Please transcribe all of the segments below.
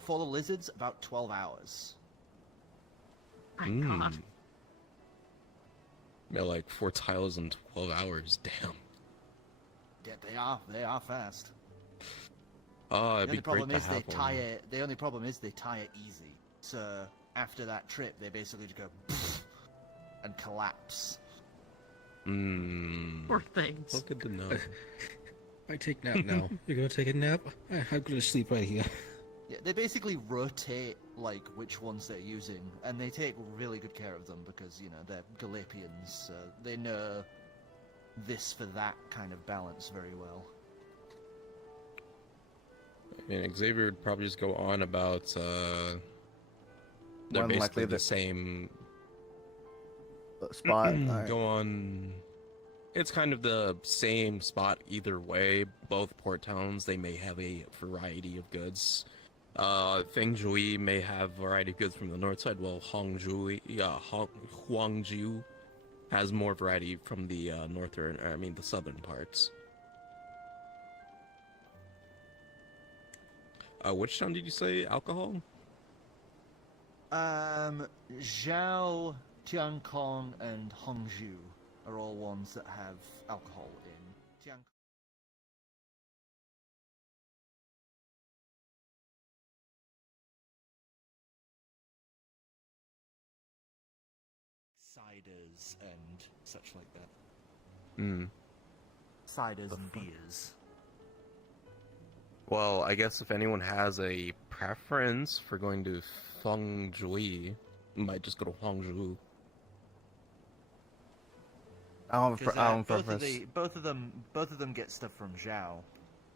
For the lizards, about 12 hours. My God. Yeah, like 4 tiles in 12 hours. Damn. Yeah, they are fast. Oh, The it'd be only problem great to is they have tie one. it. The only problem is they tie it easy. So after that trip, they basically just go and collapse. Mmm. Poor things. Well, good to know. I take nap now. You're gonna take a nap? I'm gonna sleep right here. Yeah, they basically rotate like which ones they're using, and they take really good care of them because they're Galapians, so they know this for that kind of balance very well. I mean, Xavier would probably just go on about, they're More than basically likely the same. spot. Alright. Go on. It's kind of the same spot either way. Both port towns, they may have a variety of goods. Pngtuber may have a variety of goods from the north side, while Huangju has more variety from the the southern parts. Which town did you say alcohol? Zhao, Tiankong, and Hongju are all ones that have alcohol in. Ciders and such like that. Hmm. Ciders and beers. Well, I guess if anyone has a preference for going to Pngtuber, might just go to Huangzhou. I don't have a preference. Both of them get stuff from Zhao,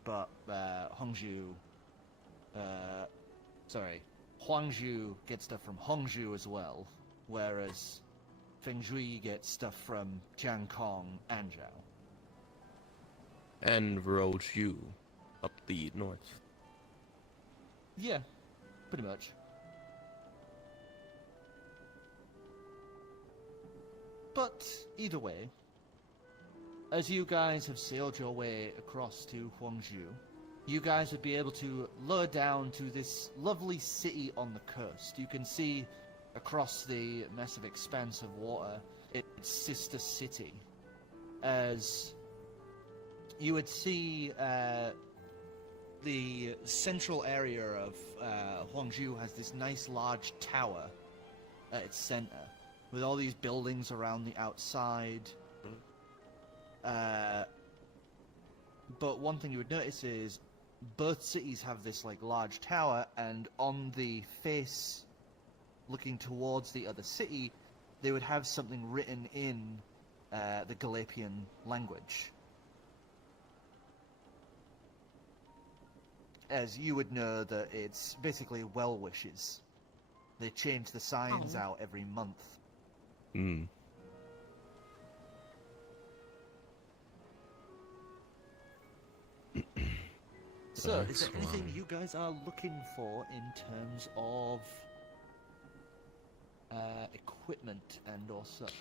but Huangju gets stuff from Hongju as well, whereas Pngtuber gets stuff from Jiangkong and Zhao. And Roju up the north. Yeah, pretty much. But either way, as you guys have sailed your way across to Huangju, you guys would be able to lower down to this lovely city on the coast. You can see across the massive expanse of water its sister city. As you would see, the central area of Huangju has this nice large tower at its center, with all these buildings around the outside. But one thing you would notice is both cities have this like large tower, and on the face looking towards the other city, they would have something written in the Galapian language. As you would know that it's basically well wishes. They change the signs out every month. Hmm. So, is there anything you guys are looking for in terms of equipment and or such?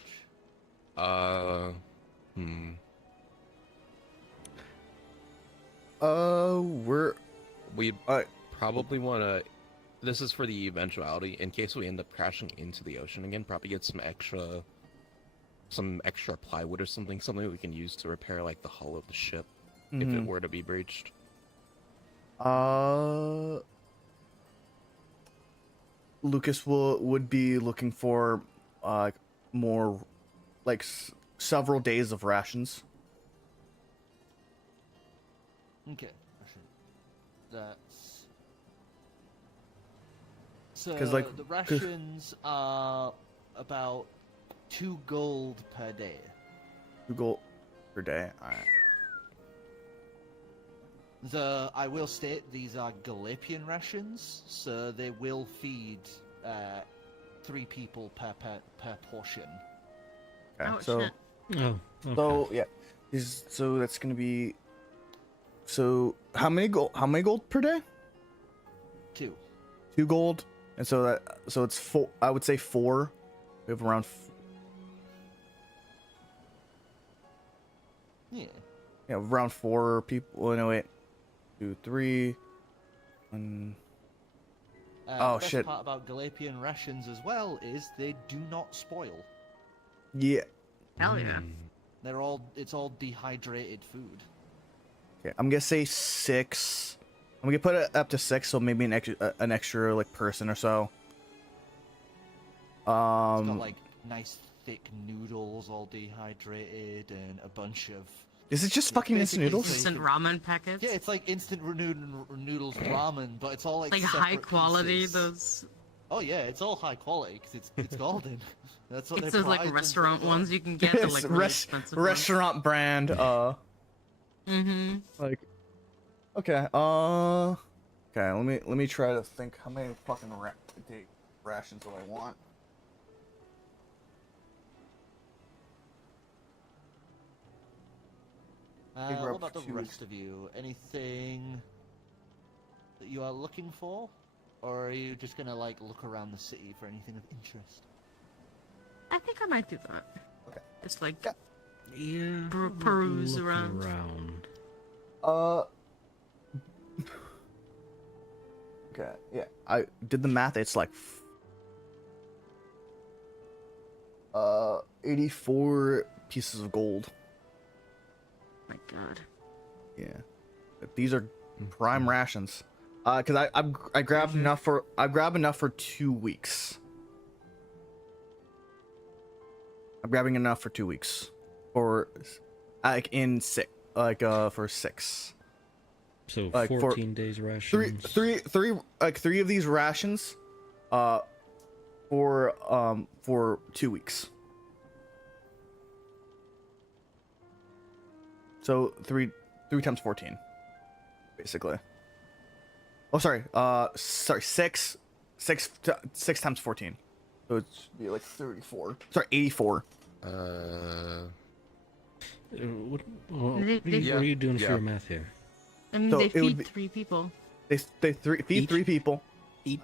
We probably want to. This is for the eventuality, in case we end up crashing into the ocean again. Probably get some extra plywood or something we can use to repair like the hull of the ship if it were to be breached. Lucas would be looking for more like several days of rations. Okay, that's so. 'Cause, like, the rations are about 2 gold per day. 2 gold per day. All right. I will state these are Galapian rations, so they will feed 3 people per portion. Okay. Oh, so shit. Oh. Okay. so yeah, so that's gonna be. So how many gold per day? 2. 2 gold, and so it's 4. I would say 4. We have around. Yeah. Yeah, around 4 people. Oh, no, wait. 2, 3. 1. Oh, the best shit. part about Galapian rations as well is they do not spoil. Yeah. Hell yeah. It's all dehydrated food. Okay, I'm gonna say 6. I'm gonna put it up to 6, so maybe an extra like person or so. It's got like nice thick noodles, all dehydrated, and a bunch of. Is it just fucking instant basically noodles? so- Instant ramen packets. Yeah, it's like instant noodles ramen, but it's all like like high separate quality. pieces. Those. Oh yeah, it's all high quality because it's golden. That's what It's they those like pride restaurant themselves on. ones you can get. They're like really expensive. Restaurant brand. Mm-hmm. Like. Okay. Okay. Let me try to think. How many fucking rations do I want? Figure What out about the 2 rest of you? Anything that you are looking for? Or are you just gonna like look around the city for anything of interest? I think I might do that. Okay. Just like Yeah. Yeah. peruse look around. Okay. Yeah. I did the math. It's like 84 pieces of gold. My God. Yeah. These are prime rations. Cause I grabbed enough for 2 weeks. I'm grabbing enough for 2 weeks, for like for 6. So Like, for 14 days rations. Three of these rations, for 2 weeks. So three times 14, basically. Oh, sorry. Sorry. 6 times 14. So it's be like 34. Sorry, 84. What They- are you doing for yeah. your math here? I mean, So they it would feed be- 3 people. They feed Each- 3 people.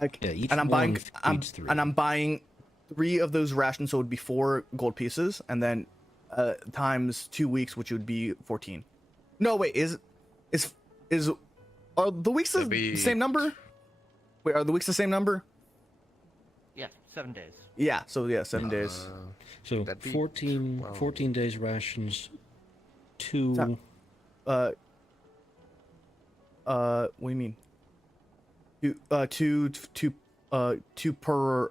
Like, Each and I'm one buying feeds 3. and I'm buying 3 of those rations, so it would be 4 gold pieces, and then times 2 weeks, which would be 14. No, wait, are the weeks the That'd be- same number? Wait, are the weeks the same number? Yeah, 7 days. Yeah, so yeah, 7 days. So that'd be 14 days rations. 2. What do you mean? Two per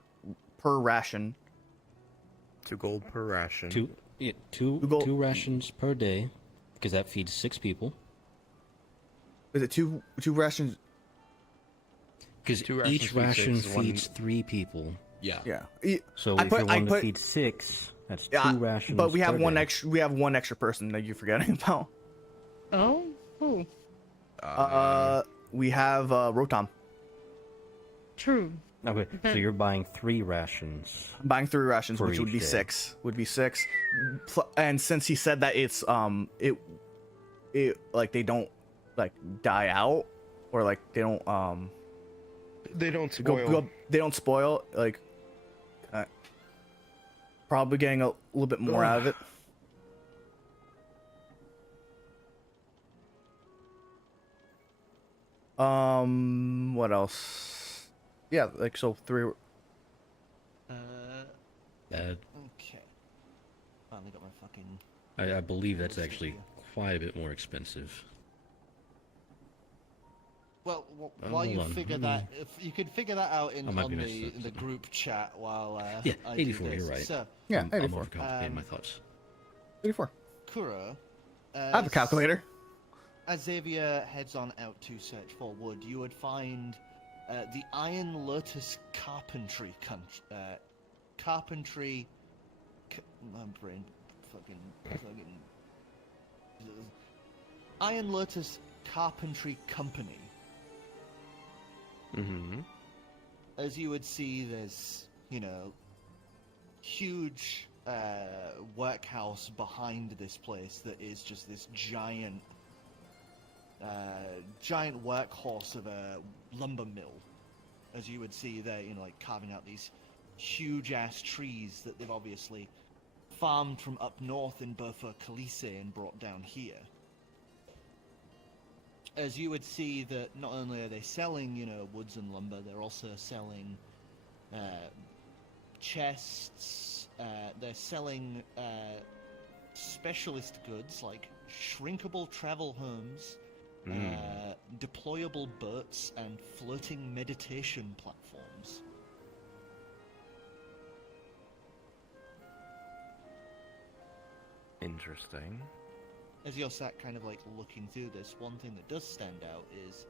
ration. 2 gold per ration. Two gold- 2 rations per day, because that feeds 6 people. Is it two rations? Because 2 rations each feed ration 6, one- feeds 3 people. Yeah. Yeah. So I if put- you're I one put- to feed 6, that's 2 Yeah, rations. but we have per one day. extra. We have one extra person that you're forgetting about. Oh? Who? We have Rotom. True. Okay, so you're buying 3 rations. I'm buying 3 rations, For which would each be day. 6. Would be 6. And since he said that it's it like they don't like die out, or like they don't They don't spoil. they don't spoil, like probably getting a little bit more out of it. What else? Yeah, like so 3. That, Okay. Finally got my fucking. I believe that's actually quite a bit more expensive. Well, Oh, while you hold on. figure that, if you could figure that out I might on be the messing up in the something. group chat while Yeah, I do 84, this. you're right. So, Yeah, I'm 84. overcomplicating my thoughts. 84. Kura, I have a calculator. As Xavier heads on out to search for wood, you would find the Iron Lotus Carpentry my brain fucking Iron Lotus Carpentry Company. Mm-hmm. As you would see, there's, huge workhouse behind this place that is just this giant workhorse of a lumber mill. As you would see there, like carving out these huge ass trees that they've obviously farmed from up north in Burfa Kalise and brought down here. as you would see that not only are they selling, you know, woods and lumber, they're also selling chests. They're selling specialist goods like shrinkable travel homes, deployable boats, and floating meditation platforms. Interesting. As you're sat kind of like looking through this, one thing that does stand out is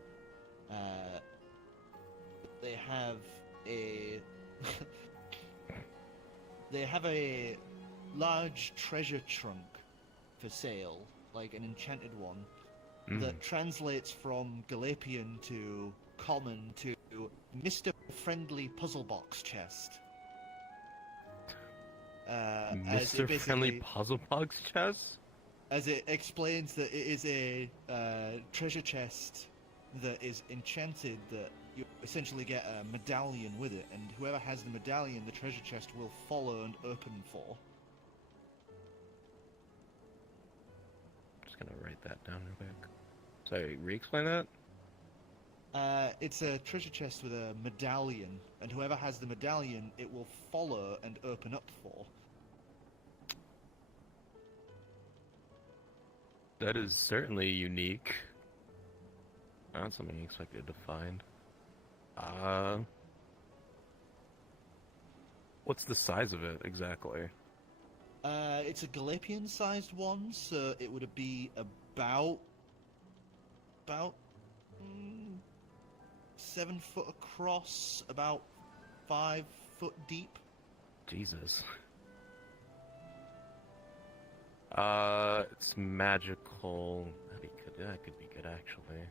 they have a they have a large treasure trunk for sale, like an enchanted one, that translates from Galapian to common to Mr. Friendly Puzzle Box Chest. As it Mr. Friendly basically- Puzzle Box Chess? As it explains that it is a treasure chest that is enchanted, that you essentially get a medallion with it, and whoever has the medallion, the treasure chest will follow and open for. Just gonna write that down real quick. Sorry, re-explain that? It's a treasure chest with a medallion, and whoever has the medallion, it will follow and open up for. That is certainly unique. Not something I expected to find. What's the size of it exactly? It's a Galapian-sized one, so it would be about 7 foot across, about 5 foot deep. Jesus. It's magical. That could be good actually.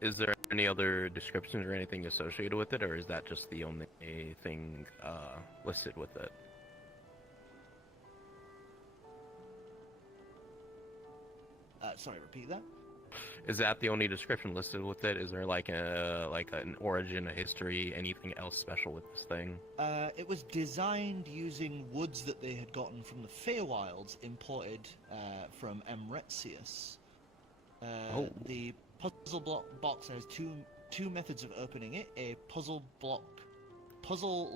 Is there any other descriptions or anything associated with it, or is that just the only thing listed with it? Sorry, repeat that? Is that the only description listed with it? Is there like an origin, a history, anything else special with this thing? It was designed using woods that they had gotten from the Feywilds, imported from Amretsius. The puzzle box has two methods of opening it: a puzzle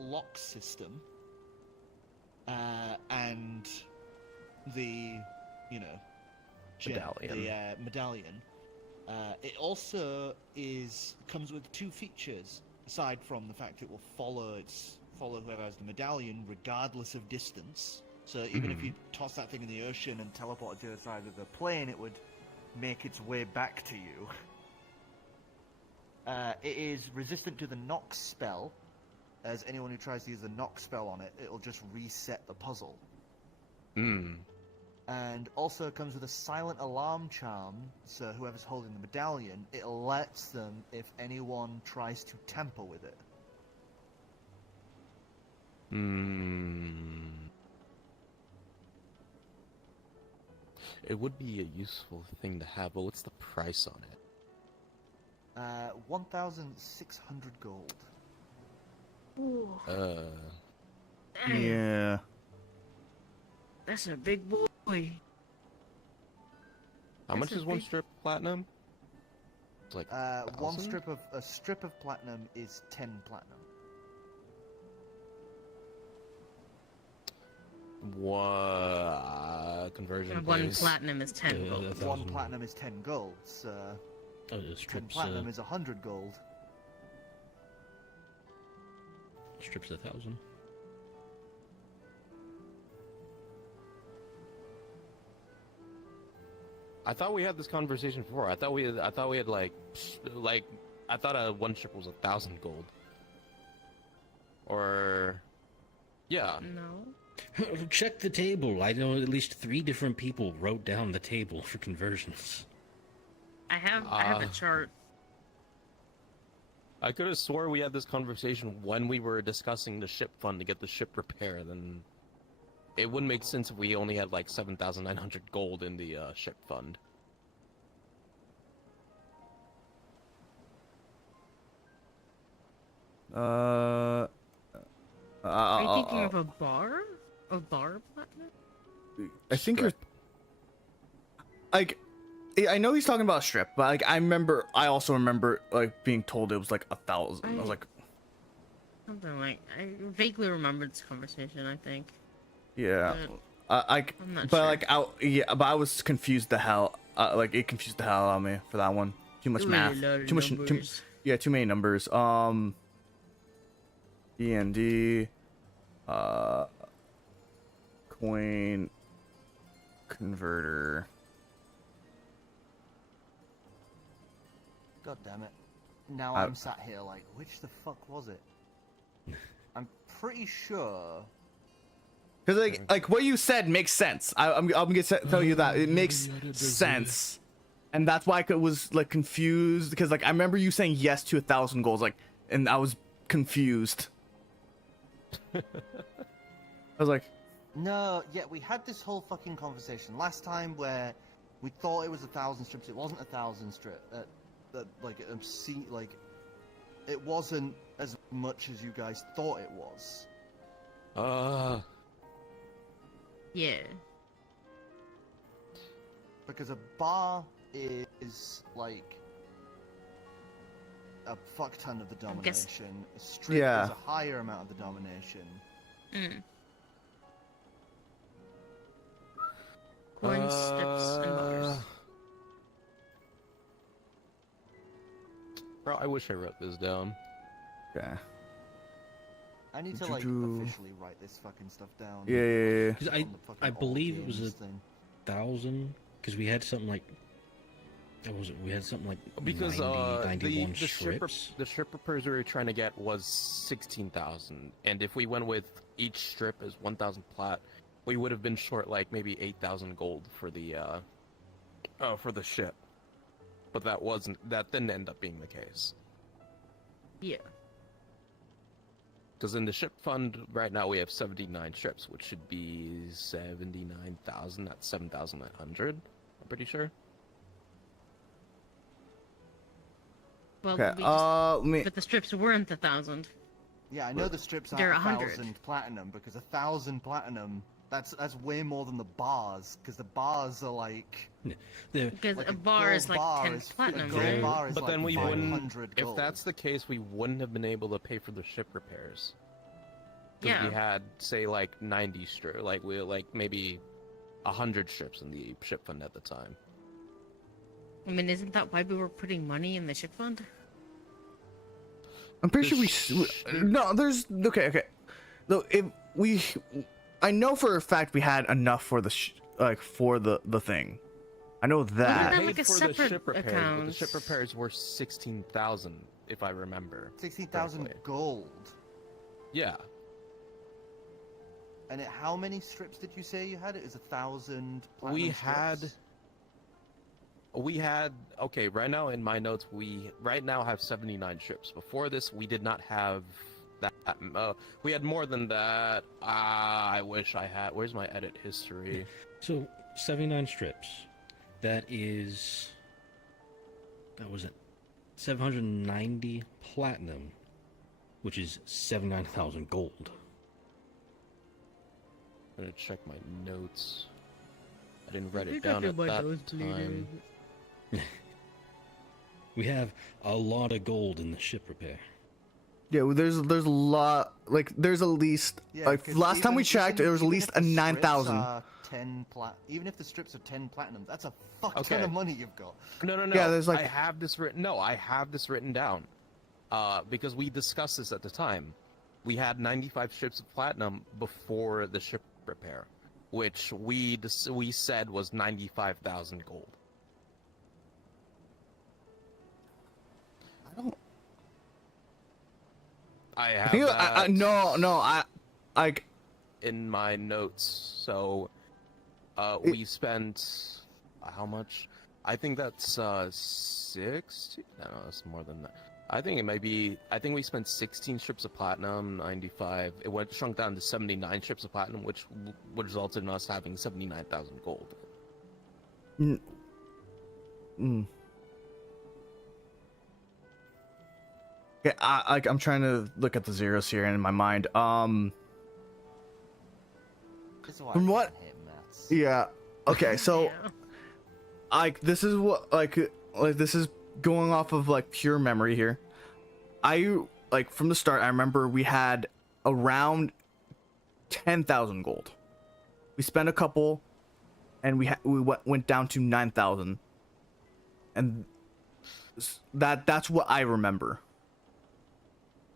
lock system, and the Medallion. The medallion. It also comes with two features, aside from the fact it will follow whoever has the medallion, regardless of distance. So even if you toss that thing in the ocean and teleport it to the side of the plane, it would make its way back to you. It is resistant to the knock spell, as anyone who tries to use the knock spell on it, it'll just reset the puzzle. And also comes with a silent alarm charm, so whoever's holding the medallion, it alerts them if anyone tries to tamper with it. It would be a useful thing to have, but what's the price on it? 1,600 gold. Ooh, dang, Yeah. that's a big boy. How much That's a is one big- strip platinum? It's like One 1,000? strip of platinum is 10 platinum. What conversion? One please? platinum is 10 Yeah, gold. that's- One 1,000. platinum is 10 gold, so Oh, the 10 strips, platinum is 100 gold. strips 1,000. I thought we had this conversation before. I thought we had I thought one strip was 1,000 gold. Or, yeah. No. Check the table. I know at least 3 different people wrote down the table for conversions. I have a chart. I could have swore we had this conversation when we were discussing the ship fund to get the ship repaired. Then it wouldn't make sense if we only had like 7,900 gold in the ship fund. Are you thinking of a bar? A bar platinum? I think you're. like, I know he's talking about a strip, but like I also remember like being told it was like 1,000. I was like, Something like I vaguely remember this conversation. I think. yeah, I'm not sure. but I was confused the hell. Like it confused the hell out of me for that one. Too much Really math. low Too much. numbers. Too many numbers. D&D. Coin. Converter. God damn it. Now I- I'm sat here like, which the fuck was it? I'm pretty sure. Because like what you said makes sense. I'm gonna tell you that it makes sense, and that's why I was like confused because like I remember you saying yes to 1,000 goals like, and I was confused. I was like, No, yeah, we had this whole fucking conversation last time where we thought it was 1,000 strips. It wasn't 1,000 strip. It wasn't as much as you guys thought it was. Yeah. Because a bar is like a fuck ton of the guess- domination. A strip Yeah. is a higher amount of the domination. Mm. Coins, strips, and bars. Bro, I wish I wrote this down. okay. I need to like officially write this fucking stuff down. Yeah. 'Cause On the fucking I old believe it was games a thing. 1,000 because we had something like. What was it? We had something like Because 91 the strips. strip repairs we were trying to get was 16,000, and if we went with each strip as 1,000 plat, we would have been short like maybe 8,000 gold for the ship. But that didn't end up being the case. Yeah. Because in the ship fund right now we have 79 ships, which should be 79,000. That's 7,900. I'm pretty sure. Well, Okay. we just, Let me. but the strips weren't 1,000. Yeah, I know the strips They're aren't 100. 1,000 platinum because 1,000 platinum. That's way more than the bars because the bars are like. The, Because Like a a bar gold is like bar 10 is- a platinum, gold right? bar is But like then we 500 If gold. that's the case, we wouldn't have been able to pay for the ship repairs. Because Yeah. we had, say, like 90 strips, like maybe 100 strips in the ship fund at the time. I mean, isn't that why we were putting money in the ship fund? I'm pretty sure no, there's okay. No, if we, I know for a fact we had enough for the for the thing. I know Well, that. then- We like paid a for the separate ship repairs, but the account. ship repairs were 16,000, if I remember. 16,000 correctly. gold. Yeah. And how many strips did you say you had? It was 1,000 platinum We had okay, right now in my notes we right now have 79 ships. Before this we did not have that we had more than that. I wish I had. Where's my edit history? so 79 strips. That was it. 790 platinum, which is 79,000 gold. I'm gonna check my notes. I didn't write You it got down your at butt that nose time. bleeding. We have a lot of gold in the ship repair. Yeah, well, there's a lot. Like there's at least like 'cause last time we checked, there was at even least if a the strips 9,000. are 10 even if the strips are 10 platinum, that's a fuck ton Okay. of money you've got. No. Yeah, there's like- I have this written. No, I have this written down. Because we discussed this at the time. We had 95 strips of platinum before the ship repair, which we said was 95,000 gold. I don't. I have I think that no. I in my notes. So, we spent how much? I think that's 60. No, that's more than that. I think it might be. I think we spent 16 strips of platinum, 95. It shrunk down to 79 strips of platinum, which resulted in us having 79,000 gold. Okay, I'm trying to look at the zeros here in my mind. This is why From I what- hate maths. Yeah. Okay, so Yeah. like this is what like this is going off of like pure memory here. I like from the start. I remember we had around 10,000 gold. We spent a couple, and we went down to 9,000, and that's what I remember.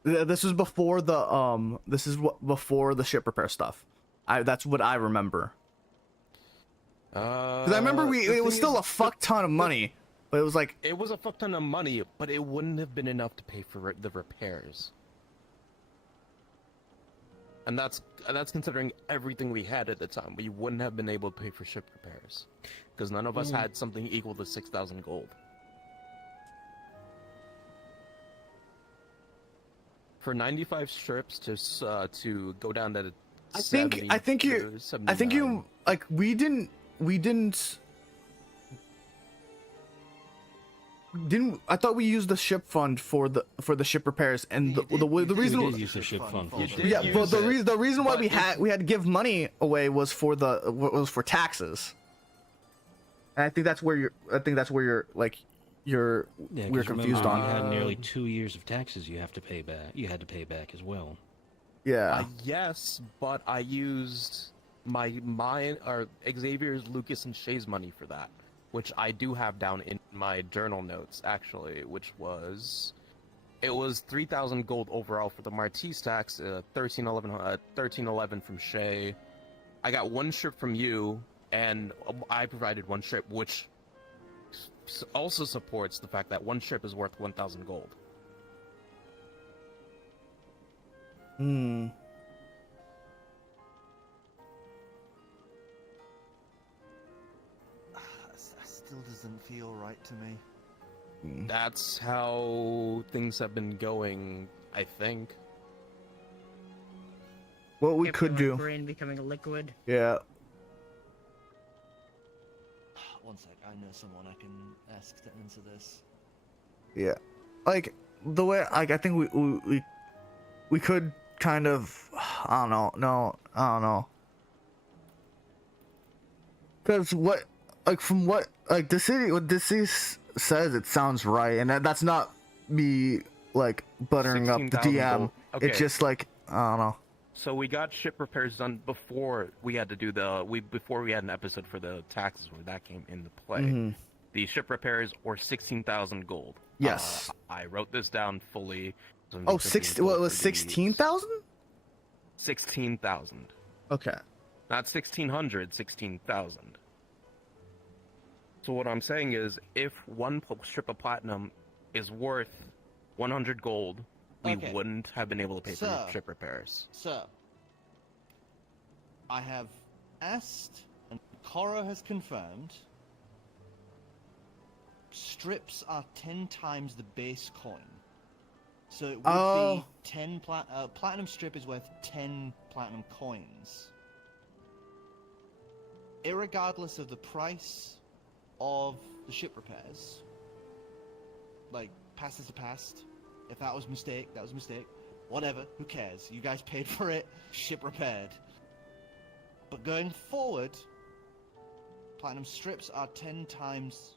This is before the before the ship repair stuff. That's what I remember. Because I remember it was still a fuck ton of money, but it was like It was a fuck ton of money, but it wouldn't have been enough to pay for the repairs. And that's considering everything we had at the time. We wouldn't have been able to pay for ship repairs, because none of us had something equal to 6,000 gold. For 95 strips to go down to I think you 79. like we didn't I thought we used the ship fund for the ship repairs, and the reason We did use the ship fund. You did yeah, but use the reason why but we had to give money away was for taxes. And I think that's where you're like we're confused on. You had nearly 2 years of taxes you have to pay back. You had to pay back as well. Yeah. Yes, but I used my or Xavier's, Lucas, and Shay's money for that, which I do have down in my journal notes actually, which was 3,000 gold overall for the Martis tax, 1311 from Shay. I got one ship from you, and I provided one ship, which also supports the fact that one ship is worth 1,000 gold. Still doesn't feel right to me. That's how things have been going, I think. What we If could my do. brain becoming a liquid. Yeah. One sec, I know someone I can ask to answer this. Yeah. Like the way I think we could kind of I don't know. Cuz what the city says, it sounds right, and that's not me like buttering up the 16,000 DM. gold. Okay. It's just like I don't know. So we got ship repairs done before we had to do before we had an episode for the taxes where that came into play. The ship repairs were 16,000 gold. Yes. I wrote this down fully. So Oh, what was 16,000? 16,000. Okay. Not 1,600, 16,000. So what I'm saying is, if one strip of platinum is worth 100 gold, we Okay. wouldn't have been able to pay So- for ship repairs. So, I have asked, and Cora has confirmed, strips are 10 times the base coin. So it would be 10 platinum strip is worth 10 platinum coins. Irregardless of the price of the ship repairs, like, past is the past. If that was a mistake, that was a mistake. Whatever, who cares? You guys paid for it, ship repaired. But going forward, platinum strips are 10 times...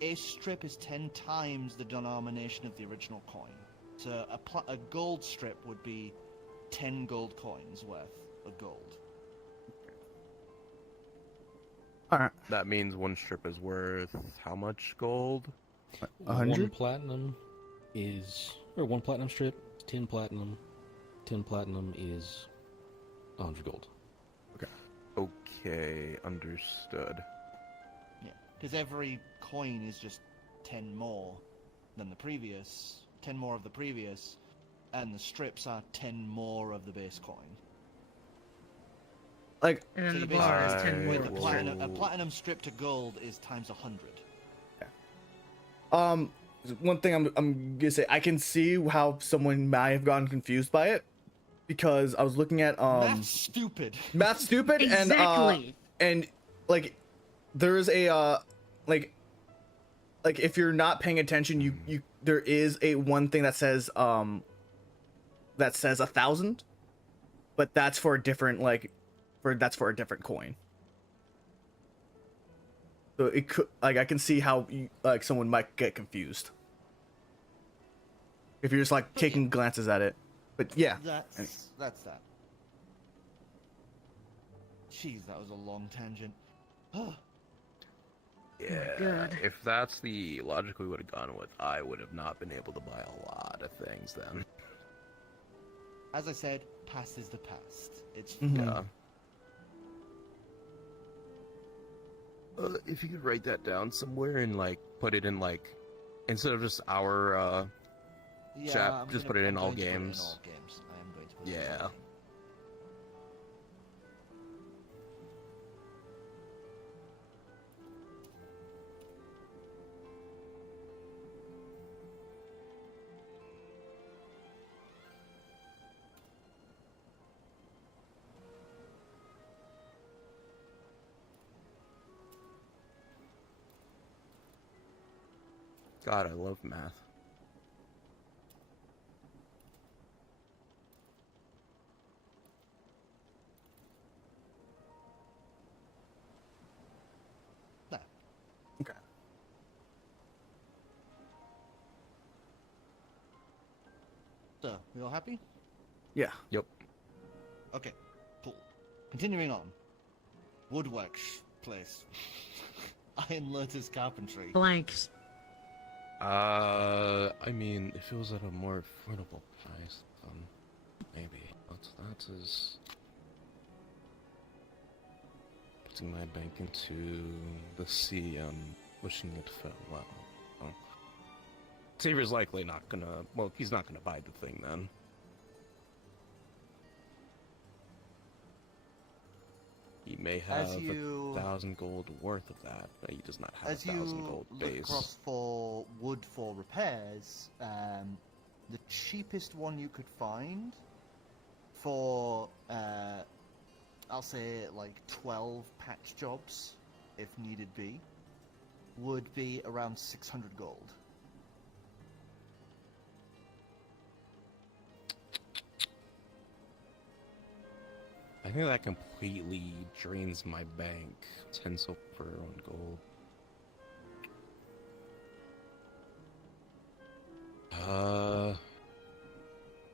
a strip is 10 times the denomination of the original coin. So a gold strip would be 10 gold coins worth of gold. Alright. That means one strip is worth how much gold? 100? One platinum strip, 10 platinum. 10 platinum is 100 gold. Okay, understood. Yeah, because every coin is just 10 more than the previous, 10 more of the previous, and the strips are 10 more of the base coin. Like And then So the you bar is basically- 10 with more. the platinum, a platinum strip to gold is times 100. one thing I'm gonna say, I can see how someone might have gotten confused by it, because I was looking at That's stupid. Math Stupid Exactly. and like there's a like if you're not paying attention, you there is a one thing that says 1,000, but that's for a different that's for a different coin. So it could, like, I can see how like someone might get confused if you're just like taking glances at it. But yeah, That's that. Jeez, that was a long tangent. Yeah, God. if that's the logic we would have gone with, I would have not been able to buy a lot of things then. As I said, past is the past. It's Yeah. If you could write that down somewhere and like put it in like instead of just our chat, I'm just gonna- put it in I'm all going to put it in games. all games. I am going to put it in Yeah. all games. God, I love math. There. okay. So, we all happy? Yeah. Yep. Okay, cool. Continuing on. Woodworks place. Iron Lotus Carpentry. Blanks. I mean, if it was at a more affordable price, then maybe. But that is putting my bank into the sea and wishing it farewell. So, Xavier's likely not gonna. Well, he's not gonna buy the thing then. He may have As you- 1,000 gold worth of that, but he does not have As 1,000 you gold look base. across for wood for repairs, the cheapest one you could find for, I'll say like 12 patch jobs, if needed be, would be around 600 gold. I think that completely drains my bank. 10 silver, 1 gold.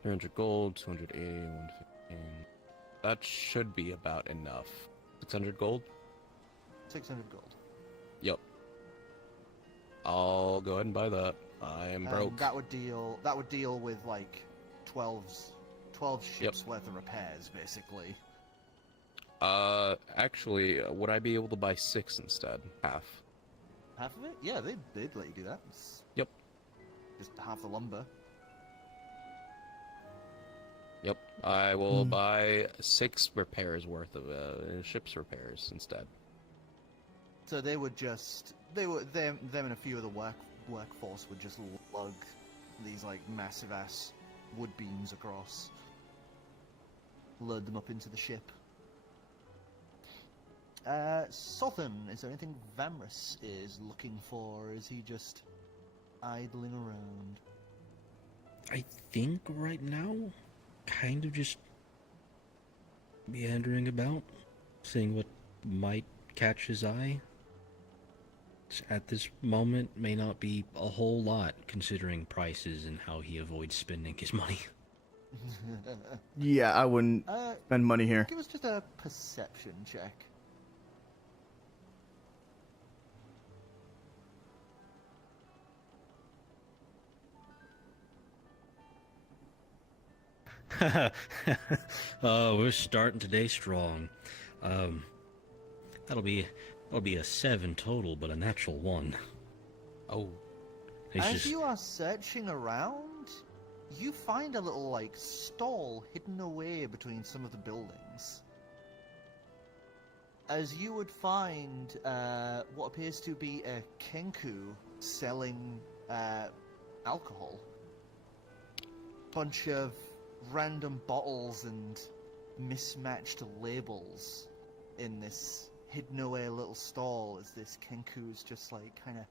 300 gold, 280, 115. That should be about enough. 600 gold? 600 gold. Yep. I'll go ahead and buy that. I'm broke. That would deal with like 12 ships worth of repairs, basically. Actually, would I be able to buy 6 instead? Half. Half of it? Yeah, they'd let you do that. It's Yep. just half the lumber. Yep. I will buy 6 repairs worth of ship's repairs instead. So they would just them and a few of the workforce would just lug these like massive ass wood beams across, load them up into the ship. Sothan, is there anything Vamrus is looking for, or is he just idling around? I think right now, kind of just meandering about, seeing what might catch his eye. At this moment, may not be a whole lot, considering prices and how he avoids spending his money. Yeah, I wouldn't spend money here. Give us just a perception check. Oh, we're starting today strong. That'll be a 7 total, but a natural 1. Oh. It's As just you are searching around, you find a little like stall hidden away between some of the buildings. As you would find what appears to be a kenku selling alcohol. Bunch of random bottles and mismatched labels in this hidden away little stall as this kenku's just like kind of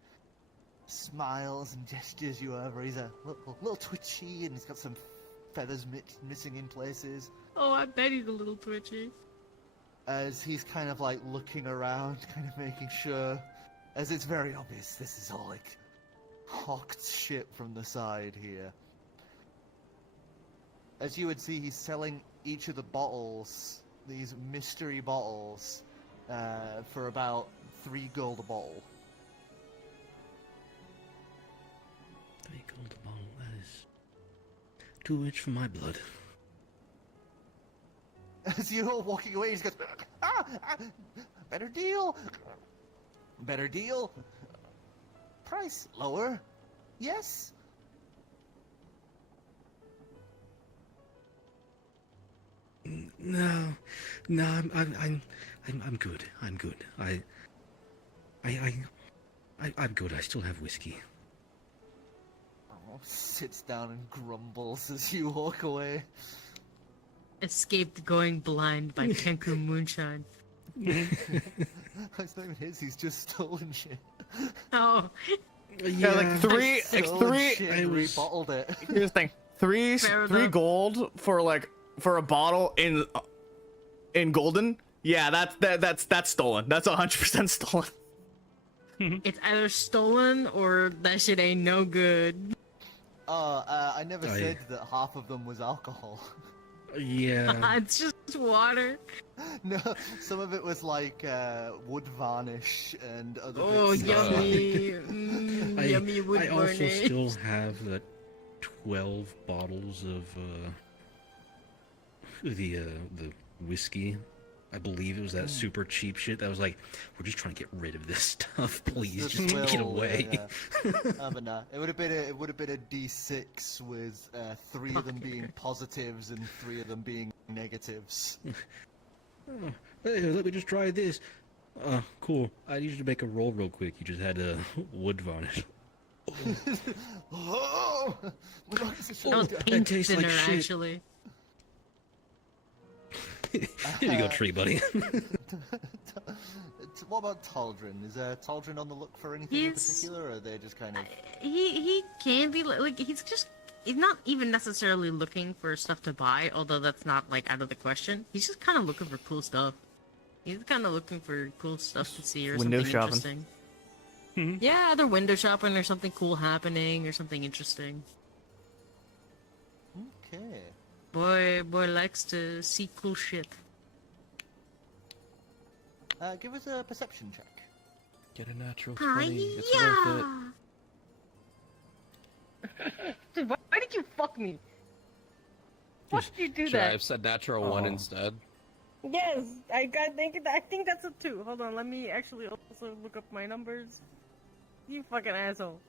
smiles and gestures you over. He's a little twitchy and he's got some feathers missing in places. Oh, I bet he's a little twitchy. As he's kind of like looking around, kind of making sure as it's very obvious this is all like hawked shit from the side here. As you would see, he's selling each of the bottles, these mystery bottles, for about 3 gold a bottle. 3 gold a bottle, that is too much for my blood. As you're all walking away, he just goes, better deal! Better deal! Price lower? Yes? No, I'm good. I'm good. I'm good. I still have whiskey. Oh, sits down and grumbles as you walk away. Escaped going blind by Kenku moonshine. It's not even his, he's just stolen shit. Oh, Yeah, like three, Stolen three. shit and rebottled it. Here's the thing: three Fair three enough. gold for a bottle in golden. Yeah, that's stolen. That's 100% stolen. it's either stolen or that shit ain't no good. I never said that half of them was alcohol. Yeah. It's just water. No, some of it was like wood varnish and other Oh, bits. yummy. Yummy wood I also varnish. still have the 12 bottles of the whiskey. I believe it was that super cheap shit that was like, we're just trying to get rid of this stuff, please, The just take it 12, away. But no, it would have been a D6 with 3 of them being positives and 3 of them being negatives. Oh, hey, let me just try this. Cool. I need you to make a roll real quick. You just had a wood varnish. Oh! That was that paint tastes like thinner, shit. actually. Here you go, tree buddy. What about Taldrin? Is Taldrin on the look for anything in He's- particular, or are they just kind of... He can be like he's not even necessarily looking for stuff to buy, although that's not like out of the question. He's just kind of looking for cool stuff. He's kind of looking for cool stuff to see or Window something shopping. interesting. Yeah, either window shopping or something cool happening or something interesting. Okay. Boy likes to see cool shit. Give us a perception check. Get a natural 20. It's worth it. Dude, why did you fuck me? Why did you do Should I that? have said natural 1 instead? Yes, I think that's a 2. Hold on, let me actually also look up my numbers. You fucking asshole.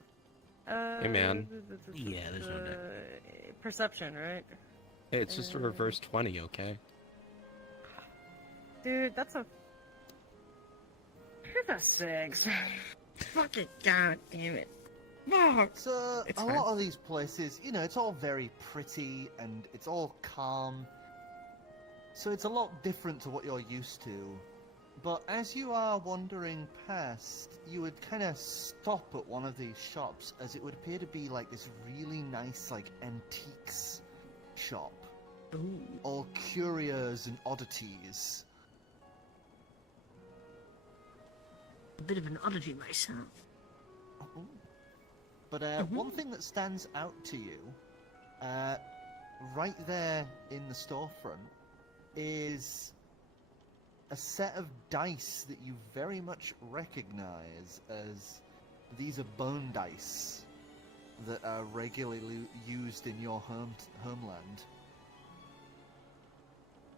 Hey, man. Yeah, there's no doubt. Perception, right? Hey, it's just a reverse 20, okay? Dude, that's a 6. Fucking god damn it. Fuck. So, It's a fine. lot of these places, you know, it's all very pretty and it's all calm. So it's a lot different to what you're used to. But as you are wandering past, you would kind of stop at one of these shops, as it would appear to be like this really nice, like, antiques shop. Ooh. All curios and oddities. A bit of an oddity myself. Ooh. But one thing that stands out to you, right there in the storefront, is a set of dice that you very much recognize as these are bone dice that are regularly used in your homeland.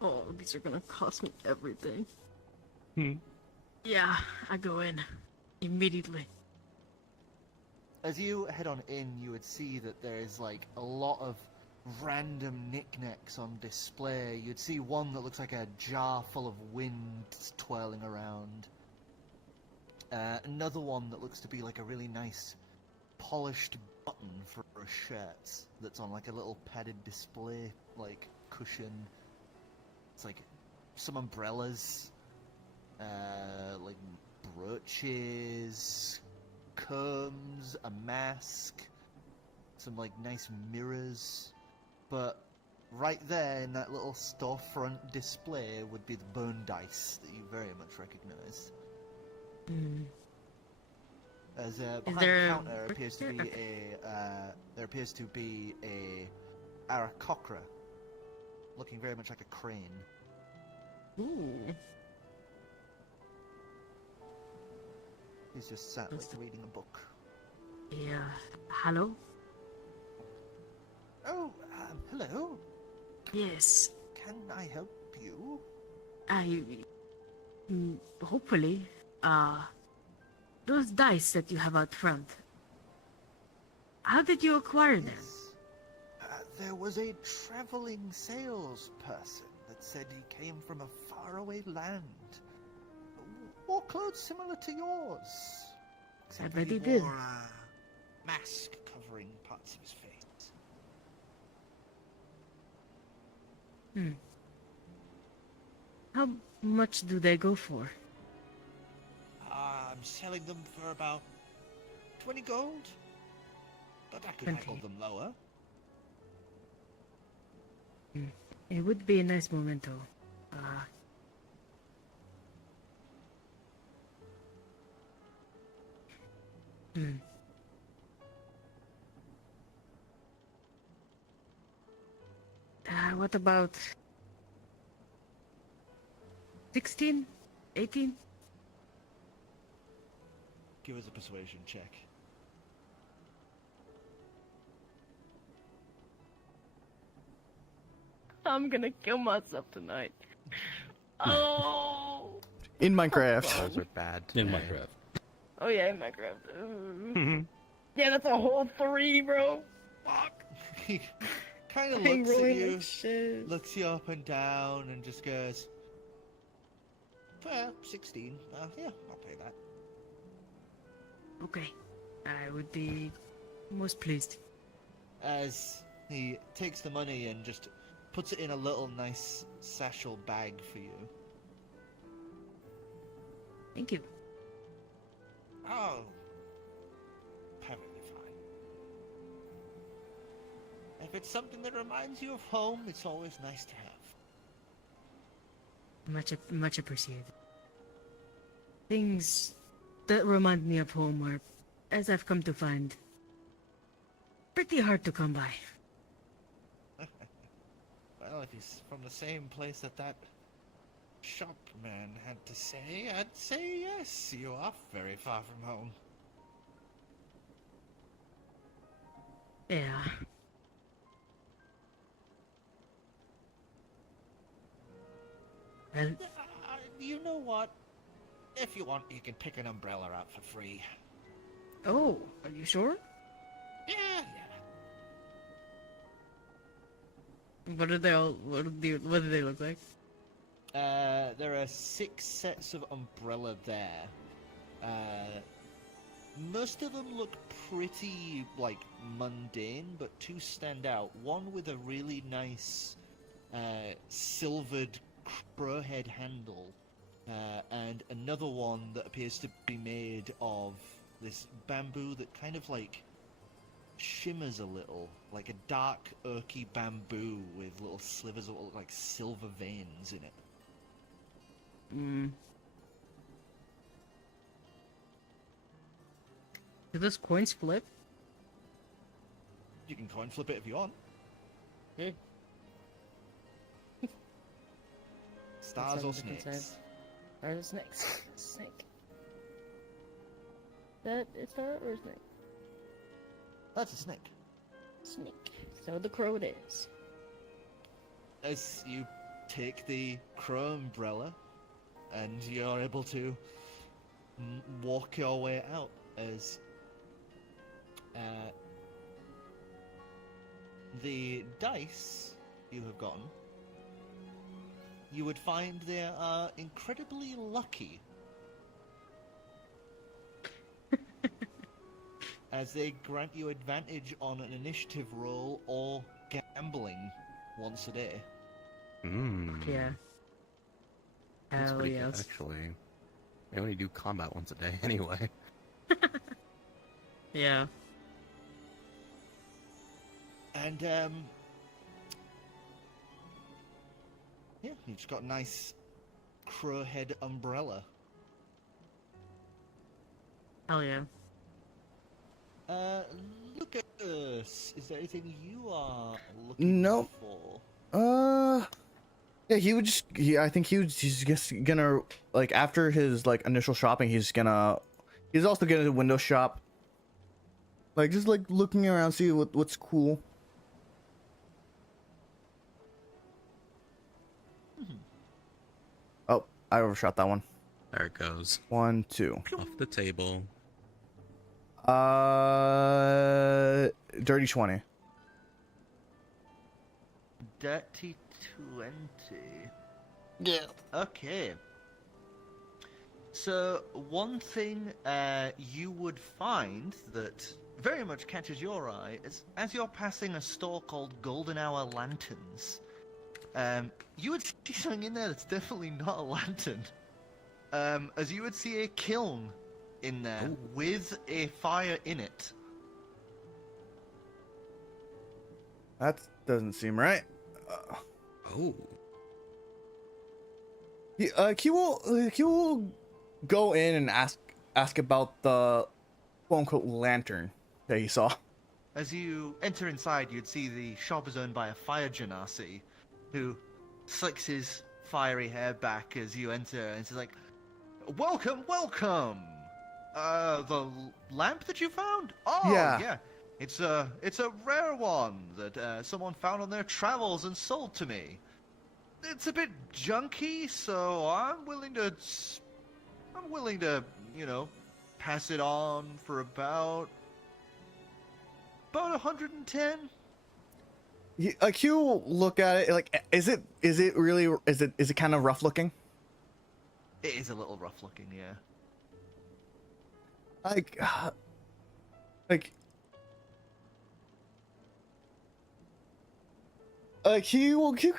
Oh, these are gonna cost me everything. Hmm. Yeah, I go in. Immediately. As you head on in, you would see that there is like a lot of random knickknacks on display. You'd see one that looks like a jar full of wind twirling around. Another one that looks to be like a really nice polished button for a shirt that's on like a little padded display like cushion. It's like some umbrellas, like brooches, combs, a mask, some like nice mirrors. But right there in that little storefront display would be the bone dice that you very much recognize. As Is behind there the a counter appears to be okay. there appears to be a Aarakocra, looking very much like a crane. Ooh. He's just sat like Looks- reading a book. Yeah. Hello? Oh, hello. Yes. Can I help you? Hopefully. Those dice that you have out front. How did you acquire them? Yes. There was a traveling salesperson that said he came from a faraway land. Wore clothes similar to yours. Except bet that he did. wore a mask covering parts of his face. How much do they go for? I'm selling them for about 20 gold. But I could 20. haggle them lower. It would be a nice memento. Hmm. What about 16? 18? Give us a persuasion check. I'm gonna kill myself tonight. Oh! In Minecraft. Those are bad. In today. Minecraft. Oh yeah, in Minecraft. Yeah, that's a whole 3, bro. Fuck. He kind of I'm looks at rolling you, like shit. looks you up and down, and just goes, well, 16. Yeah, I'll pay that. Okay, I would be most pleased. As he takes the money and just puts it in a little nice satchel bag for you. Thank you. Oh, perfectly fine. If it's something that reminds you of home, it's always nice to have. Much appreciated. Things that remind me of home are, as I've come to find, pretty hard to come by. Well, if he's from the same place that shopman had to say, I'd say yes, you are very far from home. Yeah. Well, You know what? If you want, you can pick an umbrella out for free. oh, are you sure? Yeah. What are they all? What do they look like? There are 6 sets of umbrella there. Most of them look pretty, like, mundane, but 2 stand out. One with a really nice, silvered crowhead handle, and another one that appears to be made of this bamboo that kind of, like, shimmers a little, like a dark, earthy bamboo with little slivers of, like, silver veins in it. Do those coins flip? You can coin flip it if you want. Stars or snakes? Or the snakes? Snake. That is star or snake? That's a snake. Snake. So the crow it is. As you take the crow umbrella, and you're able to walk your way out as the dice you have gotten, you would find they are incredibly lucky. As they grant you advantage on an initiative roll or gambling once a day. Yeah. That's Hell pretty good, yes. actually. They only do combat once a day, anyway. Yeah. And, yeah, you've just got a nice crowhead umbrella. Hell yeah. Lucas, is there anything you are looking Nope. for? Yeah, he would just. I think he's just gonna like after his like initial shopping, he's also gonna window shop. Like just like looking around, see what's cool. Oh, I overshot that one. There it goes. 1, 2. Off the table. Dirty 20. Dirty 20. Yeah. Okay. So one thing you would find that very much catches your eye is as you're passing a store called Golden Hour Lanterns. You would see something in there that's definitely not a lantern. As you would see a kiln in there with a fire in it. That doesn't seem right. Oh. He will go in and ask about the quote unquote lantern that he saw. As you enter inside, you'd see the shop is owned by a fire genasi who slicks his fiery hair back as you enter, and he's like, "Welcome, welcome! The lamp that you found? Oh, Yeah. It's a rare one that someone found on their travels and sold to me. It's a bit junky, so I'm willing to, pass it on for about 110." He'll look at it like, is it kind of rough looking? It is a little rough looking, yeah. Like he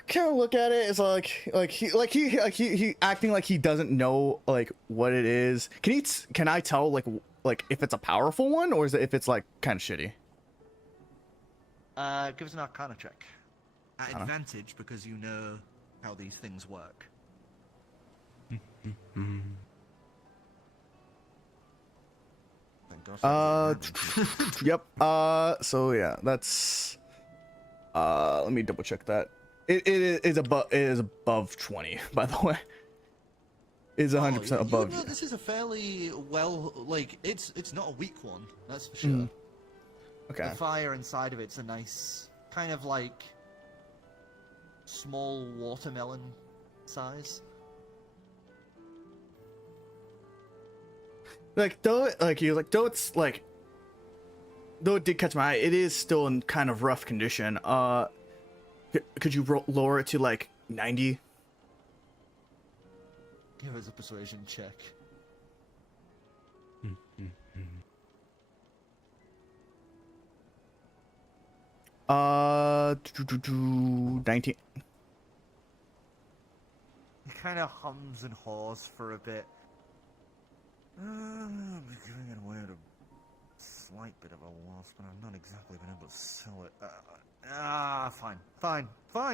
kind of look at it as he acting like he doesn't know like what it is. Can I tell like if it's a powerful one or is it if it's like kind of shitty? Give us an Arcana check. At advantage because you know how these things work. Thank gosh. Yep. So yeah, that's. Let me double check that. It is above 20, by the way. Is 100% above. You know, this is a fairly it's not a weak one, that's for sure. Okay. The fire inside of it's a nice kind of like small watermelon size. Though it did catch my eye, it is still in kind of rough condition. Could you lower it to like 90? Give us a persuasion check. Uh, 19. He kind of hums and haws for a bit. I'm giving it away at a slight bit of a loss, but I've not exactly been able to sell it. Fine,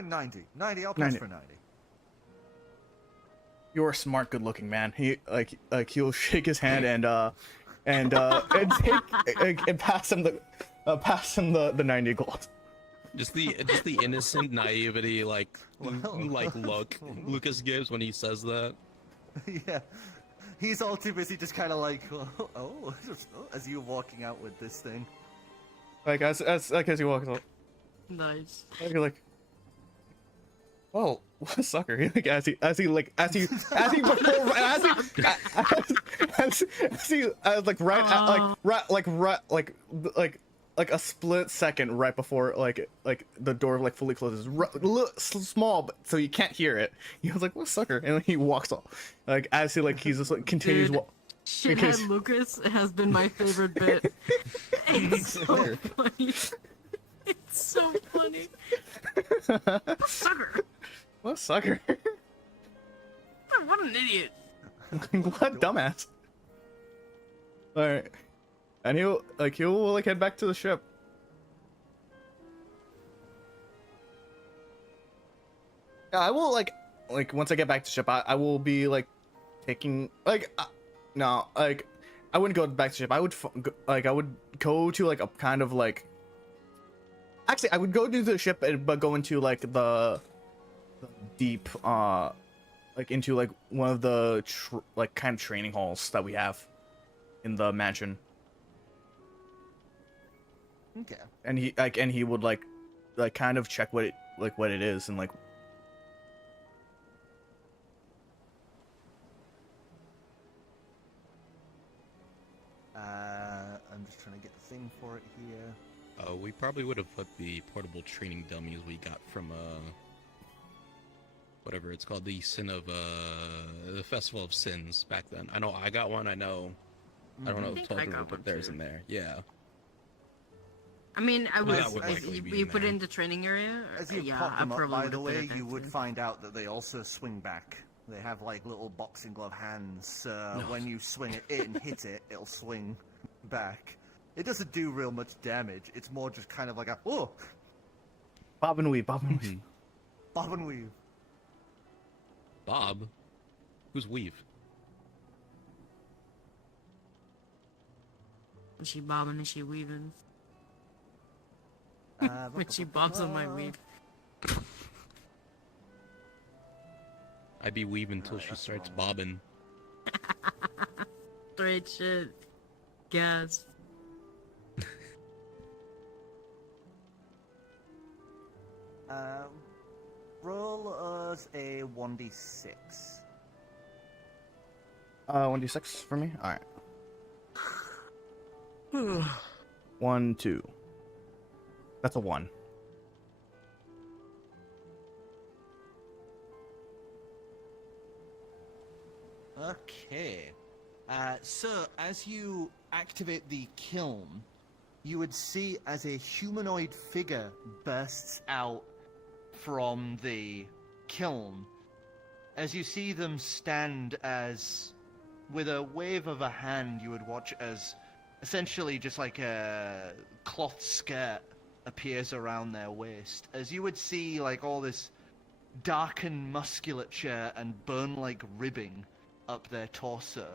90. 90, I'll pass 90. for 90. You're a smart, good-looking man. He'll shake his hand and take and pass him the 90 gold. Just the innocent naivety like look Lucas gives when he says that. Yeah. He's all too busy just kind of like, oh, as you're walking out with this thing. Like as he walks up. Nice. You're like, oh, what a sucker! Like like a split second right before like the door like fully closes, small, but so you can't hear it. He was like, "What a sucker!" And then he walks off. Like as he he's just like continues. Dude, Shithead Lucas has been my favorite bit. It's so funny. It's so funny. What a sucker! What a sucker! What an idiot! What a dumbass! All right. And he'll head back to the ship. Yeah, I will like once I get back to ship, I will be like taking no I wouldn't go back to ship. I would I would go to like a kind of like. Actually, I would go to the ship, but go into like the deep, like into like one of the like kind of training halls that we have in the mansion. Okay. And he would like kind of check what it is and like. I'm just trying to get the thing for it here. We probably would have put the portable training dummies we got from whatever it's called, the the Festival of Sins back then. I know I got one. I don't know if I Tolkien got would put one theirs too. in there. Yeah. I mean, I was. that would likely be You in put it there. in the training area. As you yeah, pop I them up, probably by would the have put way, it you there, would too. find out that they also swing back. They have like little boxing glove hands. When you swing it and hit it, it'll swing back. It doesn't do real much damage. It's more just kind of like a oh, Bob and weave, bob and weave. bob and weave. Bob, who's Weave? Is she bobbing? Is she weaving? When she bobs on my weave. I be weaving until she starts bobbing. Straight shit. Gas. Roll us a 1d6. 1d6 for me. All right. 1, 2. That's a 1. Okay. So, as you activate the kiln, you would see as a humanoid figure bursts out from the kiln. As you see them stand as, with a wave of a hand, you would watch as essentially just like a cloth skirt appears around their waist. As you would see like all this darkened musculature and bone-like ribbing up their torso,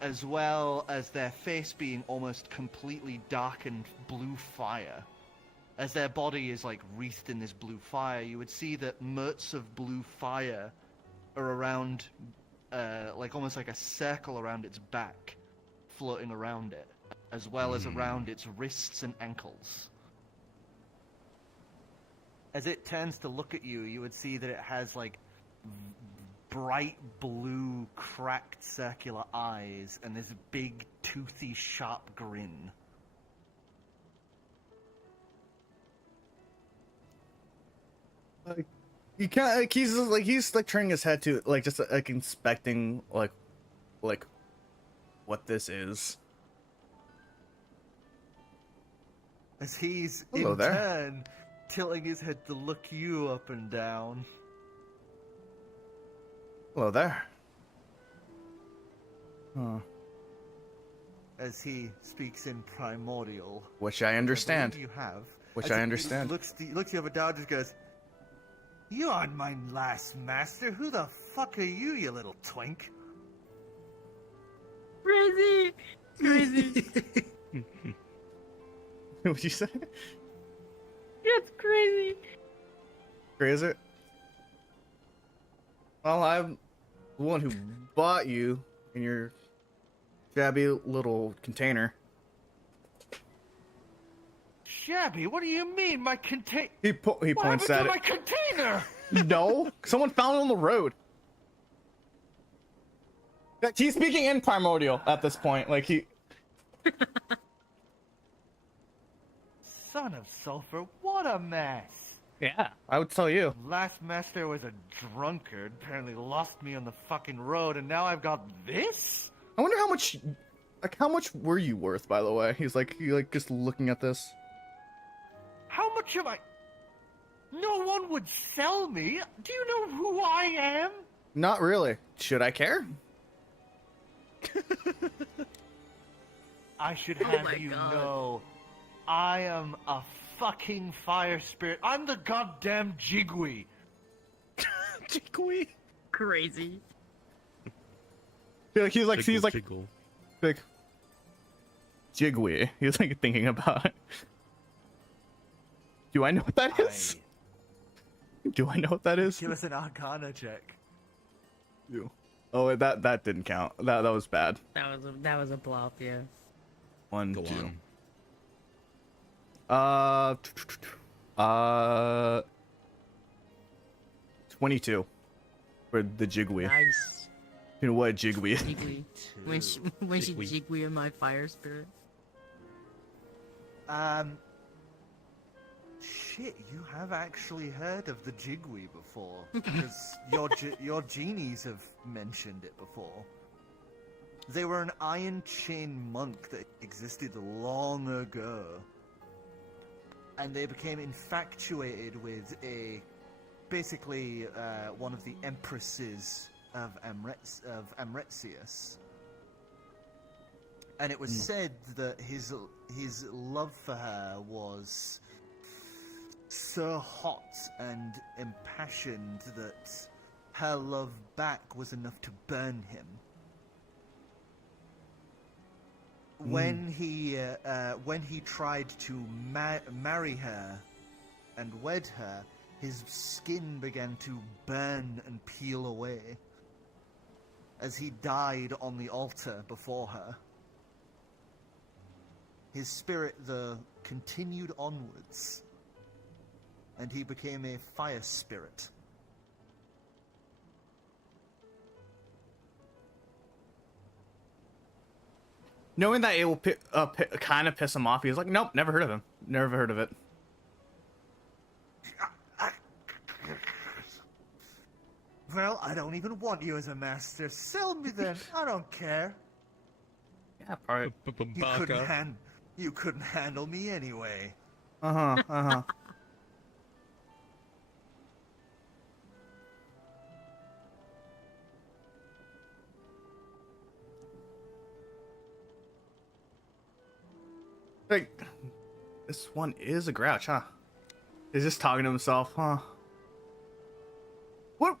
as well as their face being almost completely darkened blue fire. As their body is like wreathed in this blue fire, you would see that motes of blue fire are around, like almost like a circle around its back, floating around it, as well as around its wrists and ankles. As it turns to look at you, you would see that it has like bright blue, cracked circular eyes and this big, toothy, sharp grin. Like, he can't. Like, he's like turning his head to like just like inspecting like what this is. As he's Hello in there. turn tilting his head to look you up and down. Hello there. As he speaks in primordial. Which I understand. You have. Which As I he understand. Looks you up and down, just goes, "You aren't my last master. Who the fuck are you, you little twink?" Crazy! Crazy! What'd you say? That's crazy! Crazy. Well, I'm the one who bought you in your shabby little container. Shabby? What do you mean, my contain? He What points happened at to my container? it. No, someone found it on the road. He's speaking in primordial at this point. Like he. Son of sulfur, what a mess. Yeah, I would tell you. Last master was a drunkard, apparently lost me on the fucking road, and now I've got this? I wonder how much. Like, how much were you worth, by the way? He's like, just looking at this. How much am I? No one would sell me. Do you know who I am? Not really. Should I care? I should Oh have my you God. know, I am a fucking fire spirit. I'm the goddamn Jigwe. Jigwe. Crazy. He's like, Jiggle. like, Jigwe. He's like thinking about it. Do I know what that is? Do I know what that is? Give us an Arcana check. You. Oh, that didn't count. That was bad. That was a bluff, yeah. 1, Go 2. on. 22 for the Jigwe. Nice. You know what Jigwe is? Jiggly. When she jiggly in my fire spirit. Shit, you have actually heard of the Jigwe before, because your genies have mentioned it before. They were an Iron Chain monk that existed long ago, and they became infatuated with basically one of the empresses of Amretsius. And it was said that his love for her was so hot and impassioned that her love back was enough to burn him. When he tried to marry her and wed her, his skin began to burn and peel away as he died on the altar before her. His spirit, though, continued onwards, and he became a fire spirit. Knowing that it will kind of piss him off, he's like, nope, never heard of him. Never heard of it. Well, I don't even want you as a master. Sell me then. I don't care. Yeah, probably. You couldn't handle me anyway. Uh-huh. Like, this one is a grouch, huh? He's just talking to himself, huh? What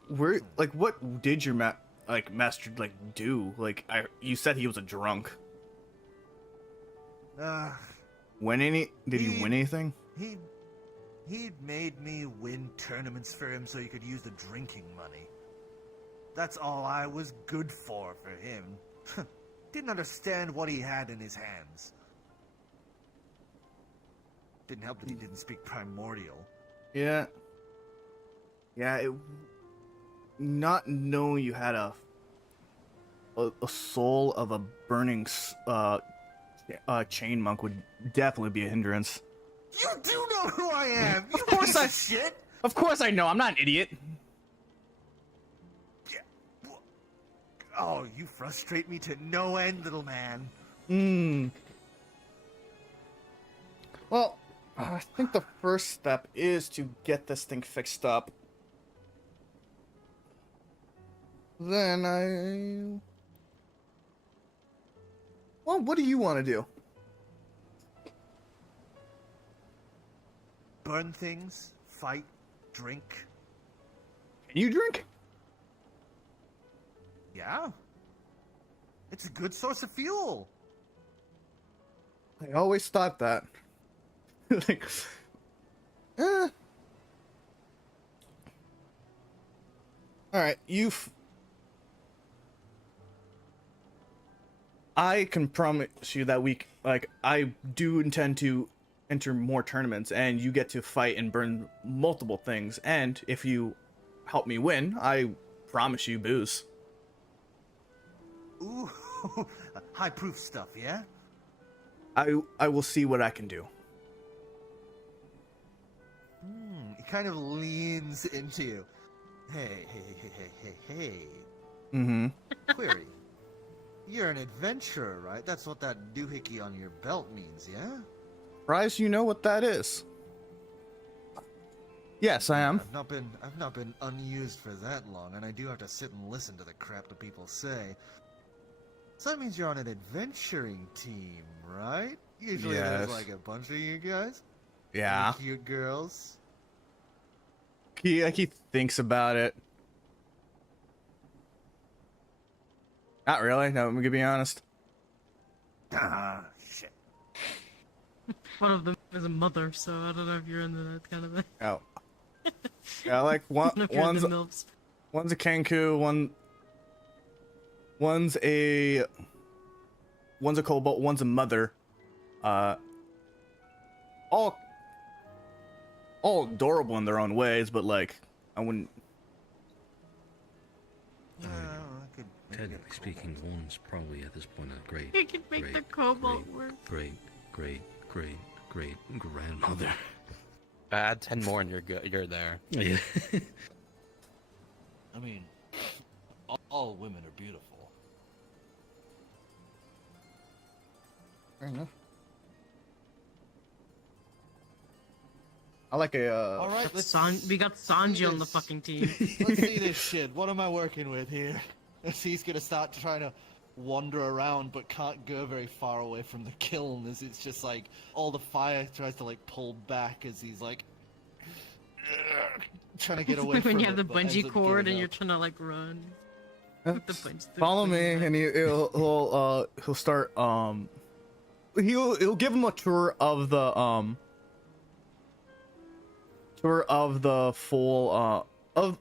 did your master do? You said he was a drunk. Did he win anything? He'd made me win tournaments for him so he could use the drinking money. That's all I was good for him. Didn't understand what he had in his hands. Didn't help that he didn't speak primordial. Yeah. Yeah, not knowing you had a soul of a burning chain monk would definitely be a hindrance. You do know who I am! Of course I shit! Of course I know, I'm not an idiot. Yeah. Oh, you frustrate me to no end, little man. Well, I think the first step is to get this thing fixed up. Then Well, what do you want to do? Burn things, fight, drink. Can you drink? Yeah. It's a good source of fuel. I always thought that. Like, Alright, I can promise you that I do intend to enter more tournaments, and you get to fight and burn multiple things, and if you help me win, I promise you booze. Ooh, high proof stuff, yeah? I will see what I can do. He kind of leans into you. Hey. Mm-hmm. Query. You're an adventurer, right? That's what that doohickey on your belt means, yeah? Bryce, you know what that is. Yes, I am. I've not been unused for that long, and I do have to sit and listen to the crap that people say. So that means you're on an adventuring team, right? Usually Yes. there's like a bunch of you guys. Yeah. And cute girls. He thinks about it. Not really. No, I'm gonna be honest. Ah, shit. One of them is a mother, so I don't know if you're into that kind of thing. Oh. Yeah, like I don't know if you're one's into MILFs. a Kenku, one's a Cobalt, one's a mother. All adorable in their own ways, but like I wouldn't. Yeah, I could. Technically speaking, one's probably at this point a great, You can make great, the cobalt great, work. great grandmother. Add 10 more and you're good. You're there. Yeah. I mean, all women are beautiful. Fair enough. I like a. All right, let's We got Sanji on the this. fucking team. let's see this shit. What am I working with here? As he's gonna start trying to wander around, but can't go very far away from the kiln, as it's just like all the fire tries to like pull back as he's like trying to get away Like from when you it, have the but ends bungee up cord giving and you're up. trying to like run. With the bunch, Follow me, and he'll start he'll give him a tour of the full of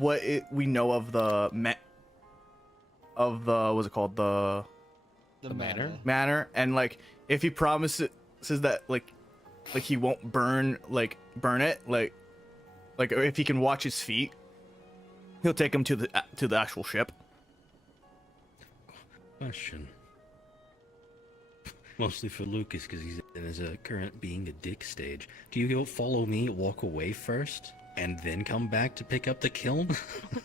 what we know of the what's it called, the The manor? manor, and like if he promises that like he won't burn it, like if he can watch his feet, he'll take him to the actual ship. Question. Mostly for Lucas, because he's in his current being a dick stage. Do you go follow me, walk away first, and then come back to pick up the kiln?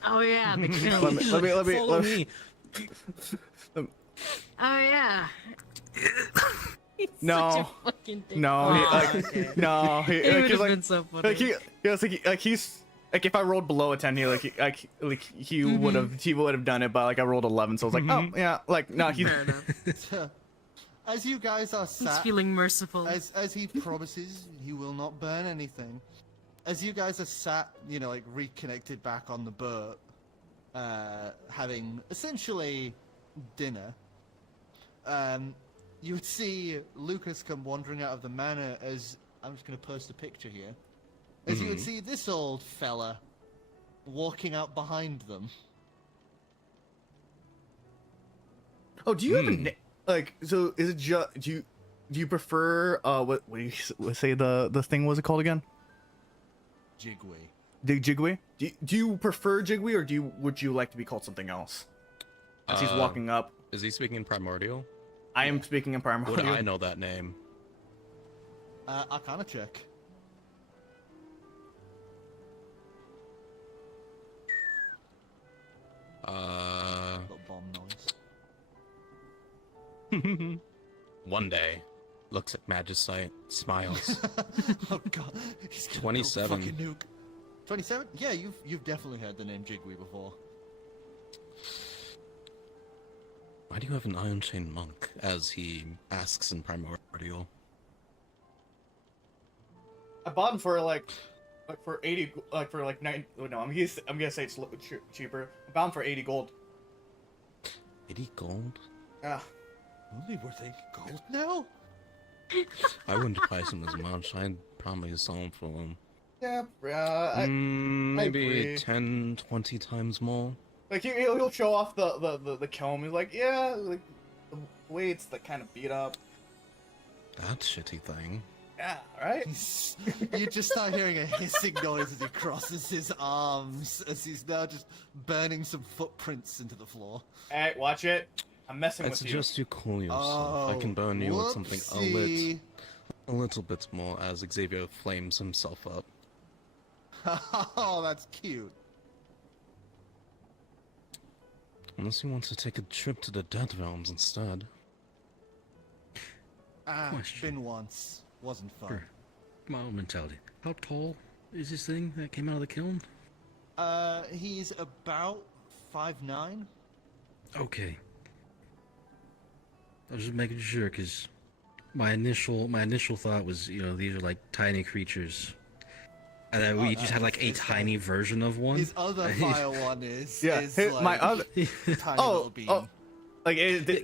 Oh yeah, the kiln. Let me Follow me. Oh yeah. No. Such a fucking dick. No, Aw, okay. no, he, It like, would he's have like, been so funny. he's like if I rolled below a 10, he would have done it, but like I rolled 11, so I was like, oh yeah, like no, he's Fair enough. As you guys are He's sat, feeling merciful. as he promises he will not burn anything, as you guys are sat, you know, like reconnected back on the boat, having essentially dinner, you would see Lucas come wandering out of the manor. As I'm just going to post a picture here, as you would see this old fella walking out behind them. Oh, do you have a like? So is it just do you prefer what you say the thing was it called again? Jigway. The Jigway? Do you prefer Jigway, or would you like to be called something else? As he's walking up, Is he speaking in Primordial? I am speaking in Would Primordial. I know that name? Arcana check. Little bomb noise. One day. Looks at Magicite, smiles. Oh god, he's gonna 27. build a fucking nuke. 27? Yeah, you've definitely heard the name Jigway before. Why do you have an Iron Chain Monk? As he asks in Primordial. I bought him for like for 80, like for like 9. Oh, no, I'm gonna say it's a little cheaper. I bought him for 80 gold. 80 gold? Yeah. Only worth 80 gold now? I wouldn't price him as much. I'd probably sell him for Yeah, I maybe agree. 10, 20 times more. like he'll show off the kiln. He's like, yeah, like the weights that kind of beat up. That shitty thing. Yeah, right. You just start hearing a hissing noise as he crosses his arms, as he's now just burning some footprints into the floor. Hey, watch it. I'm messing I'd with you. suggest you cool yourself. I can burn you with something whoopsie. a little bit more as Xavier flames himself up. Oh, that's cute. Unless you want to take a trip to the Dead Realms instead. Question. Been once. Wasn't fun. Sure. Model mentality. How tall is this thing that came out of the kiln? He's about 5'9". Okay. I was just making sure, because my initial thought was, you know, these are like tiny creatures. And then we just had like a tiny version of one. His other fire one is Yeah, is his- like my other. tiny Oh, little bean. oh. Like,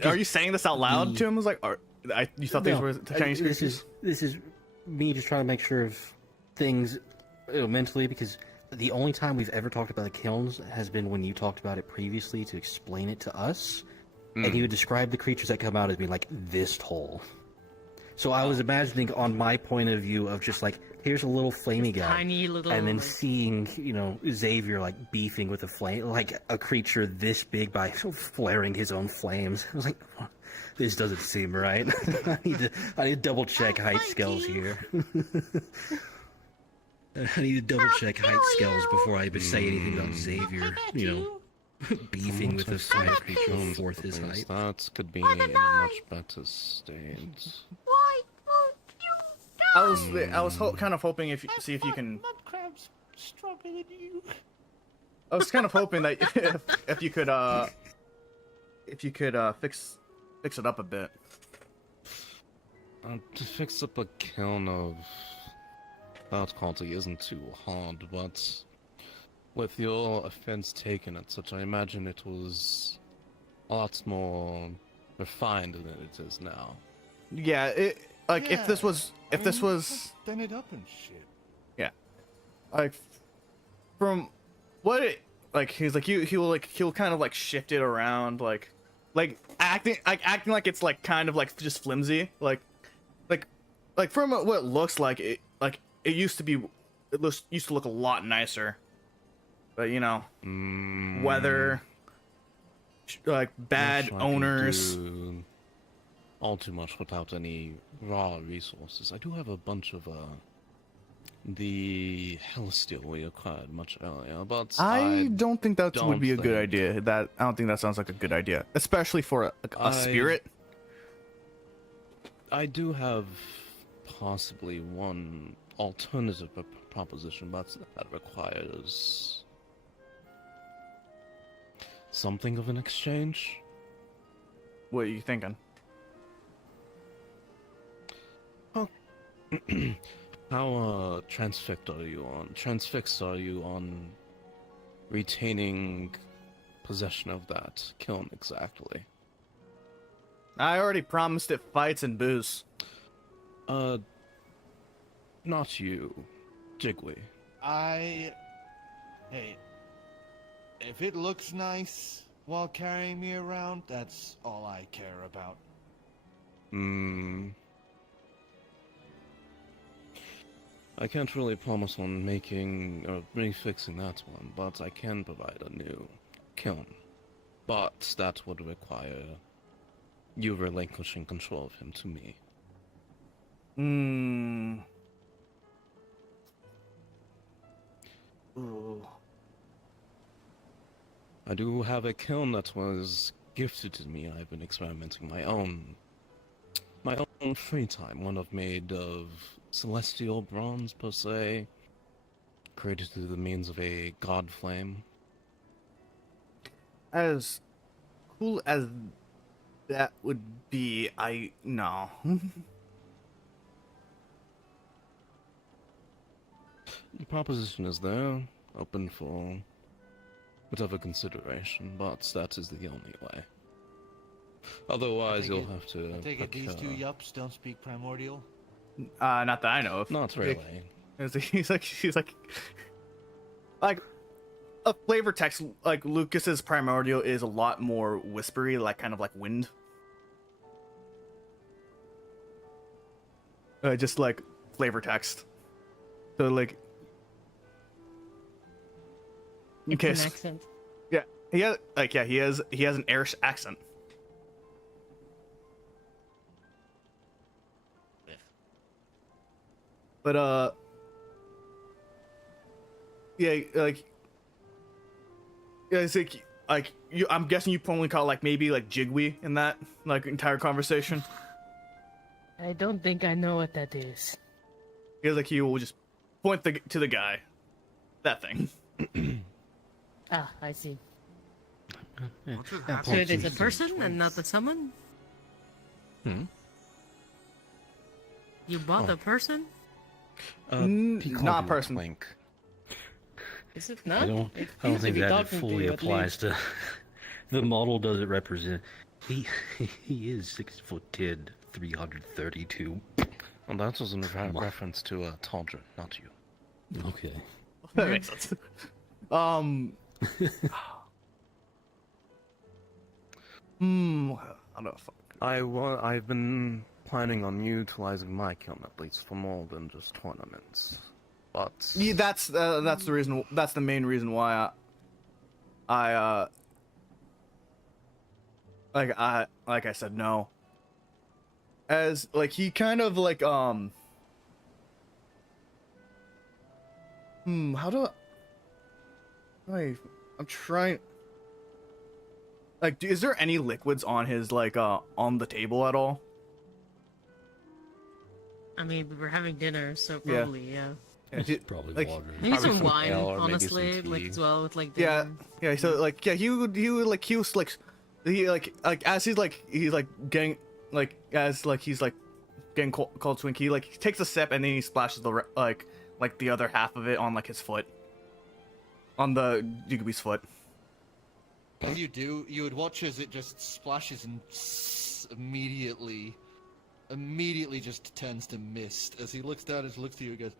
are you saying this out loud to him? I was like, You thought these were the Chinese creatures? This is me just trying to make sure of things mentally, because the only time we've ever talked about the kilns has been when you talked about it previously to explain it to us, and you would describe the creatures that come out as being like this tall. So I was imagining on my point of view of just like, here's a little flamey guy, Tiny little. and then like, seeing, you know, Xavier like beefing with a flame, like a creature this big by flaring his own flames. I was like, this doesn't seem right. I need to double check height scales here. I need to double check height scales before I even say anything about Xavier, you know, beefing with a fire creature a fourth his height. That could be in a much better state. Why won't you die? I was kind of hoping see if you can. Mudcrab's stronger than you. I was kind of hoping that if you could fix it up a bit. To fix up a kiln of that quality isn't too hard, but with your offense taken at such, I imagine it was a lot more refined than it is now. Yeah, if this was Done it up and shit. yeah, like from what it like he's like he'll kind of like shift it around like acting like it's like kind of like just flimsy like from what it looks like it used to look a lot nicer, but you know, weather, like bad Wish I could owners. do all too much without any raw resources. I do have a bunch of the Hellsteel we acquired much earlier, but I don't think that would be a good think- idea. I don't think that sounds like a good idea, especially for a spirit. I do have possibly one alternative proposition, but that requires something of an exchange. What are you thinking? How transfixed are you on retaining possession of that kiln exactly? I already promised it fights and booze. Not you, Jiggly. Hey, if it looks nice while carrying me around, that's all I care about. I can't really promise on making or refixing that one, but I can provide a new kiln. But that would require you relinquishing control of him to me. Ooh. I do have a kiln that was gifted to me. I've been experimenting my own free time. One made of celestial bronze per se, created through the means of a god flame. As cool as that would be, no. The proposition is there, open for whatever consideration, but that is the only way. Otherwise, you'll have to. I take it these two yups don't speak primordial? Not that I know of. Not really. He's like a flavor text. Like Lucas's primordial is a lot more whispery, like kind of like wind. Just like flavor text. So like, in It's case, an accent. yeah, he has an Irish accent. But yeah, like, yeah, it's like you. I'm guessing you probably call it like maybe like Jigwe in that like entire conversation. I don't think I know what that is. Because like he will just point to the guy, that thing. Ah, I see. So it is a person and not a summon? You bought a person? He called Not you a person. twink. Is it not? I don't It think seems to be that talking to fully you, at applies to the model. Doesn't represent. He is 6'10", 332. Well, that was in Come on. reference to Taldrin, not you. Okay. That makes sense. I don't know. Fuck. I've been planning on utilizing my kiln at least for more than just tournaments, but Yeah, that's the reason. That's the main reason why I like I said no. As like he kind of like how do I'm trying. Like, is there any liquids on his like on the table at all? I mean, we were having dinner, so Yeah. probably, yeah. Probably like, water. Maybe Probably some some wine, ale or maybe honestly, some like tea. as well with like Yeah, dinner. yeah. So like, yeah, he was like as he's getting like as like he's like getting called Twink. He like takes a sip and then he splashes the like the other half of it on like his foot, on the Jiggly's foot. As you do, you would watch as it just splashes and immediately just turns to mist. As he looks down and looks at you and goes,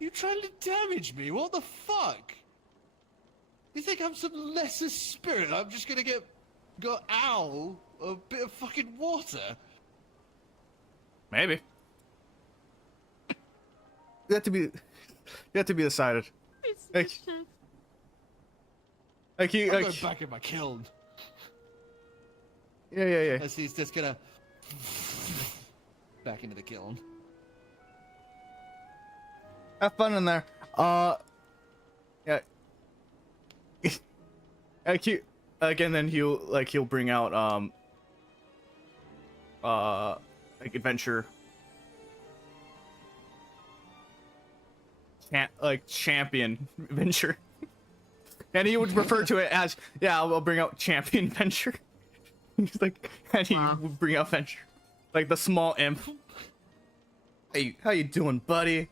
"You trying to damage me? What the fuck? You think I'm some lesser spirit? I'm just gonna go ow a bit of fucking water." Maybe. You have to be decided. Like, like he I'm like going back in my kiln. yeah. As he's just gonna back into the kiln. Have fun in there. Yeah. Again, then he'll bring out like adventure. Champion adventure. And he would refer to it as, yeah, I'll bring out champion venture. He's like, and he Wow. would bring out venture, like the small imp. Hey, how you doing, buddy?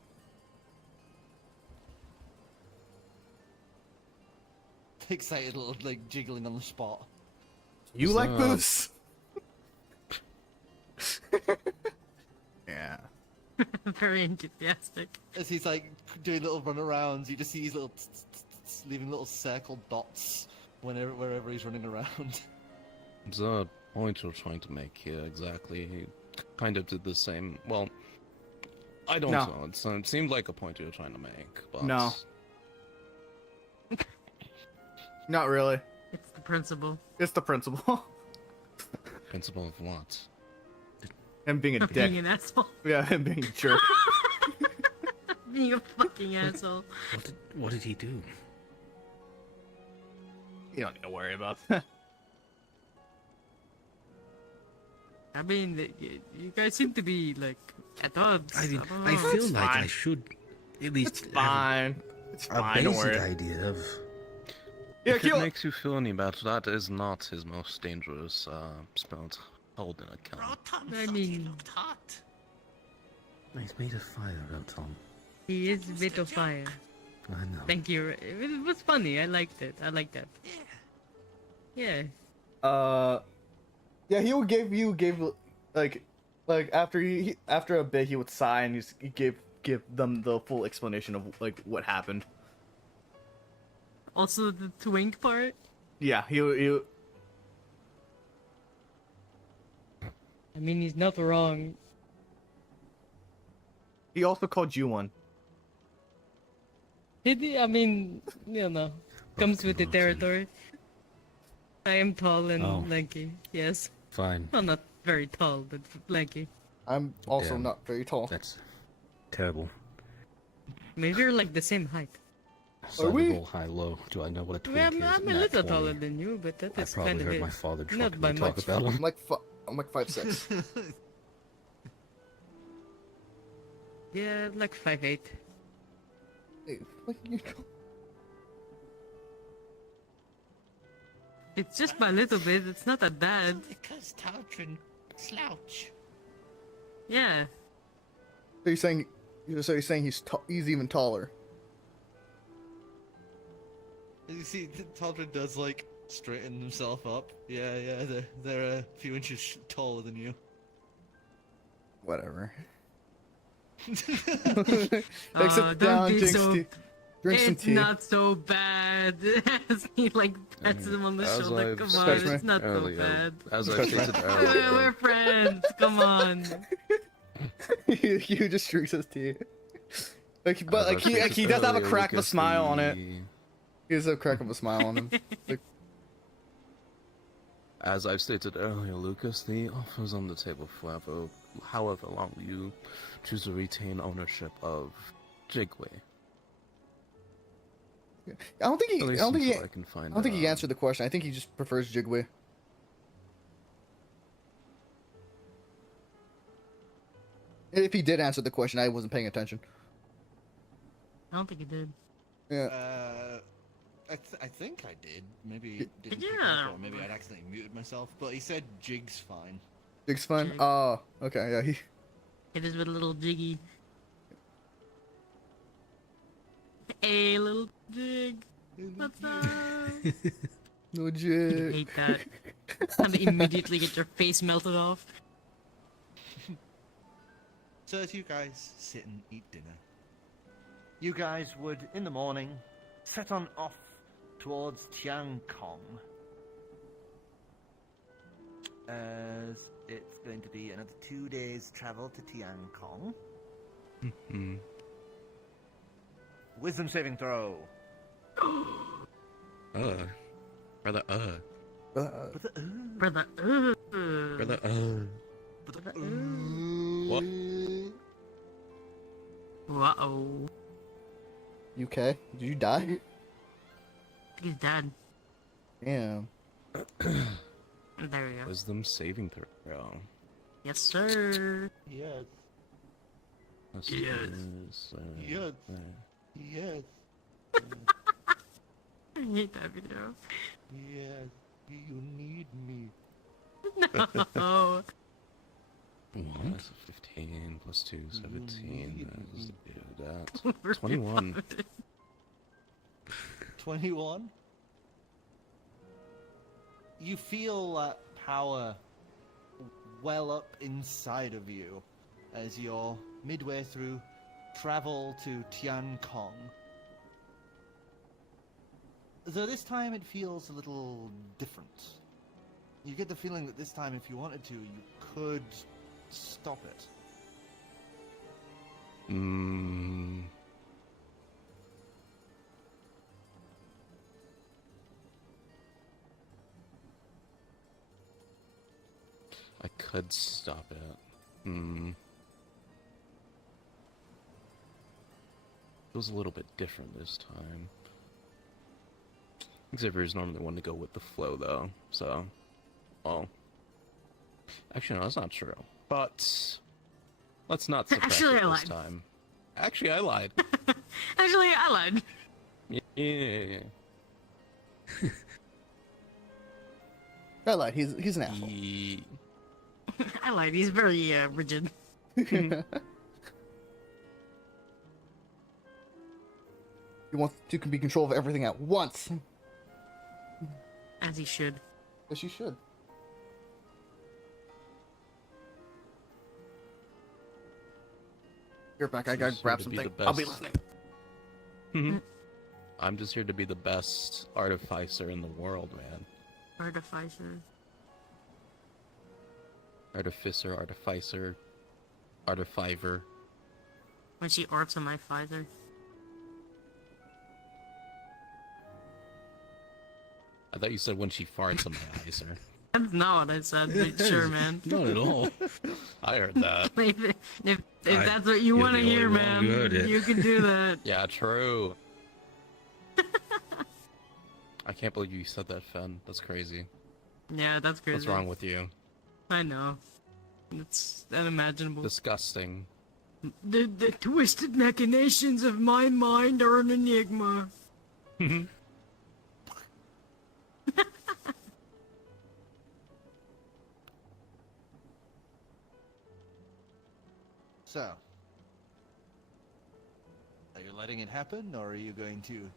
Excited little like jiggling on the spot. You like up? booze? Yeah. Very enthusiastic. As he's like doing little runarounds, you just see these little leaving little circle dots wherever he's running around. The point you're trying to make here exactly, he kind of did the same. Well, I don't No. know. It seemed like a point you were trying to make, but No. Not really. It's the principle. It's the principle. Principle of what? Him being a Of being dick. an asshole. Yeah, him being a jerk. Being a fucking asshole. What did he do? You don't need to worry about that. I mean, you guys seem to be like at odds. I mean, don't I know. feel It's like I fine. should at least It's fine. It's have a fine. Don't basic worry. idea of. Yeah, If it kill. makes you feel any better, that is not his most dangerous spell to hold in account. I mean, He's made of fire, Tom. he is a bit of fire. I know. Thank you. It was funny. I liked it. I like that. Yeah. Yeah, he gave like after a bit he would sigh and he give them the full explanation of like what happened. Also the twink part. Yeah, he I mean, he's not wrong. he also called you one. Did he? I mean, you know, comes with the territory. I am tall and Oh. lanky. Yes. Fine. Well, not very tall, but lanky. I'm also Damn. not very tall. That's terrible. Maybe you're like the same height. Are we? Sizable, high, low. Do I know what a twink Well, is? I'm a Nat little 20. taller than you, but that I is probably kind of heard it. my father Not talk by talk much. about him. I'm like 5'6". Yeah, like 5'8". Hey, what you It's just by a little bit. It's not that bad. Because Taldrin slouch. Yeah. So you're saying he's even taller. You see, Taldrin does like straighten himself up. Yeah, they're a few inches taller than you. Whatever. Oh, Sit don't down, be drink, so. drink some It's tea. not so bad. As he like pats him on the As shoulder. I've Come said on, it's not so earlier, bad. as I stated We're earlier, friends. Come on. You just drinks his tea. Like, but as like I've he stated does have a earlier, crack of a Lucas, smile on it. the- He has a crack of a smile on him. Like, As I've stated earlier, Lucas, the offer is on the table forever, however long you choose to retain ownership of Jigway. I don't think he. At I least don't think he. until I can find I don't think he out. answered the question. I think he just prefers Jigway. If he did answer the question, I wasn't paying attention. I don't think he did. Yeah. I think I did. Maybe it didn't pick Yeah. up, or maybe I'd accidentally muted myself. But he said Jig's fine. Jig's fun. Jig. Oh, okay. Yeah. He. It is with a little jiggy. Hey, little jig. What's up? No I Jig. hate that. And immediately get your face melted off. So as you guys sit and eat dinner, you guys would, in the morning, set on off towards Tiankong. As it's going to be another 2 days travel to Tiankong. Hmm. Wisdom saving throw. Brother, Uh, Brother. brother, What? Uh-oh. you okay? Did you die? He's dead. Damn. There we go. Wisdom saving throw. Yes, sir. Yes. That's Yes. Yes. Yes. I hate that video. Yes. You need me. No. What? 15 plus 2, 17. Let's do that. We're 21. 21? You feel that power well up inside of you as you're midway through travel to Tiankong. Though this time it feels a little different. You get the feeling that this time, if you wanted to, you could stop it. I could stop it. Feels a little bit different this time. Xavier's normally one to go with the flow, though, so... Well... Actually, no, that's not true. But... Let's not suppress Actually, it I this lied. time. Actually, I lied. Actually, I lied. Yeah. I lied. He's an asshole. Ye- I lied. He's very rigid. He wants to be in control of everything at once. As he should. Yes, you should. You're back. I gotta Just grab here to be something. the I'll be best. listening. I'm just here to be the best artificer in the world, man. Artificer. Artificer, artifiver. When she arts on my Pfizer. I thought you said when she farts on my eyes, sir. That's not what I said, but sure, man. Not at all. I heard that. if that's what you you're want to the hear, only one who man, heard it. you can do that. Yeah, true. I can't believe you said that, Fen. That's crazy. Yeah, that's crazy. What's wrong with you? I know. It's unimaginable. Disgusting. The twisted machinations of my mind are an enigma. So, are you letting it happen, or are you going to...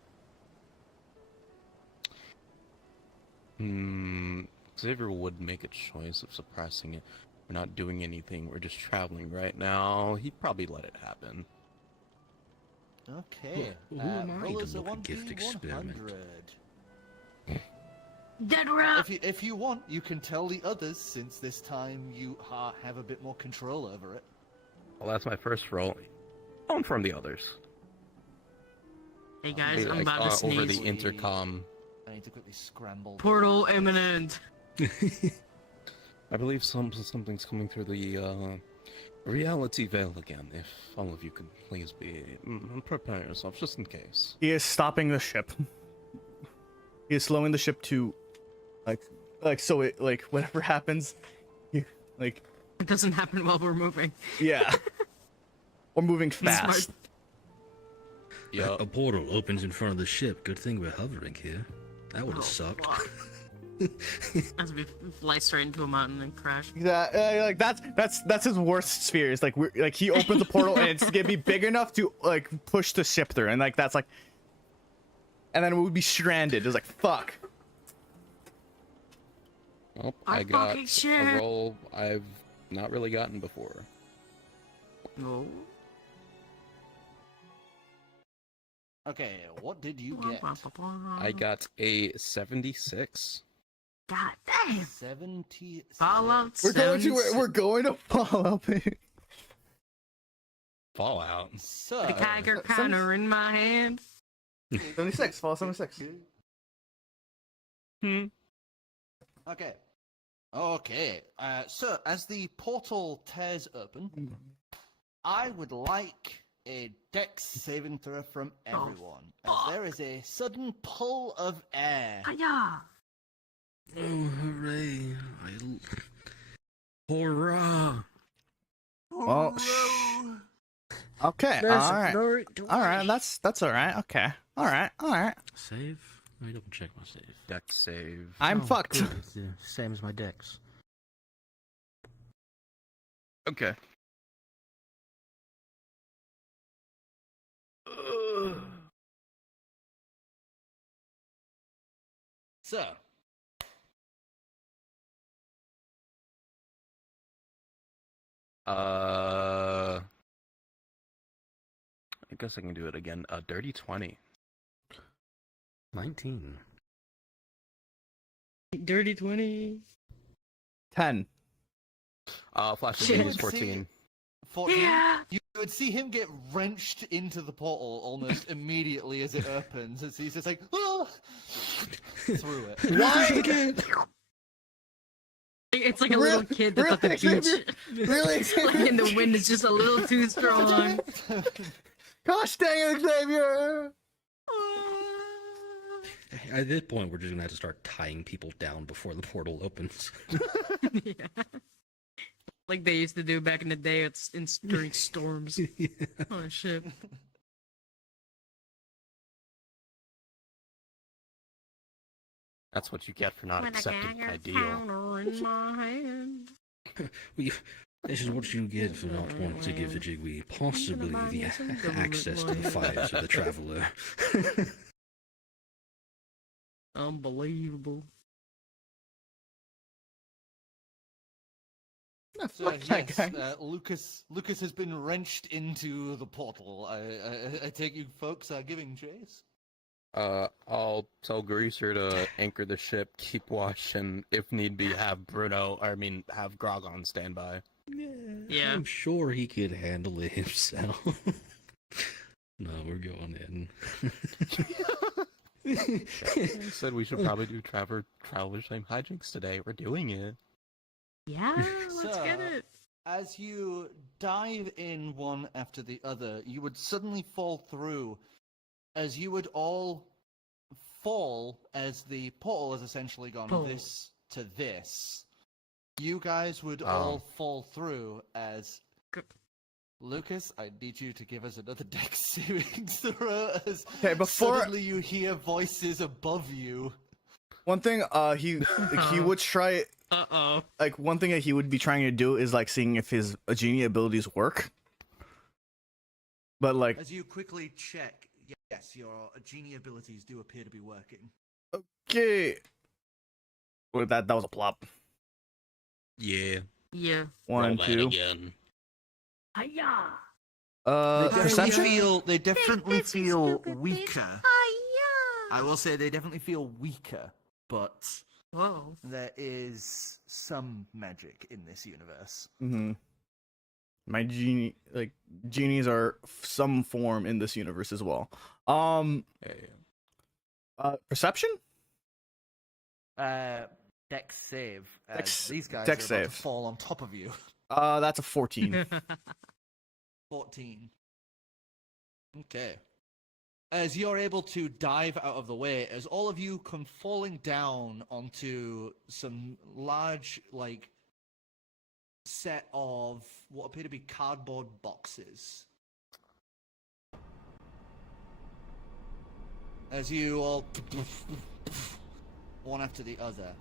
Xavier would make a choice of suppressing it. we're not doing anything, we're just traveling right now, he'd probably let it happen. Okay. Who am I roll to us a look a gift 1v100. experiment? Dead rat. If you want, you can tell the others, since this time you have a bit more control over it. Well, that's my first roll. I'll inform the others. Hey guys, Maybe, I'm about to over sneeze. the intercom. I need to quickly scramble. Portal imminent. I believe something's coming through the reality veil again. If all of you could please be prepare yourself just in case. He is stopping the ship. He is slowing the ship to, like so it whatever happens, you like. It doesn't happen while we're moving. Yeah. Or moving fast. Smart. Yeah. A portal opens in front of the ship. Good thing we're hovering here. That would have sucked. fuck. As we fly straight into a mountain and crash. Like that's his worst fear. Is like he opens the portal and it's gonna be big enough to like push the ship through, and like that's like, and then we would be stranded. It's like fuck. Well, Our I got fucking a ship. roll I've not really gotten before. No. Okay, what did you get? I got a 76. God damn. 70. Fallout We're going to 76. we're going to Fallout. Fallout. So, The Geiger counter in my hand. 76. Fallout 76. okay. Okay. So, as the portal tears open, I would like a dex saving throw from everyone, as there is a sudden pull of air. Yeah. Oh, hooray. Hurrah. Well, okay. All right. That's all right. Okay. All right. Save? Let me double check my save. Dex save. I'm fucked. Good. It's the same as my dex. Okay. So, I guess I can do it again. A dirty 20. 19. Dirty 20. 10. Flash of Shit. Genius 14. 14. Yeah. You would see him get wrenched into the portal almost immediately as it opens, as he's just like, oh! through it. Why? It's like a little kid that's at the beach. Really? Like, and the wind is just a little too strong. Gosh dang it, Xavier! At this point, we're just gonna have to start tying people down before the portal opens. Yeah. Like they used to do back in the day during storms. Yeah. Oh shit. That's what you get for not With a accepting my Geiger deal. counter in my hand. This is what you get for not wanting to give the Jigwee possibly the access to the fires of the Traveler. Unbelievable. So, Fuck that yes, guy. Lucas has been wrenched into the portal. I take you folks are giving chase? I'll tell Greaser to anchor the ship, keep watch, and if need be, have have Grog on standby. Yeah. I'm sure he could handle it himself. No, we're going in. I said we should probably do Traveler's Flame hijinks today. We're doing it. Yeah, let's get it. As you dive in one after the other, you would suddenly fall through, as you would all fall as the portal has essentially gone this to this. You guys would all fall through as... Lucas, I need you to give us another dex saving throw as suddenly you hear voices above you. One thing he would try, like one thing that he would be trying to do is like seeing if his genie abilities work. But like, As you quickly check, yes, your genie abilities do appear to be working. okay, well that was a plop. Yeah. Yeah. Roll One, that 2. again. Hiya! Perception? They definitely Bitch, you feel stupid bitch. weaker. I will say they definitely feel weaker, but Whoa. there is some magic in this universe. Mm-hmm. My genies are some form in this universe as well. Perception? Dex save. As Dex- these guys dex are about save. to fall on top of you. That's a 14. 14. Okay. As you're able to dive out of the way, as all of you come falling down onto some large, like, set of what appear to be cardboard boxes. As you all one after the other.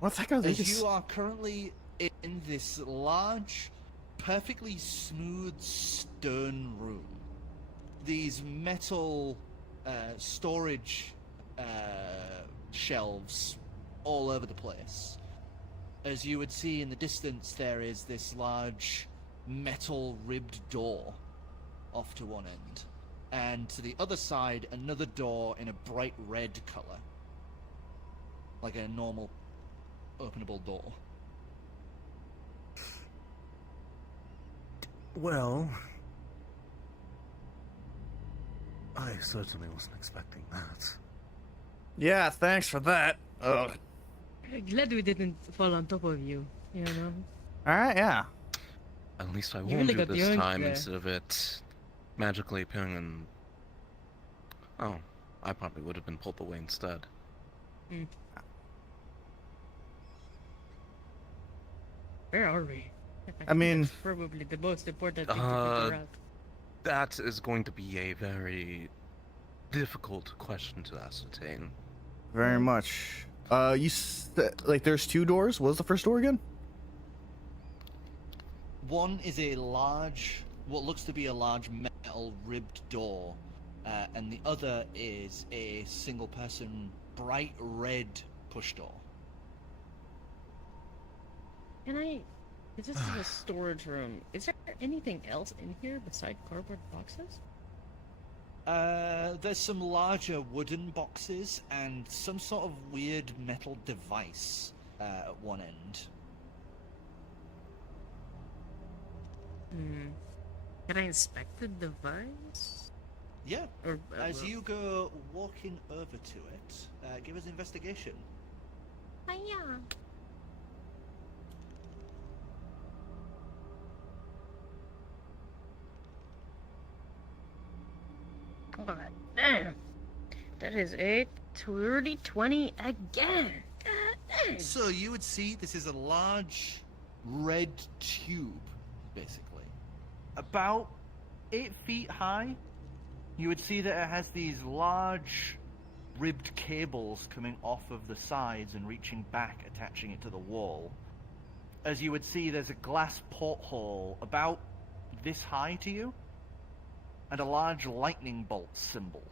What the heck are As these? you are currently in this large, perfectly smooth stone room. These metal storage shelves all over the place. As you would see in the distance, there is this large metal ribbed door off to one end. And to the other side, another door in a bright red color. Like a normal openable door. Well, I certainly wasn't expecting that. Yeah, thanks for that. Ugh. Glad we didn't fall on top of you, you know? Alright, yeah. At least I You won't really do got this yanked time there. instead of it magically appearing and... Oh, I probably would have been pulled away instead. Where are we? I mean- That's probably the most important thing to figure out. That is going to be a very difficult question to ascertain. Very much. There's 2 doors? What was the first door again? One is a large, what looks to be a large metal ribbed door, and the other is a single-person bright red push door. This is a storage room. Is there anything else in here beside cardboard boxes? There's some larger wooden boxes and some sort of weird metal device at one end. Can I inspect the device? Yeah. Or, As you go walking over to it, give us investigation. Hiya. God damn. That is a 30-20 again. God damn. So you would see this is a large red tube, basically. About 8 feet high. You would see that it has these large ribbed cables coming off of the sides and reaching back, attaching it to the wall. As you would see, there's a glass porthole about this high to you, and a large lightning bolt symbol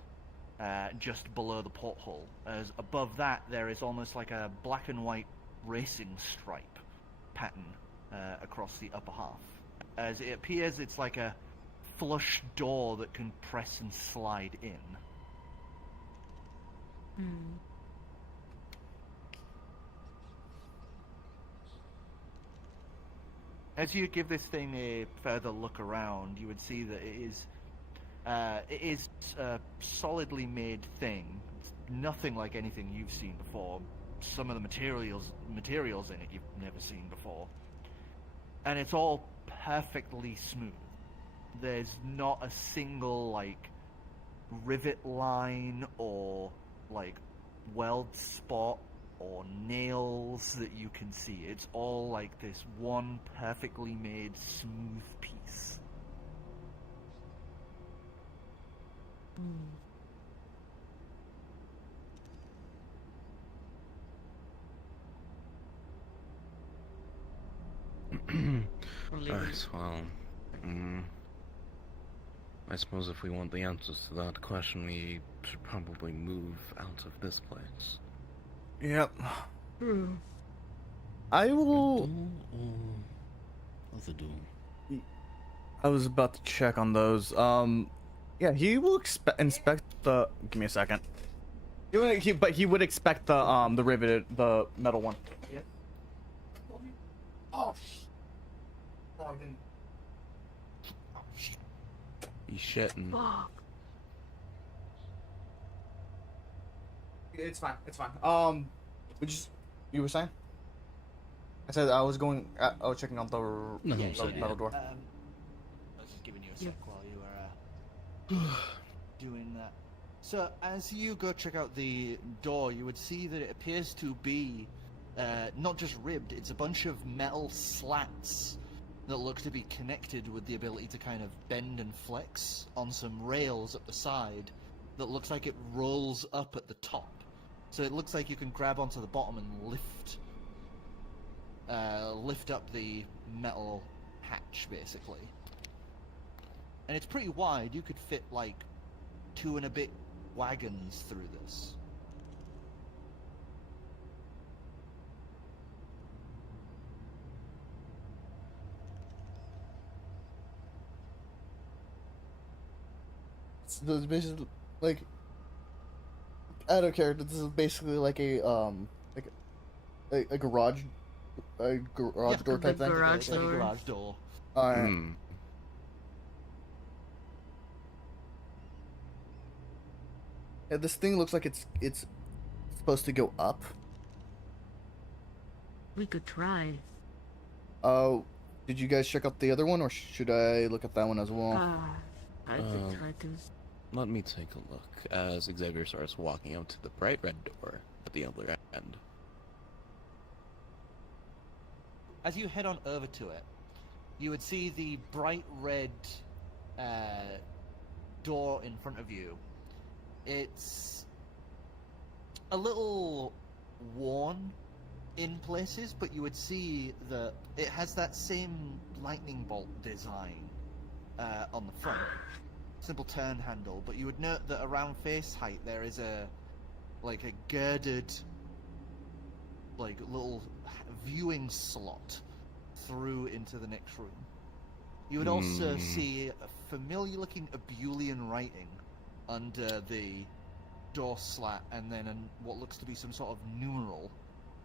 just below the porthole. As above that, there is almost like a black and white racing stripe pattern across the upper half. As it appears, it's like a flush door that can press and slide in. As you give this thing a further look around, you would see that it is a solidly made thing. It's nothing like anything you've seen before. Some of the materials in it you've never seen before. And it's all perfectly smooth. There's not a single, like, rivet line or, like, weld spot or nails that you can see. It's all like this one perfectly made smooth piece. Alright, well... I suppose if we want the answers to that question, we should probably move out of this place. Yep. I Front will. door or other door? I was about to check on those. Yeah, he will inspect the. Give me a second. But he would expect the riveted, the metal one. Oh. He's shitting. Fuck. It's fine. It's fine. You were saying? I said I was going. I was checking on the, No, the so, metal door. I was just giving you a sec Yep. while you were doing that. So, as you go check out the door, you would see that it appears to be not just ribbed, it's a bunch of metal slats that look to be connected with the ability to kind of bend and flex on some rails at the side that looks like it rolls up at the top. So it looks like you can grab onto the bottom and lift up the metal hatch, basically. And it's pretty wide. You could fit like 2 and a bit wagons through this. So it's basically like, out of character. This is basically like a a garage, garage door type thing. Garage It's like a door. garage door. Alright. Hmm. Yeah, this thing looks like it's supposed to go up. We could try. Did you guys check out the other one, or should I look at that one as well? I could try to. Let me take a look as Xavier starts walking up to the bright red door at the other end. As you head on over to it, you would see the bright red door in front of you. It's a little worn in places, but you would see that it has that same lightning bolt design on the front. Simple turn handle, but you would note that around face height there is a girded little viewing slot through into the next room. You would also see a familiar looking Abulian writing under the door slat, and then what looks to be some sort of numeral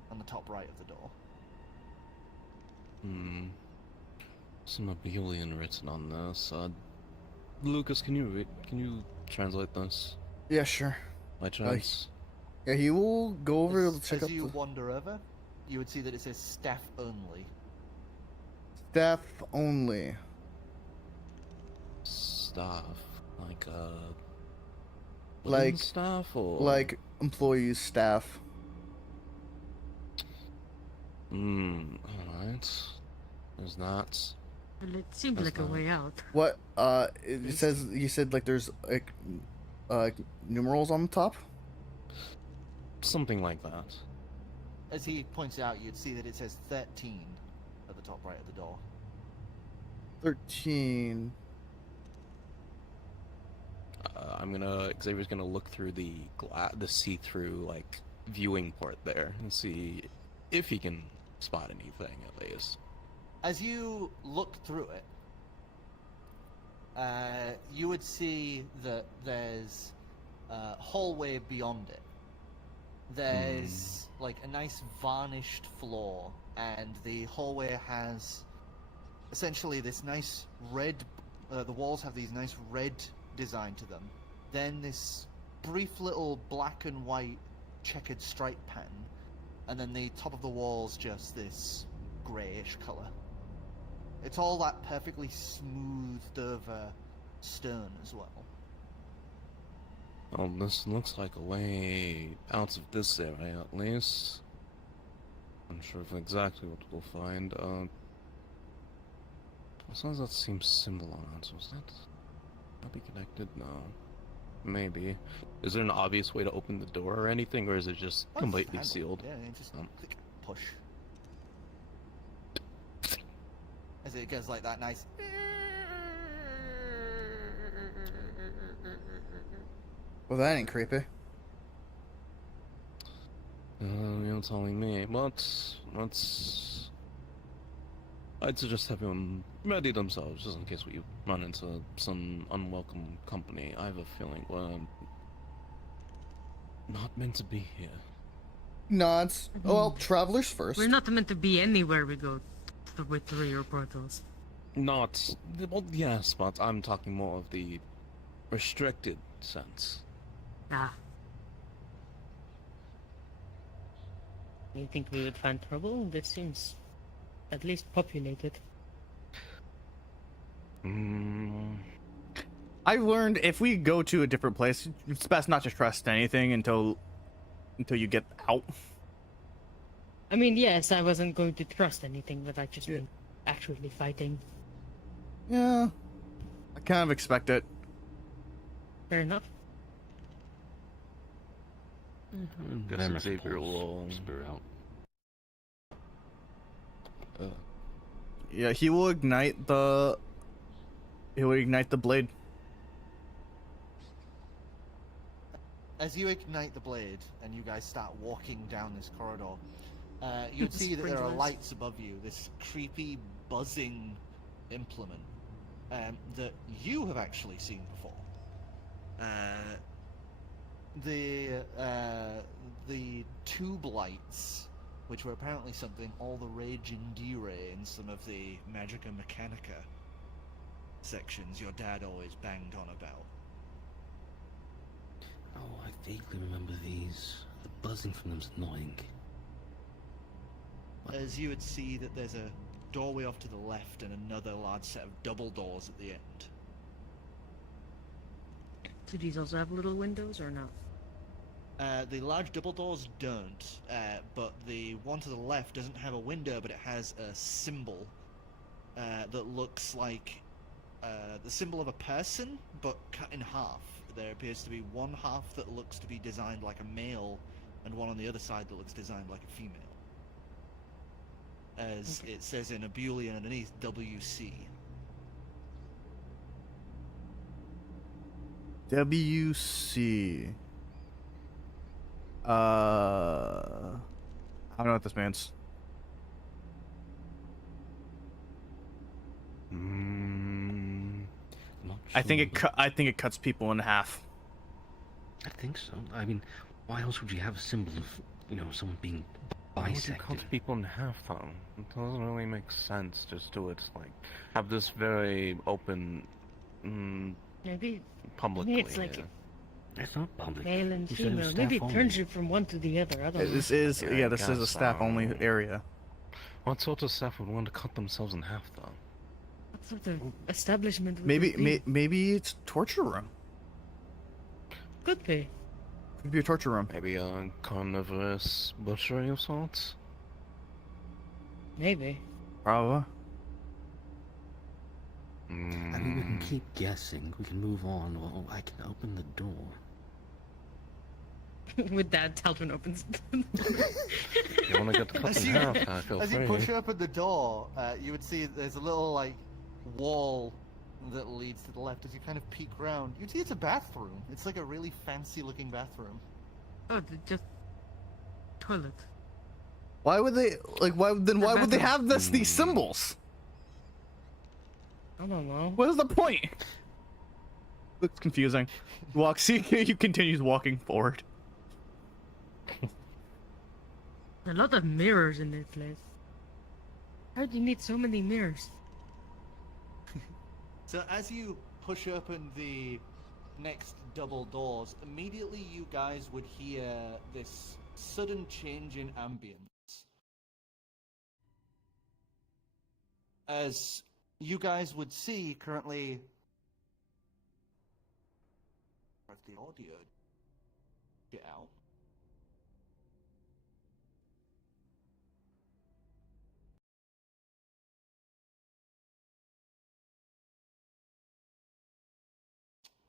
on the top right of the door. Some Oblivion written on this. Lucas, can you translate this Yeah, sure. by chance? Yeah, he will go over to check As out you the wander over, you would see that it says staff only. staff only. Staff, like Like- living staff or Like employees, staff. Alright. There's that. Well, it seems That's like a not- way out. What? It says, you said like there's like numerals on the top. Something like that. As he points out, you'd see that it says 13 at the top right of the door. 13. Xavier's gonna look through the see-through like viewing port there and see if he can spot anything at least. As you look through it, you would see that there's a hallway beyond it. There's like a nice varnished floor, and the hallway has essentially this nice red. The walls have these nice red design to them. Then this brief little black and white checkered stripe pattern, and then the top of the walls just this greyish color. It's all that perfectly smoothed over stone as well. Well, this looks like a way out of this area at least. I'm sure of exactly what we'll find. As long as that seems similar, was that be connected? No. Maybe. Is there an obvious way to open the door or anything, or is it just Oh, completely handle. sealed? Yeah, just click, push. As it goes like that nice. Well, that ain't creepy. Yeah, you're telling me, but I'd suggest everyone ready themselves, just in case we run into some unwelcome company. I have a feeling we're not meant to be here. Nods. Well, travelers first. We're not meant to be anywhere we go with 3 or portals. Not, well, yes, but I'm talking more of the restricted sense. Ah. You think we would find trouble? This seems at least populated. I've learned if we go to a different place, it's best not to trust anything until you get out. I mean, yes, I wasn't going to trust anything, but I just mean actually fighting. Yeah, I kind of expect it. Fair enough. Guess Emerson Xavier pulls will. spear out. Yeah, he will ignite the. He will ignite the blade. As you ignite the blade and you guys start walking down this corridor, you'd see that there are Sprinklers. lights above you, this creepy, buzzing implement that you have actually seen before. The tube lights, which were apparently something all the rage in D-Ray in some of the Magica Mechanica sections your dad always banged on about. Oh, I vaguely remember these. The buzzing from them's annoying. As you would see that there's a doorway off to the left and another large set of double doors at the end. Do these also have little windows or not? The large double doors don't, but the one to the left doesn't have a window, but it has a symbol that looks like the symbol of a person, but cut in half. There appears to be one half that looks to be designed like a male, and one on the other side that looks designed like a female. As it says in Oblivion underneath, WC. WC. I don't know what this means. Not I think sure, I think it cuts people in half. I think so. I mean, why else would you have a symbol of, someone being Why would you cut bisected? people in half, though? It doesn't really make sense just to have this very open, Maybe publicly. it's like It's not public. male and You said it was female. Maybe it staff turns only. you from one to the other. I don't know. This is Yeah, I yeah, this is a guess staff only so. area. What sort of staff would want to cut themselves in half, though? What sort of establishment would Maybe this be? maybe it's torture room. Could be. Could be a torture room. Maybe a carnivorous butchery of sorts? Maybe. Probably. I mean, we can keep guessing. We can move on. Well, I can open the door. With that, Talvin opens. You want to get cut As in you- half, I feel As you free. push open the door, you would see that there's a little wall that leads to the left. As you kind of peek around, you'd see it's a bathroom. It's like a really fancy looking bathroom. Oh, just toilet. Why would they why would they have these symbols? I don't know. What is the point? Looks confusing. He continues walking forward. A lot of mirrors in this place. How do you need so many mirrors? So as you push open the next double doors, immediately you guys would hear this sudden change in ambience. As you guys would see currently, if the audio get out.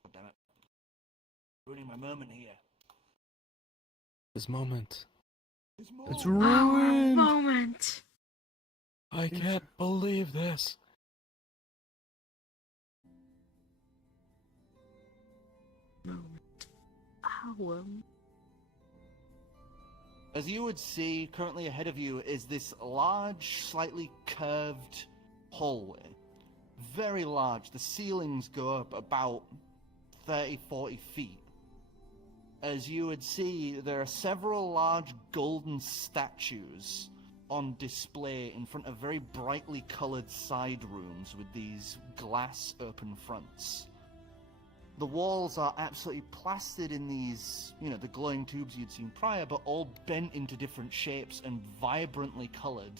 God damn it. Ruining my moment here. This moment. It's Our ruined. moment. I can't believe this. Moment. Our. As you would see, currently ahead of you is this large, slightly curved hallway. Very large. The ceilings go up about 30, 40 feet. As you would see, there are several large golden statues on display in front of very brightly colored side rooms with these glass open fronts. The walls are absolutely plastered in these, the glowing tubes you'd seen prior, but all bent into different shapes and vibrantly colored.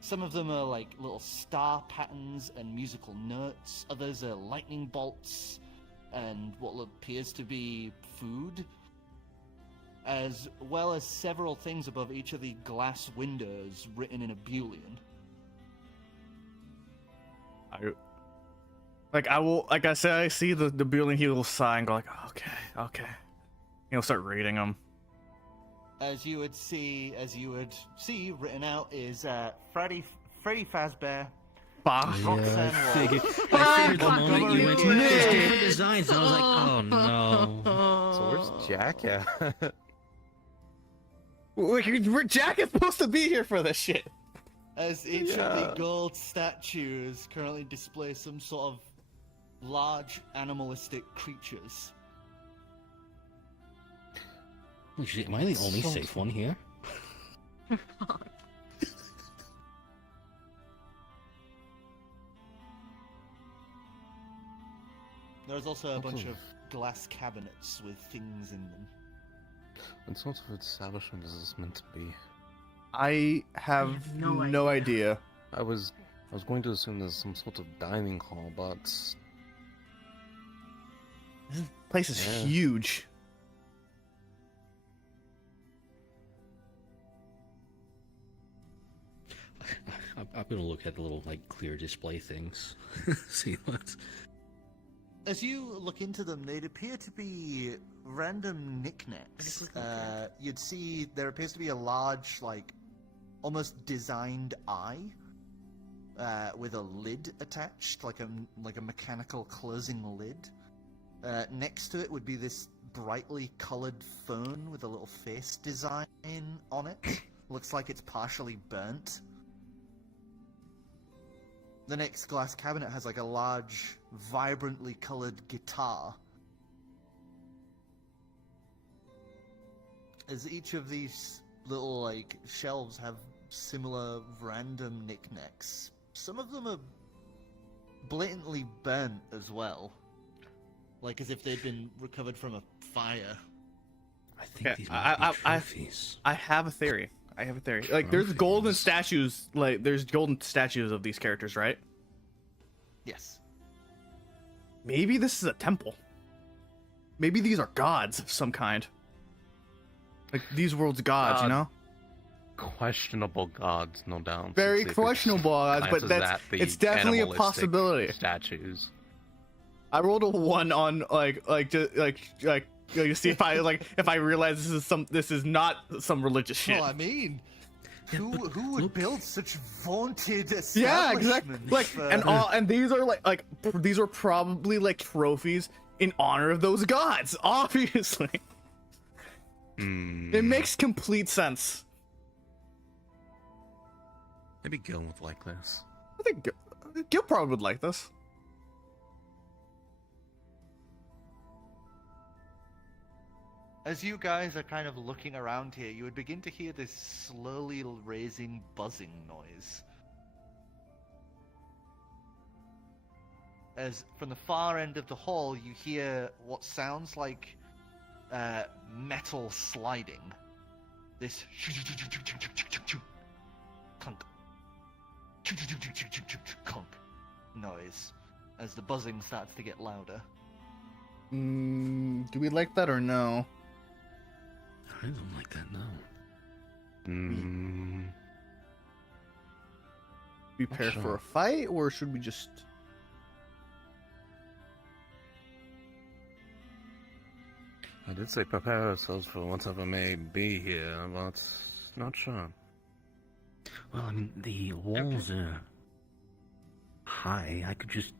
Some of them are like little star patterns and musical notes. Others are lightning bolts and what appears to be food, as well as several things above each of the glass windows written in Oblivion. Like I said, I see the building, he will sigh and go like, okay. He'll start reading them. As you would see written out is Freddy Fazbear. Bah. Yeah, I figured the moment you went to different designs, I was like, oh no. So where's Jack at? Wait, Jack is supposed to be here for this shit. As each of the gold statues currently display some sort of large animalistic creatures. Actually, am I the only safe one here? There's also a bunch of glass cabinets with things in them. What sort of establishment is this meant to be? I have no idea. I was going to assume there's some sort of dining hall, but This place is huge. I'm gonna look at the little clear display things. See what. As you look into them, they'd appear to be random knickknacks. You'd see there appears to be a large, almost designed eye with a lid attached, like a mechanical closing lid. Next to it would be this brightly colored phone with a little face design on it. Looks like it's partially burnt. The next glass cabinet has a large, vibrantly colored guitar. As each of these little shelves have similar random knickknacks. Some of them are blatantly burnt as well. As if they'd been recovered from a fire. I think these might be trophies. I have a theory. There's golden statues. There's golden statues of these characters, right? Yes. Maybe this is a temple. Maybe these are gods of some kind. These world's gods, you know? Questionable gods, no doubt. Very questionable gods, but it's definitely a possibility. Statues. I rolled a 1 on you see if I realize this is not some religious shit. Well, I mean, who would build such vaunted establishments? Yeah, exactly. And these are these are probably trophies in honor of those gods. Obviously, it makes complete sense. Maybe Gil would like this. I think Gil probably would like this. As you guys are kind of looking around here, you would begin to hear this slowly raising buzzing noise. As from the far end of the hall, you hear what sounds like metal sliding. This clunk, clunk noise as the buzzing starts to get louder. Do we like that or no? I don't like that, no. Prepare for a fight, or should we just... I did say prepare ourselves for whatever may be here, but not sure. Well, I mean, the walls are high. I could just,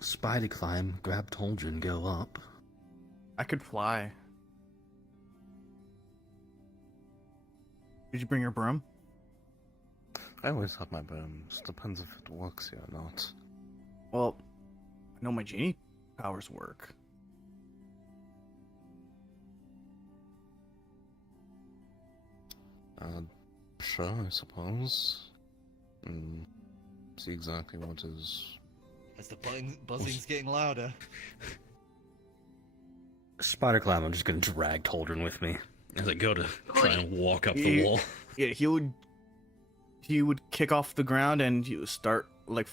spider climb, grab Toldra, and go up. I could fly. Did you bring your broom? I always have my brooms. Depends if it works here or not. Well, I know my genie powers work. Sure, I suppose. See exactly what is... As the buzzing's getting louder. Spider Climb, I'm just gonna drag Toldrin with me as I go to try and walk up the wall. Yeah, he would kick off the ground and he would start like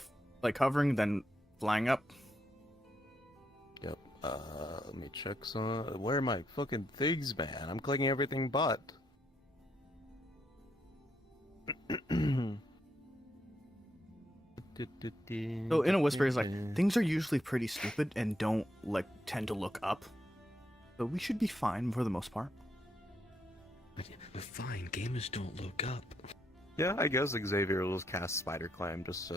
hovering, then flying up. Yep, let me check some... Where are my fucking things, man? I'm clicking everything but. So in a whisper, he's like, things are usually pretty stupid and don't like tend to look up. So we should be fine for the most part. But fine, gamers don't look up. Yeah, I guess Xavier will cast Spider Climb just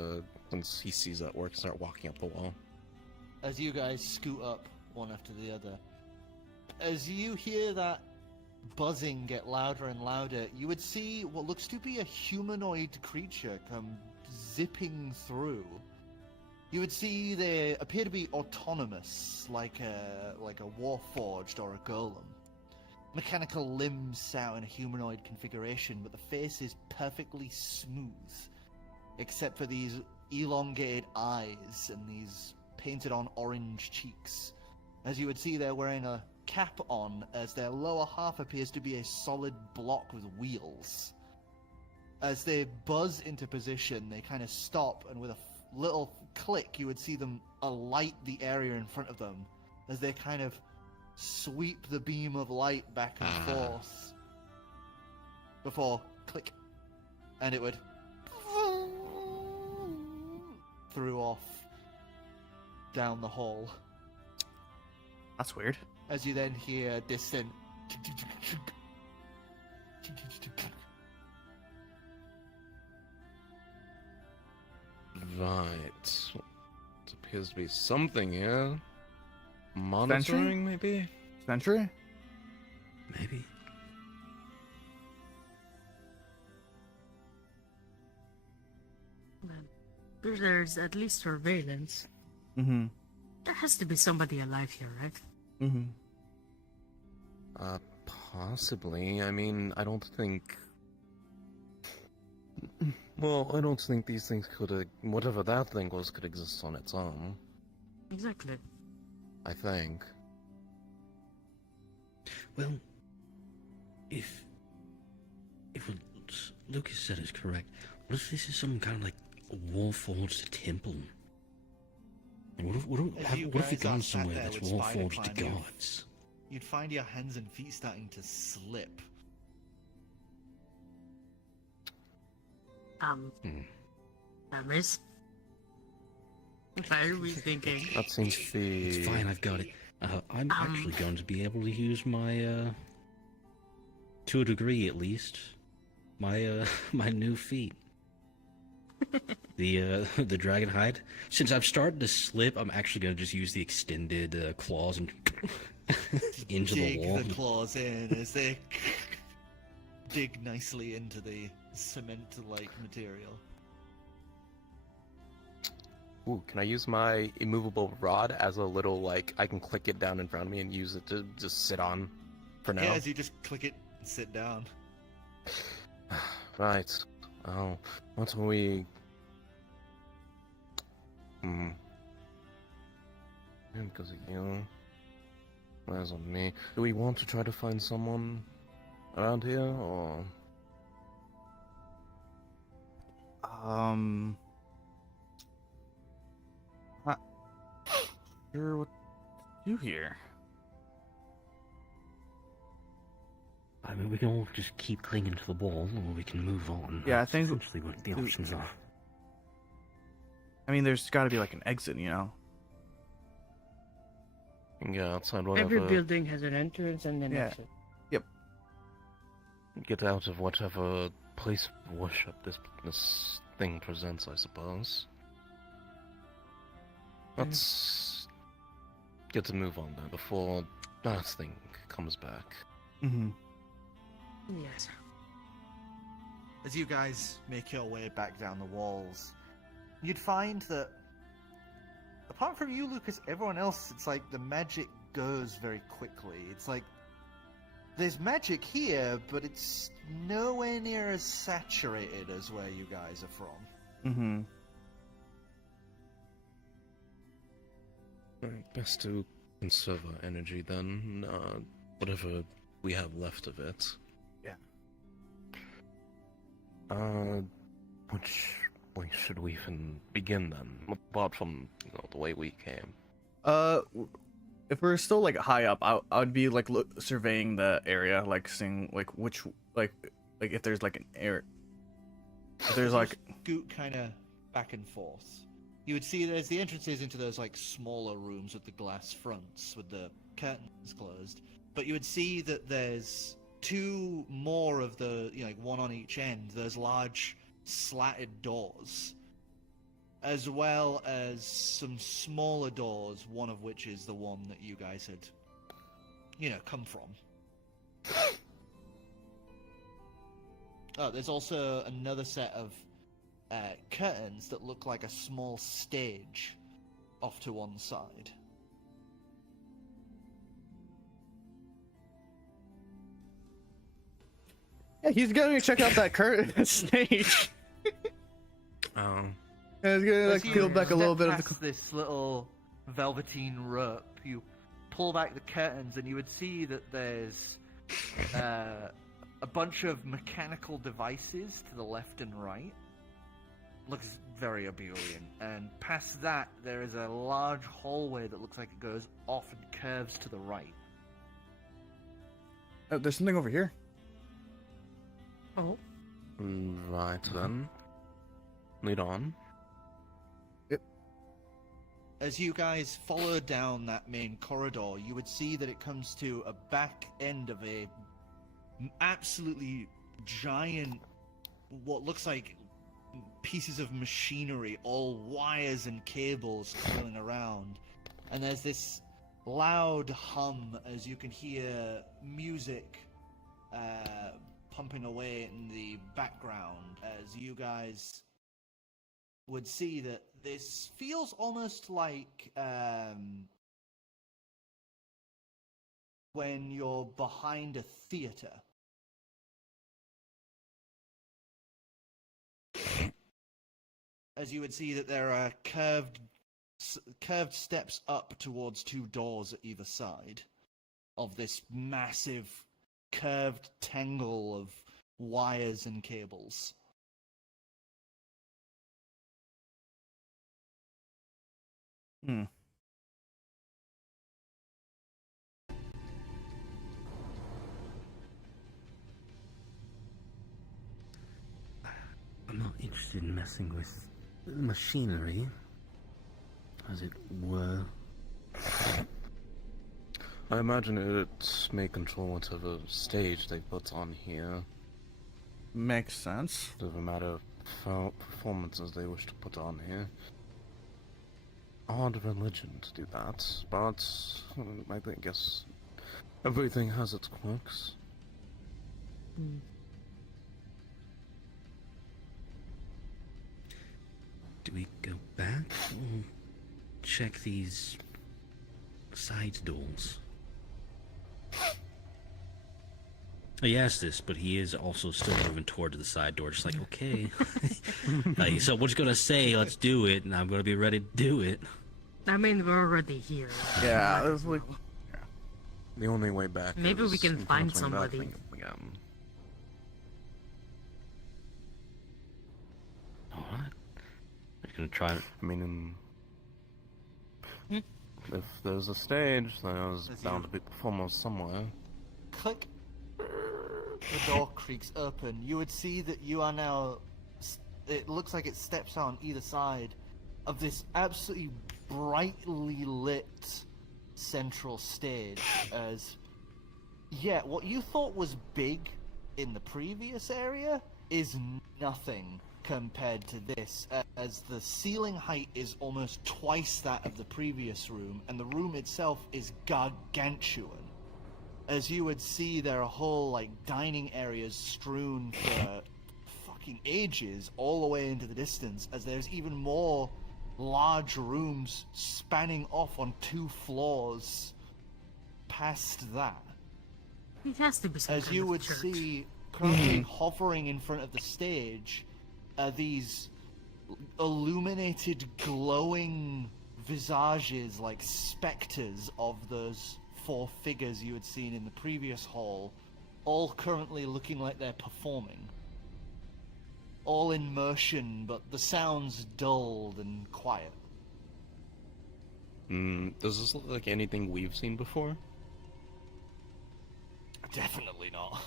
since he sees that work, start walking up the wall. As you guys scoot up one after the other, as you hear that buzzing get louder and louder, you would see what looks to be a humanoid creature come zipping through. You would see they appear to be autonomous, like a warforged or a golem. Mechanical limbs out in a humanoid configuration, but the face is perfectly smooth, except for these elongated eyes and these painted-on orange cheeks. As you would see, they're wearing a cap on, as their lower half appears to be a solid block with wheels. As they buzz into position, they kind of stop, and with a little click, you would see them alight the area in front of them, as they kind of sweep the beam of light back and forth before click, and it would through off down the hall. That's weird. As you then hear distant Right. It appears to be something here. Monitoring, maybe? Sentry? Maybe. There's at least surveillance. Mm-hmm. There has to be somebody alive here, right? Mm-hmm. Possibly. I mean, I don't think... Well, I don't think these things could... Whatever that thing was could exist on its own. Exactly. I think. Well, if what Lucas said is correct, what if this is some kind of like warforged temple? What if we've gone somewhere that's warforged to gods? You'd find your hands and feet starting to slip. Miss? What are we thinking? That seems to be... It's fine, I've got it. I'm actually going to be able to use my, to a degree at least, my new feat. The dragon hide. Since I've started to slip, I'm actually going to just use the extended claws and into the wall. Dig the claws in as they dig nicely into the cement-like material. Ooh, can I use my immovable rod as a little, like, I can click it down in front of me and use it to just sit on for now? Yeah, as you just click it and sit down. Right. Oh, what are we... Because of you. Where's on me? Do we want to try to find someone around here, or... Not sure what to do here. I mean, we can all just keep clinging to the wall, or we can move on. Yeah, I That's think essentially what the options are. I mean, there's got to be like an exit, you know. Yeah, outside whatever. Every building has an entrance and an Yeah. exit. Get out of whatever place of worship this thing presents, I suppose. Let's get to move on then before that thing comes back. Mm-hmm. Yes. as you guys make your way back down the walls, you'd find that, apart from you, Lucas, everyone else, it's like the magic goes very quickly. It's like, there's magic here, but it's nowhere near as saturated as where you guys are from. Mm-hmm. Alright, best to conserve our energy then, whatever we have left of it. Which way should we even begin then? Apart from, the way we came. If we're still like high up, I would be like surveying the area, like seeing like which like if there's like an area. If there's like scoot kind of back and forth. You would see there's the entrances into those like smaller rooms with the glass fronts with the curtains closed, but you would see that there's two more of the, like one on each end, those large slatted doors, as well as some smaller doors, one of which is the one that you guys had, come from. Oh, there's also another set of curtains that look like a small stage off to one side. yeah, he's gonna check out that curtain stage. Oh. Yeah, he's gonna like peel back a little bit of the. This little velveteen rope, you pull back the curtains, and you would see that there's a bunch of mechanical devices to the left and right. Looks very Oblivion. And past that, there is a large hallway that looks like it goes off and curves to the right. Oh, there's something over here. Oh. Right then. Lead on. As you guys follow down that main corridor, you would see that it comes to a back end of a absolutely giant, what looks like pieces of machinery, all wires and cables curling around. And there's this loud hum as you can hear music pumping away in the background, as you guys would see that this feels almost like when you're behind a theater. As you would see that there are curved steps up towards two doors at either side of this massive curved tangle of wires and cables. Hmm. I'm not interested in messing with machinery, as it were. I imagine it may control whatever stage they put on here. Makes sense. Doesn't matter performances they wish to put on here. Odd religion to do that, but I guess everything has its quirks. Do we go back or check these side doors? He asked this, but he is also still moving toward the side door, just like, okay. Like, so we're just gonna say, let's do it, and I'm gonna be ready to do it. I mean, we're already here. Yeah, it was like. The only way back. Maybe we is can find encountering that somebody. thing again. Alright. I'm gonna try it. I mean, if there's a stage, there's bound to be performers somewhere. Click. The door creaks open. You would see that you are now. It looks like it steps on either side of this absolutely brightly lit central stage. As what you thought was big in the previous area is nothing compared to this, as the ceiling height is almost twice that of the previous room, and the room itself is gargantuan. As you would see, there are whole, like, dining areas strewn for fucking ages all the way into the distance, as there's even more large rooms spanning off on 2 floors past that. It has to be some As kind you of would church. see, currently hovering in front of the stage, are these illuminated, glowing visages like specters of those 4 figures you had seen in the previous hall, all currently looking like they're performing. All in motion, but the sounds dulled and quiet. Does this look like anything we've seen before? Definitely not.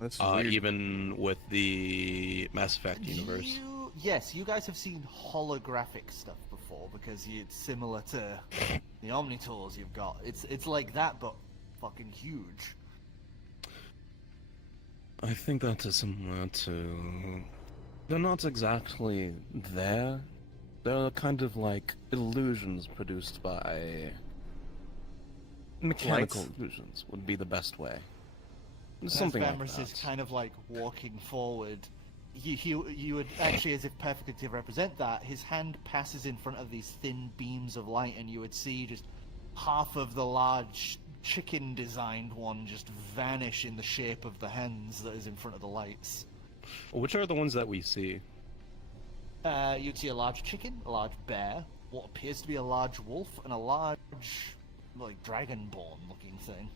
That's weird. Even with the Mass Effect universe. Yes, you guys have seen holographic stuff before, because it's similar to the Omnitors you've got. It's like that, but fucking huge. I think that is similar to... They're not exactly there. They're kind of like illusions produced by... Mechanical Lights? illusions would be the best way. As Something like Vamris that. is kind of like walking forward. You would actually, as if perfectly to represent that, his hand passes in front of these thin beams of light, and you would see just half of the large chicken-designed one just vanish in the shape of the hands that is in front of the lights. Which are the ones that we see? You'd see a large chicken, a large bear, what appears to be a large wolf, and a large, like, dragonborn-looking thing.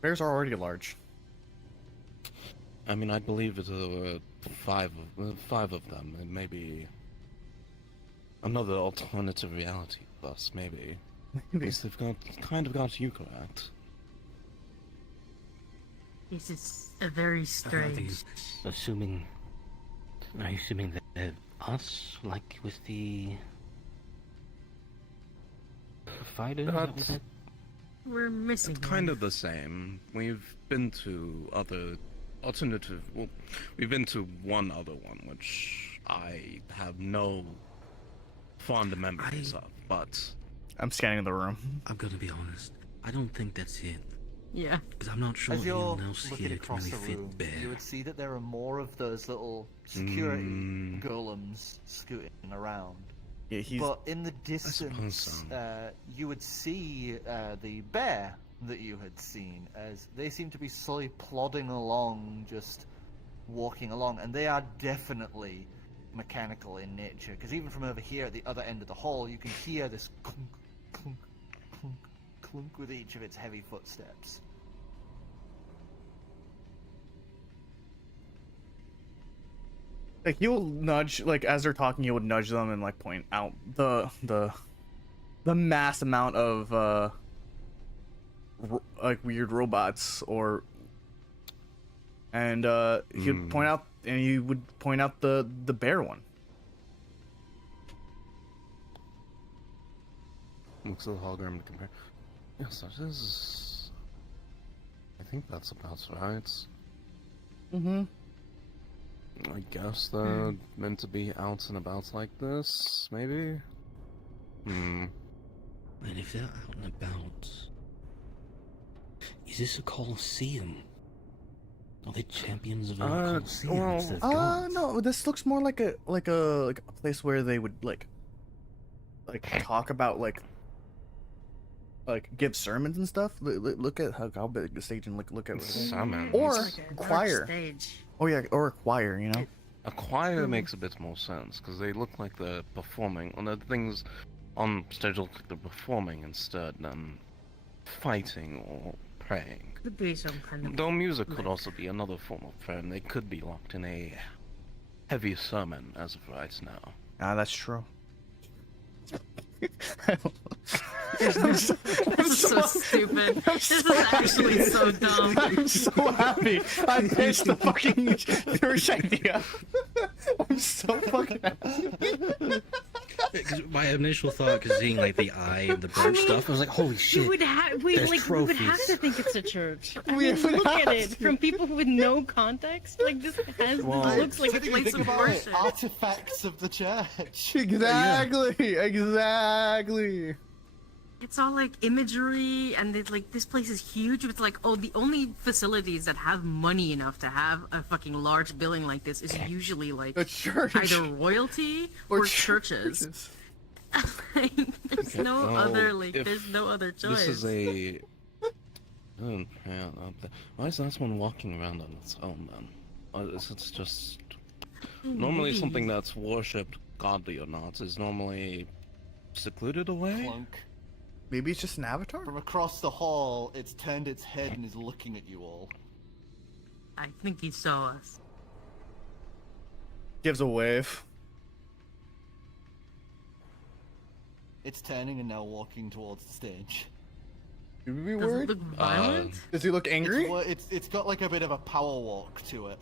Bears are already large. I mean, I believe it's 5 of them, and maybe another alternative reality bus, maybe. Because they've kind of got you correct. This is a very strange. Assuming... Are you assuming that us, like with the... fighter? That's- We're missing It's kind of the same. We've been to other alternative... Well, we've been to one other one, which I have no fond memories of, but... I'm scanning the room. I'm gonna be honest. I don't think that's it. Yeah. Because I'm not sure As you're anyone else looking here can across really the fit room, Bear. you would see that there are more of those little security golems scooting around. Yeah, he's... But in the suppose distance, so. you would see the bear that you had seen, as they seem to be slowly plodding along, just walking along, and they are definitely mechanical in nature, because even from over here at the other end of the hall, you can hear this clunk, clunk, clunk, clunk with each of its heavy footsteps. Like, you'll nudge, like, as they're talking, you would nudge them and, like, point out the mass amount of, like, weird robots, or... And, he'd point out, and you would point out the bear one. Looks at the hologram to compare. Yes, that is... I think that's about right. Mm-hmm. I guess they're meant to be out and about like this, maybe? And if they're out and about... Is this a Colosseum? Are they champions of a Colosseum well, instead of gods? No, this looks more like a place where they would, like talk about, like give sermons and stuff. Look at how big the stage, and look at Summons. or It's like a dark choir. stage. Oh yeah, or a choir, you know. A choir makes a bit more sense, because they look like they're performing. Well, the things on stage look like they're performing instead than fighting or praying. Could be some kind of. Though music could also be another form of prayer, and they could be locked in a heavy sermon as of right now. Ah, that's true. This is so stupid. This is actually so dumb. I'm so happy. I pitched the fucking first idea. I'm so fucking happy. 'Cause my initial thought, because seeing like the eye and the bird stuff, I was like, holy shit. We would have we There's would have trophies. to think it's a church. I We mean, would look have at it to. from people with no context. Like this looks like a Typically, place think of about worship. artifacts of the church. Exactly. Exactly. It's all like imagery, and it's like this place is huge. It's like, oh, the only facilities that have money enough to have a fucking large building like this is usually like A church. either royalty or churches. Like, there's no Well, other like, if there's no other choice. This is a. Oh, yeah, why is that one walking around on its own then? It's just normally Maybe. something that's worshipped, godly or not, is normally secluded away. Clunk. Maybe it's just an avatar? From across the hall, it's turned its head and is looking at you all. I think he saw us. Gives a wave. It's turning and now walking towards the stage. Should we be Does it worried? look violent? Does he look angry? It's got like a bit of a power walk to it.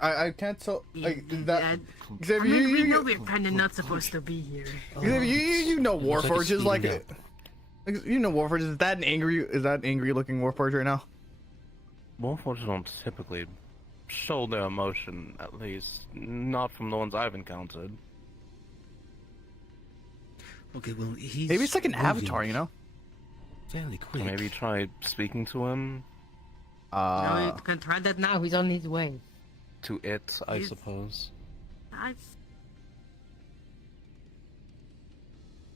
I can't tell. Like that. I Xavier, mean, we know you, we're kind of not supposed to be here. Xavier, you know Looks like Warforged it's is like. speeding You know Warforged is that an angry? Is that an angry looking Warforged right now? Warforged don't typically show their emotion, at least not from the ones I've encountered. Okay, well, he's Maybe it's like an moving avatar, you know? fairly quick. Maybe try speaking to him, No, you can try that now. He's on his way. to it, I He's- suppose. I've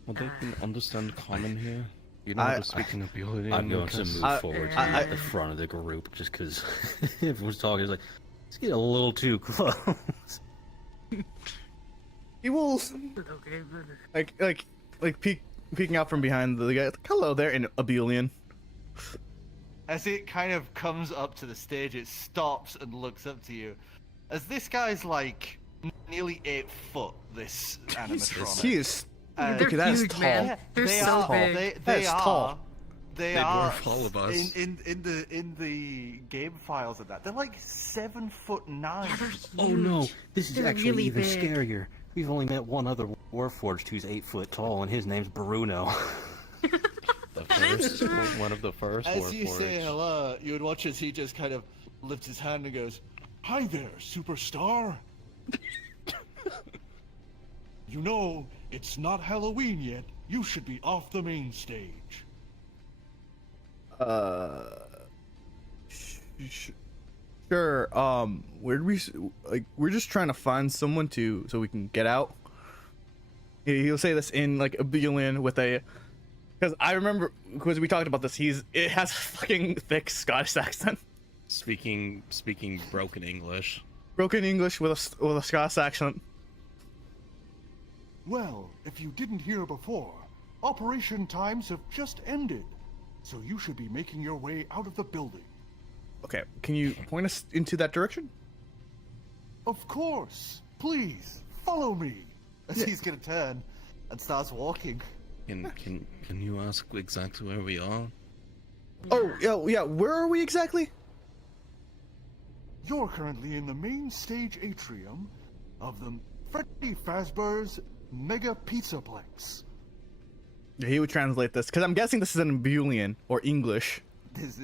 Would they can understand common here? You know I- how to speak in ability. I'm going to move I- forward I- to the front of the group just because everyone's talking. It's like, let's get a little too close. He will okay. like peeking out from behind the guy. Like, hello there, in Oblivion. As it kind of comes up to the stage, it stops and looks up to you. As this guy's like nearly 8 foot, this animatronic. He is. And They're Look, that is huge, tall. man. They're they so are, big. They That is are. tall. They They are dwarf all of us. in the game files of that. They're like 7'9". Yeah, they're huge. Oh no, this is They're actually really even big. scarier. We've only met one other Warforged who's 8 foot tall, and his name's Bruno. The first, one of the first. As you say Warforged. hello, you would watch as he just kind of lifts his hand and goes, "Hi there, superstar." You know, it's not Halloween yet. You should be off the main stage. Sure. Where do we like? We're just trying to find someone so we can get out. He'll say this in like Oblivion with a, because I remember because we talked about this. It has a fucking thick Scottish accent, Speaking broken English. broken English with a Scottish accent. Well, if you didn't hear before, operation times have just ended, so you should be making your way out of the building. Okay, can you point us into that direction? Of course. Please, follow me. As he's gonna turn and starts walking. Can you ask exactly where we are? Oh, yeah. Where are we exactly? You're currently in the main stage atrium of the Freddy Fazbear's Mega Pizzaplex. Yeah, he would translate this because I'm guessing this is an Oblivion or English. This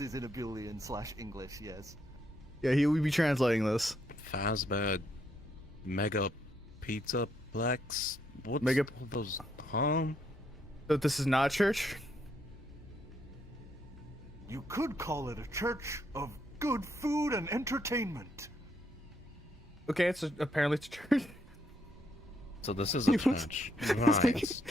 is in Abulian / English, yes. Yeah, he would be translating this. Fazbear, Mega Pizza Plex. What's Mega- all those? Huh? So this is not a church. You could call it a church of good food and entertainment. Okay, apparently it's a church. So this is a You- church, right?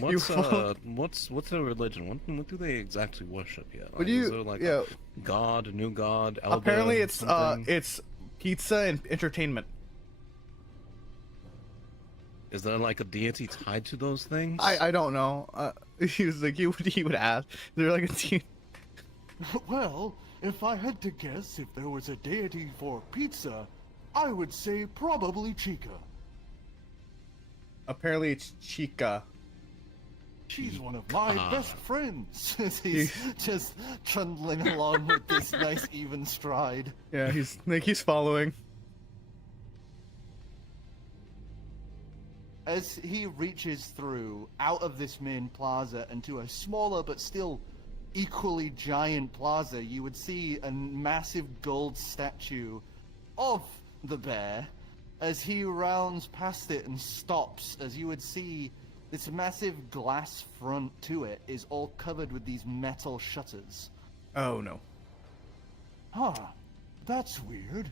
What's their religion? What do they exactly worship here? What do you- Is there like yeah. a god, a new god? Elder, Apparently something? it's pizza and entertainment. Is there like a deity tied to those things? I don't know. He was like he would ask. They're like a team. Well, if I had to guess if there was a deity for pizza, I would say probably Chica. Apparently it's Chica. She's one of my best friends. As he's just trundling along with this nice even stride. Yeah, he's following. As he reaches through out of this main plaza into a smaller but still equally giant plaza, you would see a massive gold statue of the bear. As he rounds past it and stops, as you would see This massive glass front to it is all covered with these metal shutters. Oh no. Huh. That's weird.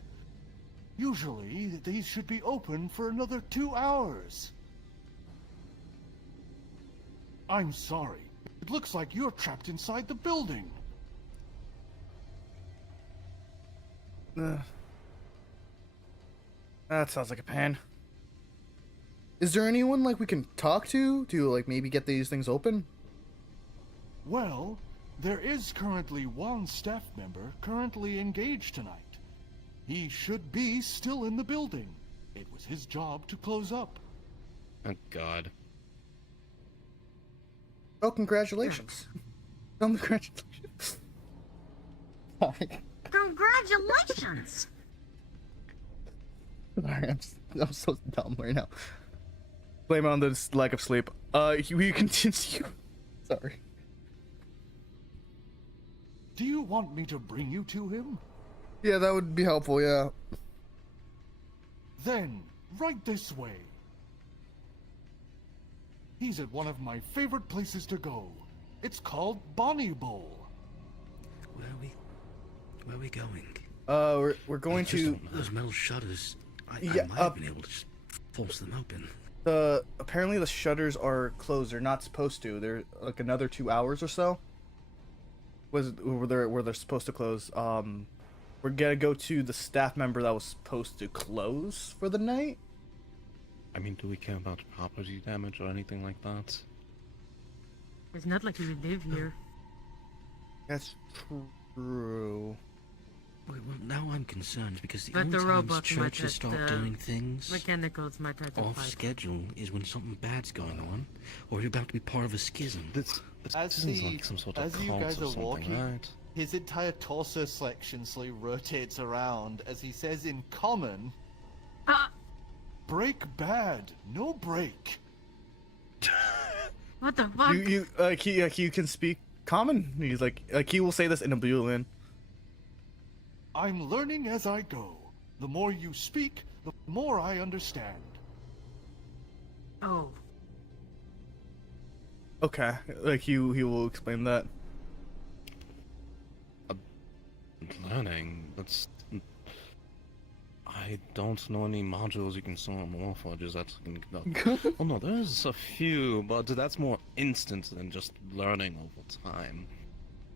Usually, these should be open for another 2 hours. I'm sorry. It looks like you're trapped inside the building. That sounds like a pain. Is there anyone like we can talk to like maybe get these things open? Well, there is currently one staff member currently engaged tonight. He should be still in the building. It was his job to close up. Oh God. Oh, congratulations. Congratulations. Sorry. Congratulations! Sorry, I'm so dumb right now. Blame it on the lack of sleep. We continue. Sorry. Do you want me to bring you to him? Yeah, that would be helpful, yeah. Then, right this way. He's at one of my favorite places to go. It's called Bonnie Bowl. Where are we going? We're going to Those metal shutters. I Yeah, might have been able to just force them open. apparently the shutters are closed. They're not supposed to. They're like another 2 hours or so. Where they're supposed to close. We're gonna go to the staff member that was supposed to close for the night. I mean, do we care about property damage or anything like that? It's not like he would live here. That's true. Wait, well, now I'm concerned because the But only the times robots might churches start have doing things Mechanicals might have to off fight. schedule is when something bad's going on, or you're about to be part of a schism. This As seems he, like some sort of as you cult guys or are something, walking, right? his entire torso selection slowly rotates around as he says in common, Break bad, no break. What the fuck? You can speak common. He's like he will say this in a Boolean. I'm learning as I go. The more you speak, the more I understand. Oh. Okay, like he will explain that. Learning. That's. I don't know any modules you can install on Northwards. That's. Oh no, there's a few, but that's more instant than just learning over time.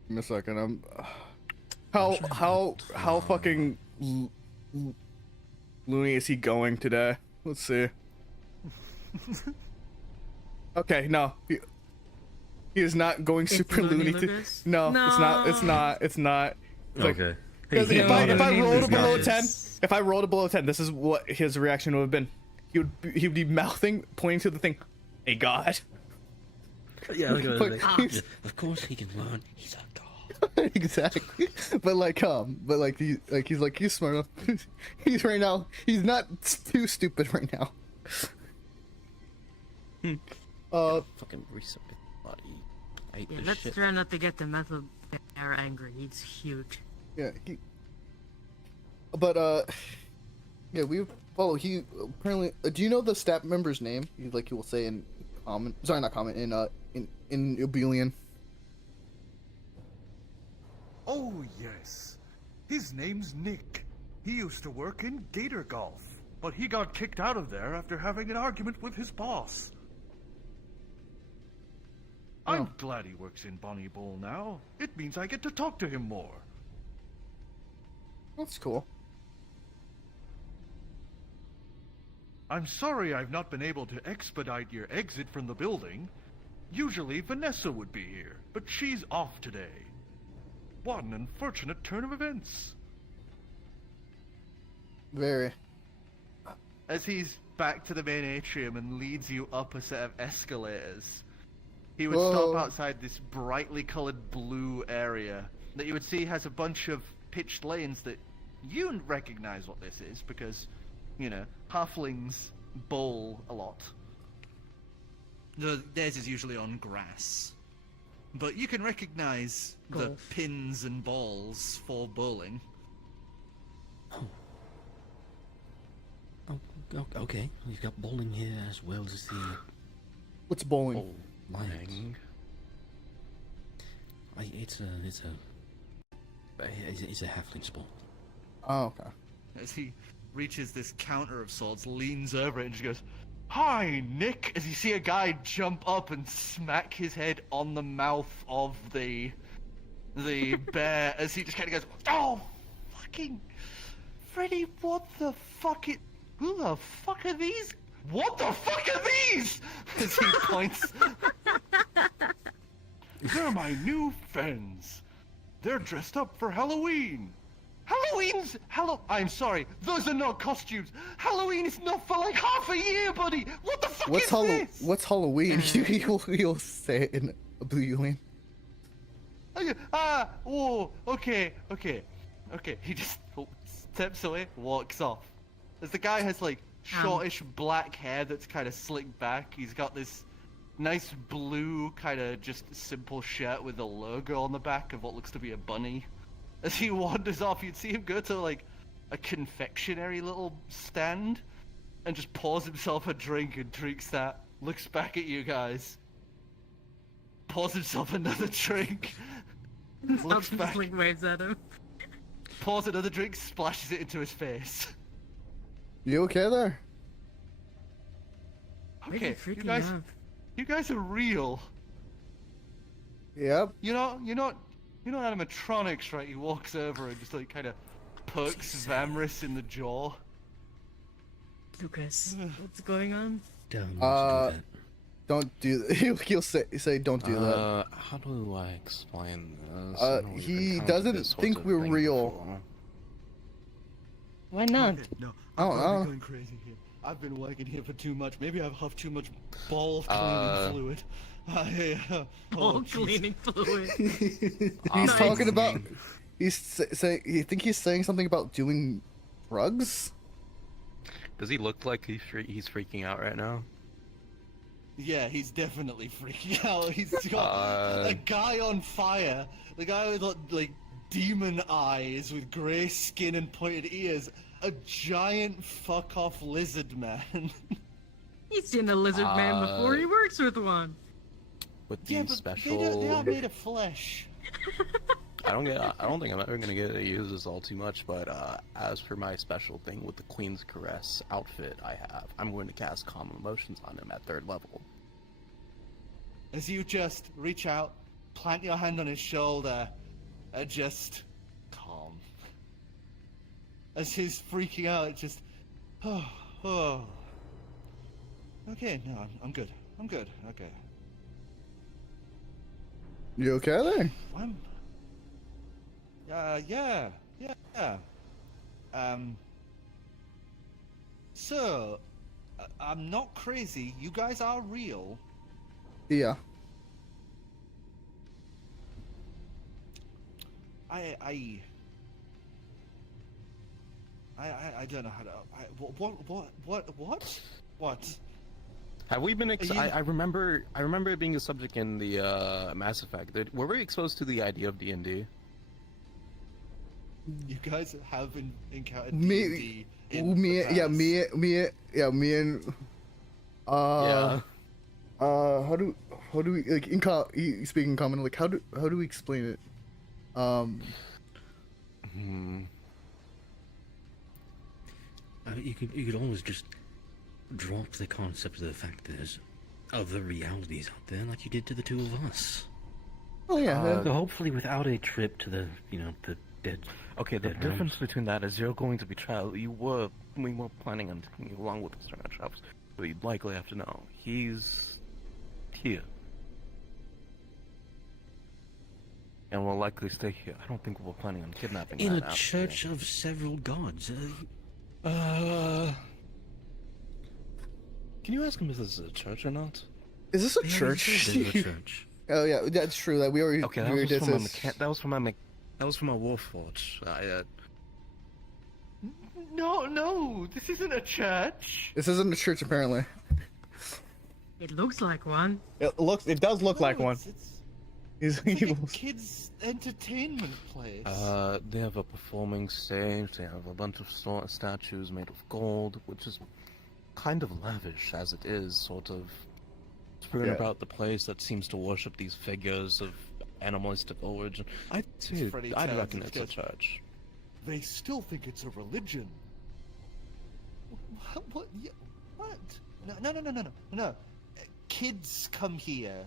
Give me a second. How fucking loony is he going today? Let's see. Okay, no. He is not going super Looney loony. Lucas? No, No. It's not. It's like- Okay. Because if I rolled a below Lucas. 10, if I rolled a below 10, this is what his reaction would have been. He would be mouthing, pointing to the thing. Hey God. Yeah, look at But it. he's- Of course he can learn. He's a dog. Exactly. But he's smart enough. He's right now. He's not too stupid right now. Fucking reset my body. I hate Yeah, this let's shit. try not to get the metal bear angry. He's huge. Yeah. Yeah, we follow. He apparently. Do you know the staff member's name? He will say in common. Sorry, not common. In Oblivion. Oh, yes. His name's Nick. He used to work in Gator Golf, but he got kicked out of there after having an argument with his boss. I'm glad he works in Bonnie Bowl now. It means I get to talk to him more. That's cool. I'm sorry I've not been able to expedite your exit from the building. Usually Vanessa would be here, but she's off today. What an unfortunate turn of events. Very. as he's back to the main atrium and leads you up a set of escalators. He would stop outside this brightly colored blue area that you would see has a bunch of pitched lanes that you recognize what this is because, you know, halflings bowl a lot. Theirs is usually on grass. But you can recognize the Golf. pins and balls for bowling. Oh, okay. You've got bowling here as well as the What's bowling? Oh, Lions. It's a halfling spell. Oh, okay. As he reaches this counter of sorts, leans over it and just goes, "Hi, Nick!" As you see a guy jump up and smack his head on the mouth of the bear, as he just kind of goes, "Oh, fucking Freddy, what the fuck it? Who the fuck are these? What the fuck are these?" As he points. They're my new friends. They're dressed up for Halloween. I'm sorry, those are not costumes. Halloween is not for like half a year, buddy. What the fuck is this? What's Halloween? You'll say it in Oblivion. Okay. He just steps away, walks off. As the guy has like shortish black hair that's kind of slicked back. He's got this nice blue kind of just simple shirt with a logo on the back of what looks to be a bunny. As he wanders off, you'd see him go to like a confectionery little stand and just pours himself a drink and drinks that. Looks back at you guys. Pours himself another drink. Looks back. Like waves at him. Pours another drink, splashes it into his face. You okay there? Okay, you guys are real. Yep. You're not animatronics, right? He walks over and just like kind of pokes Vamris in the jaw. Lucas, what's going on? Don't do that. He'll say don't do that. How do I explain this? I know we've He encountered doesn't this sort think of we're thing real. before. Why not? No, I don't know. going crazy here. I've been working here for too much. Maybe I've huffed too much ball cleaning fluid. Ball cleaning fluid. He's talking about. He's saying. You think he's saying something about doing drugs? Does he look like he's freaking out right now? Yeah, he's definitely freaking out. He's got a guy on fire. The guy with like demon eyes with grey skin and pointed ears. A giant fuck-off lizard man. He's seen a lizard man before. He works with one. With the Yeah, but special. they are made of flesh. I don't think I'm ever gonna get to use this all too much, but as for my special thing with the Queen's Caress outfit I have, I'm going to cast Calm Emotions on him at 3rd level. As you just reach out, plant your hand on his shoulder, and just calm. As he's freaking out, just oh. Okay, no, I'm good. Okay. You okay there? Yeah. So, I'm not crazy. You guys are real. Yeah. I don't know how to. What? Have we been? I remember it being a subject in the Mass Effect. Were we exposed to the idea of D&D? You guys have encountered Me D&D me and how do we like speaking common, like how do we explain it? You could always just drop the concept of the fact that there's other realities out there, like you did to the two of us. Oh yeah. So hopefully without a trip to the the dead. Okay, the dead difference realms. between that is you're going to be we were planning on taking you along with us during our travels, but you'd likely have to know he's here, and will likely stay here. I don't think we're planning on kidnapping In that a out church here. of several gods. Can you ask him if this is a church or not? Is this a They already church? said there's a church. Oh yeah, that's true. That we already. Okay, we that already was, did from this. That was from my Warforge. No, this isn't a church. This isn't a church apparently. It looks like one. It does look like one. It's like a kids' entertainment place. They have a performing stage. They have a bunch of statues made of gold, which is kind of lavish as it is. Sort of, it's whispering about the place that seems to worship these figures of animalistic origin. I'd reckon it's a church. They still think it's a religion. What? What? No. Kids come here.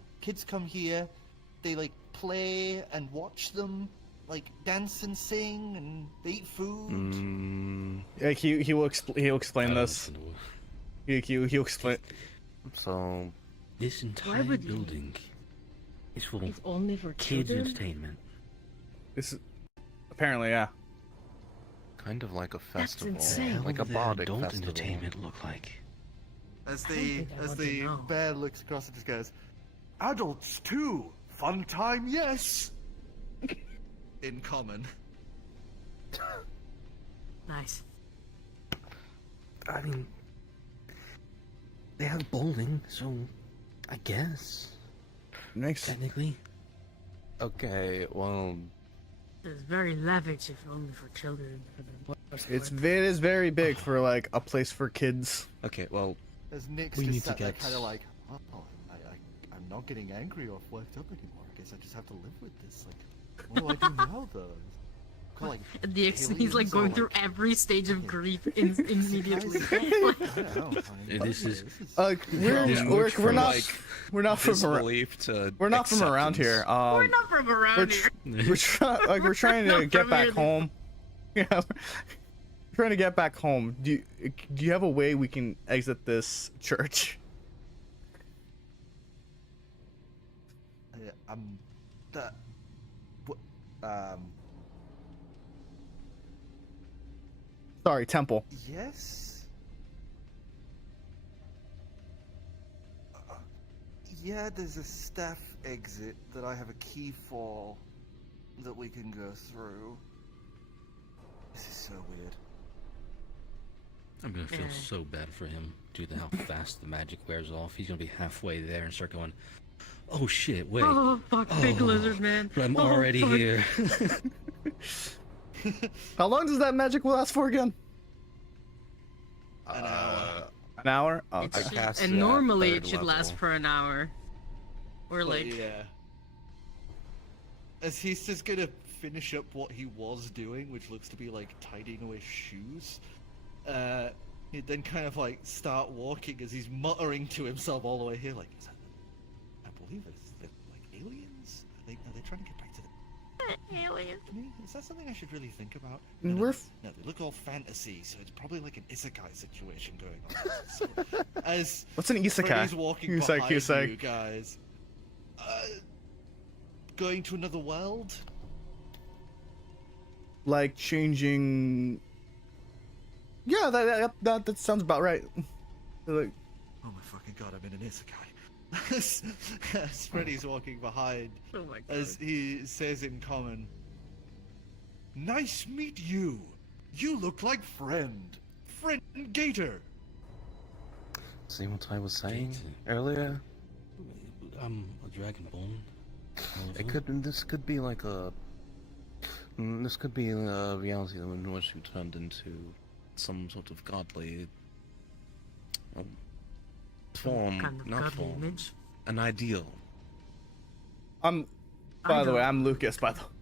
They like play and watch them, like dance and sing and they eat food. Yeah, he'll explain this. He'll explain. So This entire would you- building is full It's of only for kids' children? entertainment. This is apparently, yeah. kind of like a festival, insane. like a What would the bardic adult festival. entertainment look like? As I don't think I want to know. bear looks across and just goes, Adults too. Fun time, yes. in common. Nice. I mean, they have bowling, so I guess Next. technically. Okay, well, It's very lavish if only for children. It is very big for like a place for kids. Okay, well, As Nick's We just need to sat there get- kind of like, oh, I'm not getting angry or worked up anymore. I guess I just have to live with this. Like, what do I do now, though? Kinda like He's like aliens going or, through like- every stage of grief immediately. I don't know. This is- We're not we're not from around, disbelief to we're not from around here. We're not from around we're, here. we're trying to Not get from back here. home. Yeah, we're trying to get back home. Do you have a way we can exit this church? That. Sorry, temple. Yes. Yeah, there's a staff exit that I have a key for that we can go through. This is so weird. I'm gonna feel Yeah. so bad for him due to how fast the magic wears off. He's gonna be halfway there and start going, "Oh shit, wait, Oh fuck, big Oh, lizard man! but I'm Oh, already fuck. here." How long does that magic last for again? An hour. An hour? Oh, It okay. should- cast and it at normally third it should last level. for an hour, or But like yeah. As he's just gonna finish up what he was doing, which looks to be like tidying away shoes, he'd then kind of like start walking as he's muttering to himself all the way here, like, is that, I believe it's like aliens? Are they trying to get back to the aliens. Is that something I should really think about? We're No, they look all fantasy, so it's probably like an isekai situation going on. So, as What's an isekai? Freddy's walking Isekai, behind isekai. you guys, going to another world? Like changing. Yeah, that sounds about right. Like, Oh my fucking god, I'm in an isekai. As Freddy's walking behind, Oh my god. as he says in common, "Nice meet you. You look like friend Gator." See what I was saying Gator. earlier? A dragon bone. This could be like a. This could be a reality in which you turned into some sort of godly form, kind of not godly form, image. an ideal. By the way, I'm Lucas.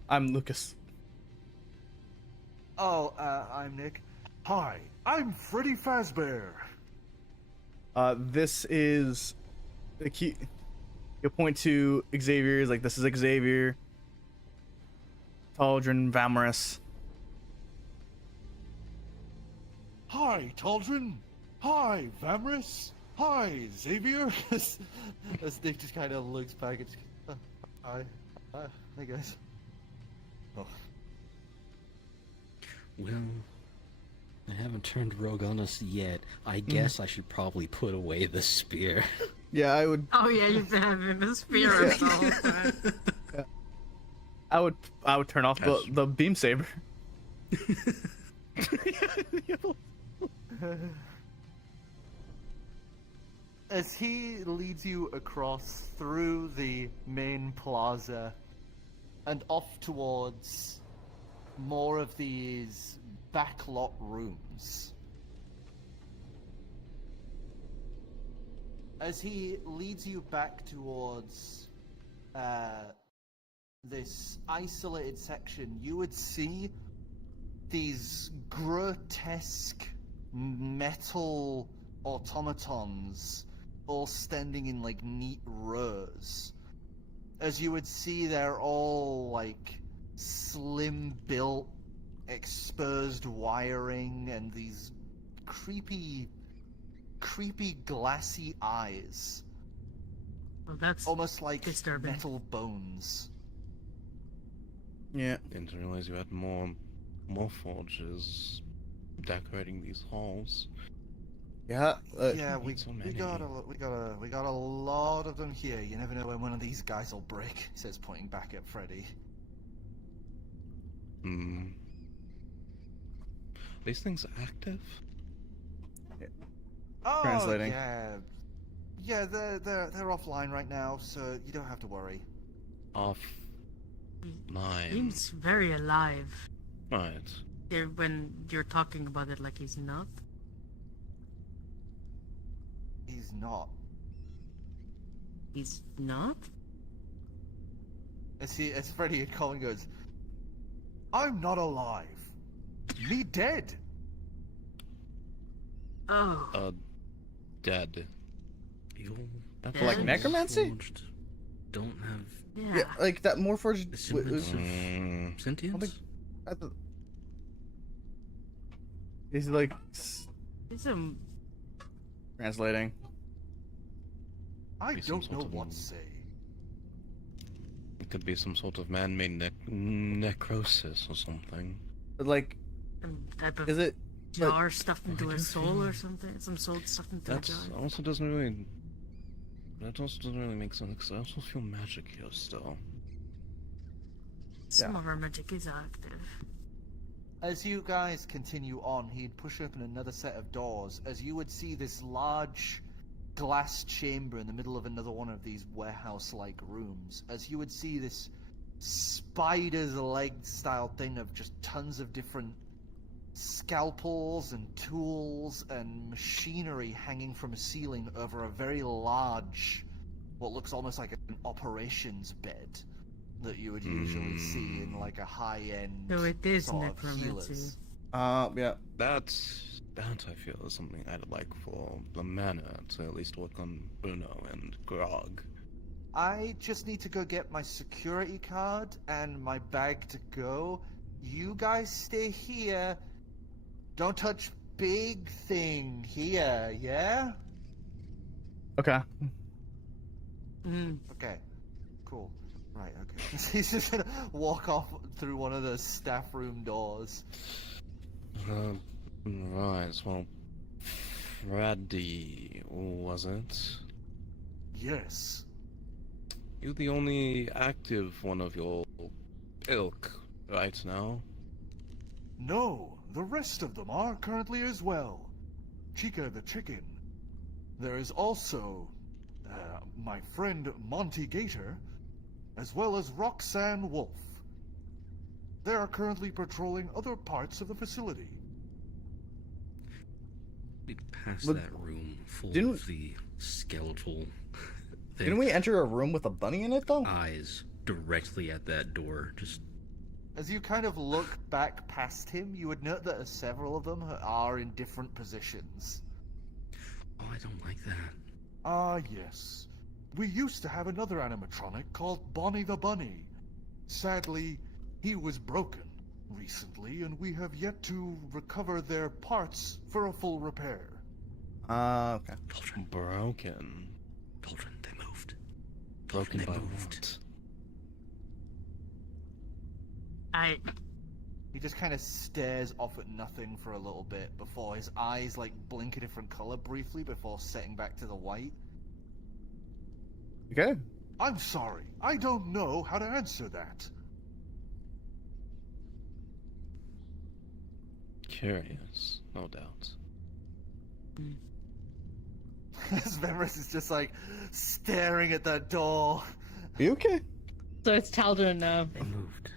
I'm Lucas. Oh, I'm Nick. Hi, I'm Freddy Fazbear. This is the key. You'll point to Xavier. He's like, this is Xavier. Taldrin, Vamorous. Hi, Taldrin. Hi, Vamris. Hi, Xavier. As Nick just kind of looks back and just, hi, hey guys. Oh, Well, I haven't turned rogue on us yet. I guess I should probably put away the spear. Yeah, I would. Oh yeah, you've been having the spirit the whole time. I would turn off the beam saber. As he leads you across through the main plaza and off towards more of these backlot rooms. as he leads you back towards this isolated section, you would see these grotesque metal automatons all standing in like neat rows. As you would see, they're all like slim built, exposed wiring and these creepy glassy eyes. Well, that's almost like disturbing. metal bones. Yeah. Didn't realize you had more forges decorating these halls. Yeah. Yeah, we so got many. we got a lot of them here. You never know when one of these guys will break. He says, pointing back at Freddy. Hmm. These things active? Oh, Translating. yeah, they're offline right now, so you don't have to worry. Offline. Seems very alive. Right. There, when you're talking about it like he's not. He's not. He's not? As Freddy and Colin goes, I'm not alive. Me dead. Oh. Dead. You That's Like necromancy? forged don't have Yeah. Yeah, like that Morphorge. the semblance of Mm. sentience. He's like He's a translating. I Be some don't know sort of- what to say. It could be some sort of man-made necrosis or something. But like, some type of is it? jar stuffed into I a do soul feel- or something. Some soul stuffed into a That jar. also doesn't really. That also doesn't really make sense because I also feel magic here still. Some of our magic is active. As you guys continue on, he'd push open another set of doors, as you would see this large glass chamber in the middle of another one of these warehouse-like rooms. As you would see this spider's leg style thing of just tons of different scalpels and tools and machinery hanging from a ceiling over a very large, what looks almost like an operations bed that you would usually see in like a high-end So it is sort of necromancy. healers. Yeah. That I feel is something I'd like for the manor to at least work on Bruno and Grog. I just need to go get my security card and my bag to go. You guys stay here. Don't touch big thing here, yeah? Okay. Mm. Okay, cool. Right, okay. He's just gonna walk off through one of the staff room doors. Right, well, Freddy, was it? Yes. You're the only active one of your ilk right now. No, the rest of them are currently as well. Chica the chicken. There is also my friend Monty Gator, as well as Roxanne Wolf. They are currently patrolling other parts of the facility. We passed But that room full didn't- of the skeletal Didn't we enter a room with a bunny in it though? eyes directly at that door. Just As you kind of look back past him, you would note that several of them are in different positions. oh, I don't like that. Ah, yes. We used to have another animatronic called Bonnie the Bunny. Sadly, he was broken recently, and we have yet to recover their parts for a full repair. Okay. Cauldron, Broken. cauldron, they moved. Broken They by moved. what? He just kind of stares off at nothing for a little bit before his eyes like blink a different color briefly before setting back to the white. Okay. I'm sorry, I don't know how to answer that. Curious, no doubt. Svemris is just like staring at that door. Are you okay? So it's Tal'Darim now. They moved.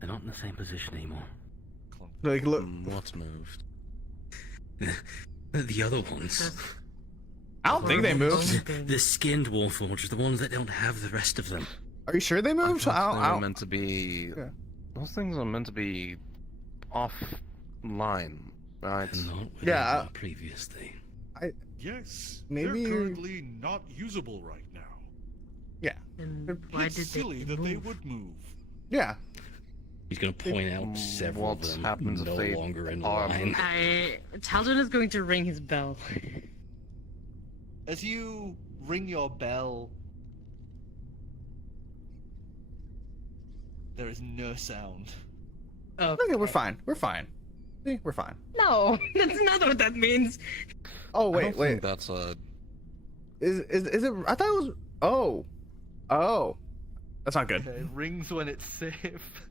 They're not in the same position anymore. Like, look. What's moved? The other ones. I don't think they moved. The skinned Warforged, the ones that don't have the rest of them. Are you sure they moved? I don't. Meant to be. Yeah. Those things are meant to be offline, right? And not with Yeah, the previous thing. Yes, Maybe- they're currently not usable right now. Yeah. And why It's did silly they that they move? would move. Yeah. He's gonna point out several What of them happens if no they longer in are line. Talon is going to ring his bell. As you ring your bell, there is no sound. Okay, we're fine. We're fine. See, we're fine. No, that's not what that means. Oh I wait, don't wait. think that's a. Is it? I thought it was. Oh. That's not good. Okay, it rings when it's safe.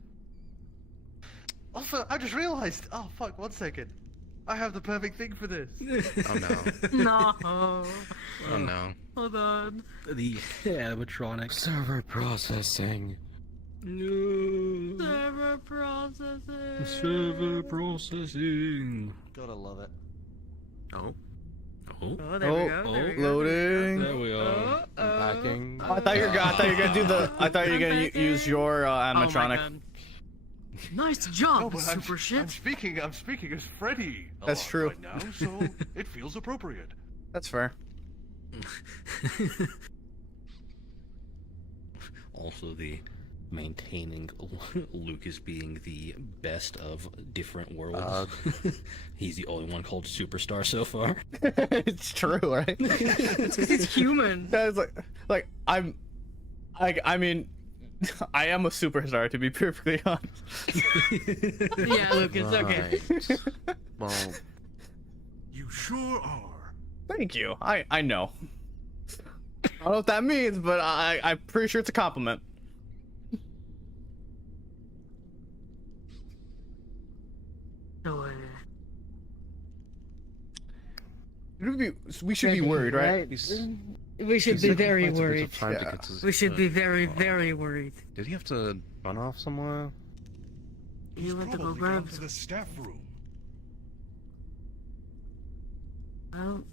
Also, I just realized. Oh fuck! 1 second. I have the perfect thing for this. Oh no. No. Oh no. Hold on. The animatronics. Server processing. No. Server processing. Server processing. Gotta love it. Oh. Oh. Oh, there we go. There we go. Loading. There we are. Unpacking. I thought you were gonna do the. I thought you were gonna use your Oh my animatronic. God. Nice job, No, but super I'm shit. speaking as Freddy. a That's lot true. Right now, so it feels appropriate. That's fair. Also, the maintaining Lucas being the best of different worlds. He's the only one called Superstar so far. It's true, right? It's because he's human. That's like I'm. I mean, I am a superstar, to be perfectly honest. Yeah, Lucas. Okay. Right. Well, You sure are. Thank you. I know. I don't know what that means, but I'm pretty sure it's a compliment. So, We should be worried, right? We should be very Finds a bit worried. of time to Yeah. get to- we should be very, very worried. Did he have to run off somewhere? You want to go Probably grab down to the staff room. Well,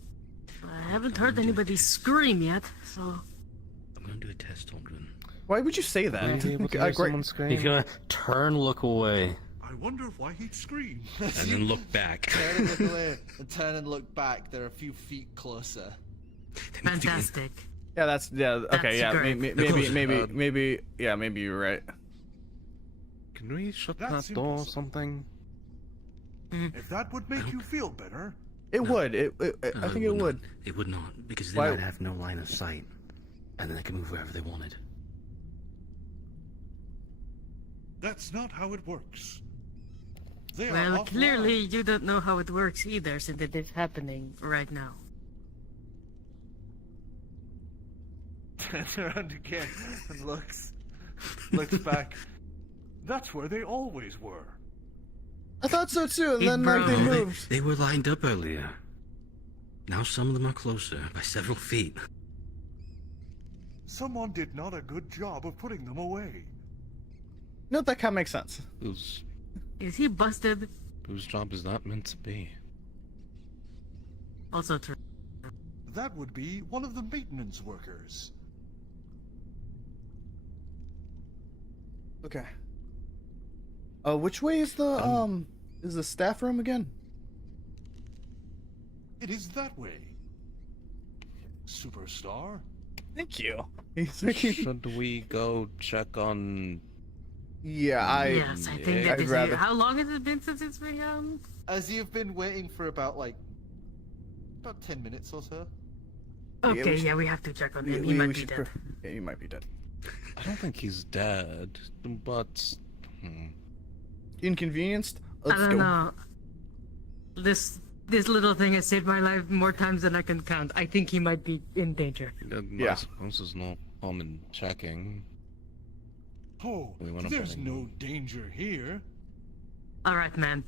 I haven't heard anybody scream yet, so. I'm gonna do a test, Aldrin. Why would you say that? Were you able to Uh, hear great. someone scream? He's gonna turn, look away, I wonder why he'd scream. and then look back. Turn and look away, and turn and look back. They're a few feet closer. Fantastic. Yeah, that's okay. That's Yeah, great. maybe. Yeah, maybe you're right. Can we shut That's that door or impossible. something? If that would make you feel better. It No. would. I think it would. Not. It would not, because Why- then I'd have no line of sight, and then they could move wherever they wanted. That's not how it works. They are Well, offline. clearly you don't know how it works either, since it is happening right now. Turns around again and looks back. That's where they always were. I thought so too, and Hey, then bro. like they No, moved. they were lined up earlier. Now some of them are closer, by several feet. Someone did not a good job of putting them away. No, that kind of makes sense. Whose Is he busted? job is that meant to be? Also true. That would be one of the maintenance workers. Okay. Which way is the staff room again? It is that way. Superstar? Thank you. He's making... Should we go check on? Yeah, Yes, I think that I'd is rather- it. How long has it been since it's been gone? As you've been waiting for about 10 minutes or so. Okay, we yeah, should- we have to check on we- him. we- He might we be should dead. Yeah, he might be dead. I don't think he's dead, but Inconvenienced? I Let's don't go. know. This little thing has saved my life more times than I can count. I think he might be in danger. Yeah. I suppose there's no harm in checking. Oh, We went up there's on no him. danger here. All right, man.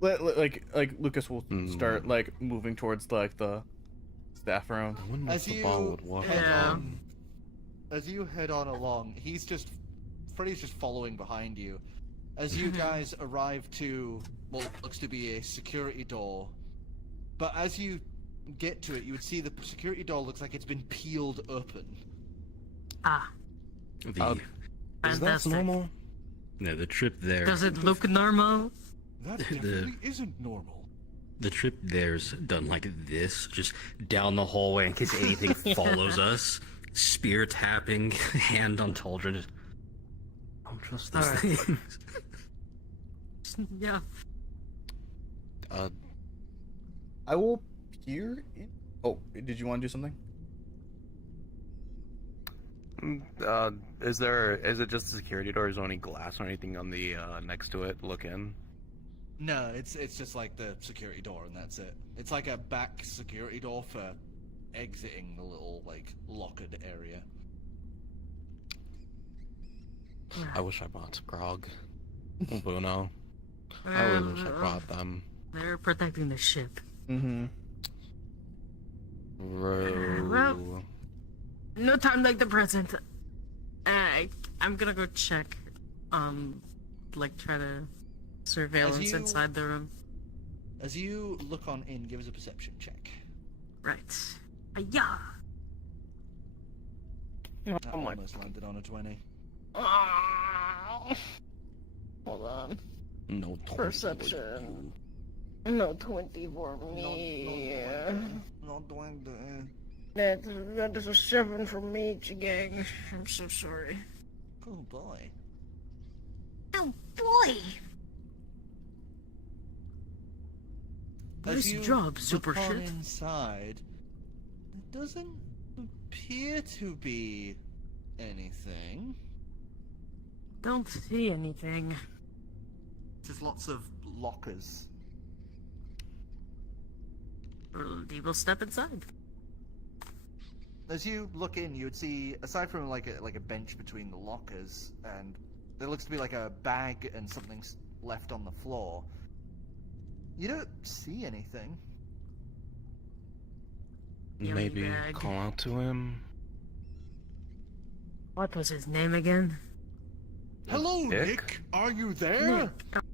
Like Lucas will Mm. start like moving towards like the staff room. I wonder As if the you ball would walk. head Yeah. on, as you head on along, Freddy's just following behind you, as you guys arrive to what looks to be a security door. But as you get to it, you would see the security door looks like it's been peeled open. Ah, Is that fantastic. normal? No, the trip there. Does it look normal? That definitely isn't normal. The trip there's done like this, just down the hallway in case anything follows us. Spear tapping, hand on cauldron. Just, I don't trust these Alright. things. Yeah. I will peer in. Oh, did you want to do something? Is it just the security door? Is there any glass or anything on the next to it? Look in. No, it's just like the security door and that's it. It's like a back security door for exiting the little like lockered area. I wish I brought Grog. Bruno. I really wish I brought them. They're protecting the ship. Mm-hmm. Well, no time like the present. I'm gonna go check. Like try to surveillance you- inside the room. As you look on in, give us a perception check. Right. Yeah. That almost landed on a 20. Hold on. No 20. Perception. No 20 for me. Not doing That's a 7 from me, gang. I'm so sorry. Oh boy. Oh boy. As Nice you job, look super on shit. inside, it doesn't appear to be anything. Don't see anything. Just lots of lockers. We will step inside. As you look in, you would see, aside from like a bench between the lockers, and there looks to be like a bag and something left on the floor. You don't see anything. Yummy Maybe bag. call out to him. What was his name again? Hello, Nick? Nick. Are you there? Nick.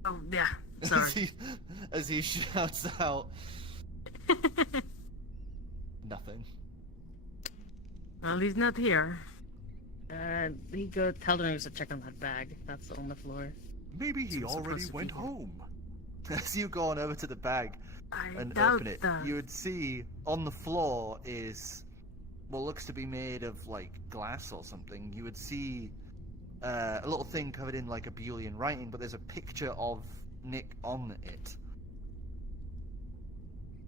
Oh, yeah. Sorry. as he shouts out, nothing. Well, he's not here. He go tell them to check on that bag. That's on the floor. Maybe he It's already supposed to be went here. home. As you go on over to the bag I and doubt open it, that. you would see on the floor is what looks to be made of like glass or something. You would see a little thing covered in like a Boolean writing, but there's a picture of Nick on it.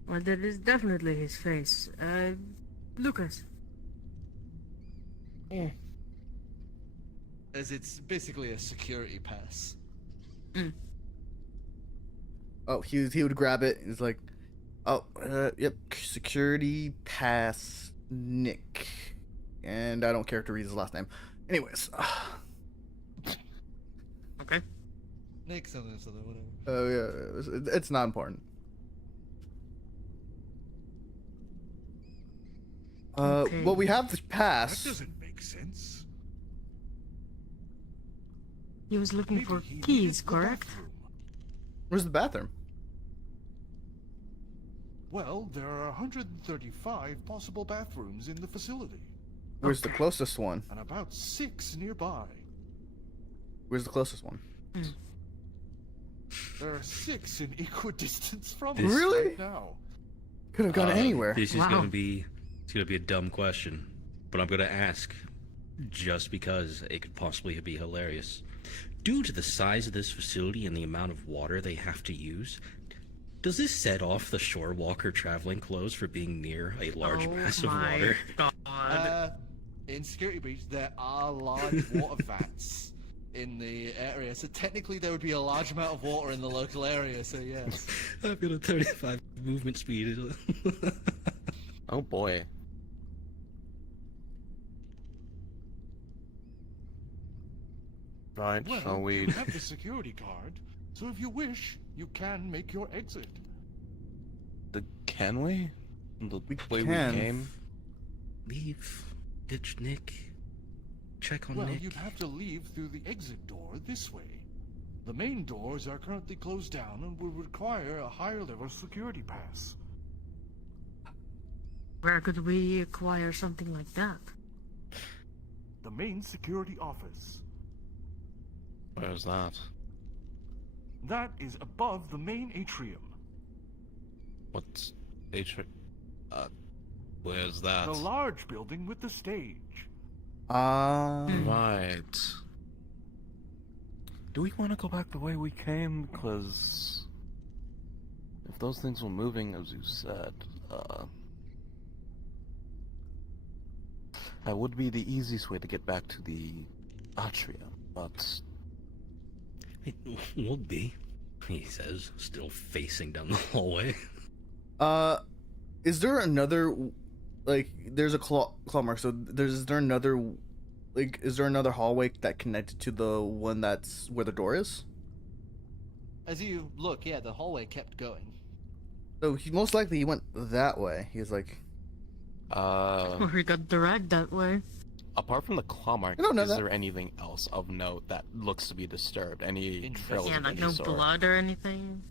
Well, that is definitely his face. Lucas. Yeah. As it's basically a security pass. Oh, he would grab it. He's like, oh, yep, security pass Nick, and I don't care to read his last name. Anyways, Okay. Nick something, whatever. oh yeah, it's not important. Okay. Well, we have the That pass. doesn't make sense. He was looking Maybe for he needed keys, the correct? bathroom. Where's the bathroom? Well, there are 135 possible bathrooms in the facility, Where's the closest one? and about 6 nearby. Where's the closest one? There are 6 in equidistance from This- us Really? right now. Could have gone anywhere. This is Wow. gonna be a dumb question, but I'm gonna ask just because it could possibly be hilarious. Due to the size of this facility and the amount of water they have to use, does this set off the shore walker traveling clothes for being near a large mass of my water? God. In security breach, there are large water vats in the area, so technically there would be a large amount of water in the local area. So yes. I've got a 35 movement speed. Oh boy. Right, Well, shall we... you have the security card, so if you wish, you can make your exit. Can we? The We way can. we came? Leave. Ditch Nick. Check on Well, Nick. you'd have to leave through the exit door this way. The main doors are currently closed down and will require a higher level security pass. Where could we acquire something like that? The main security office. Where's that? That is above the main atrium. What's where's that? The large building with the stage. Right. Do we want to go back the way we came? Because if those things were moving, as you said, that would be the easiest way to get back to the atrium, but... It would be, he says, still facing down the hallway. Is there another, like, there's a claw mark, so is there another, like, is there another hallway that connected to the one that's where the door is? As you look, yeah, the hallway kept going. So most likely he went that way. He was like, Or he got dragged that way. Apart from the claw mark, I don't know is that. there anything else of note that looks to be disturbed? Any trails Yeah, of like any no sort? blood or anything.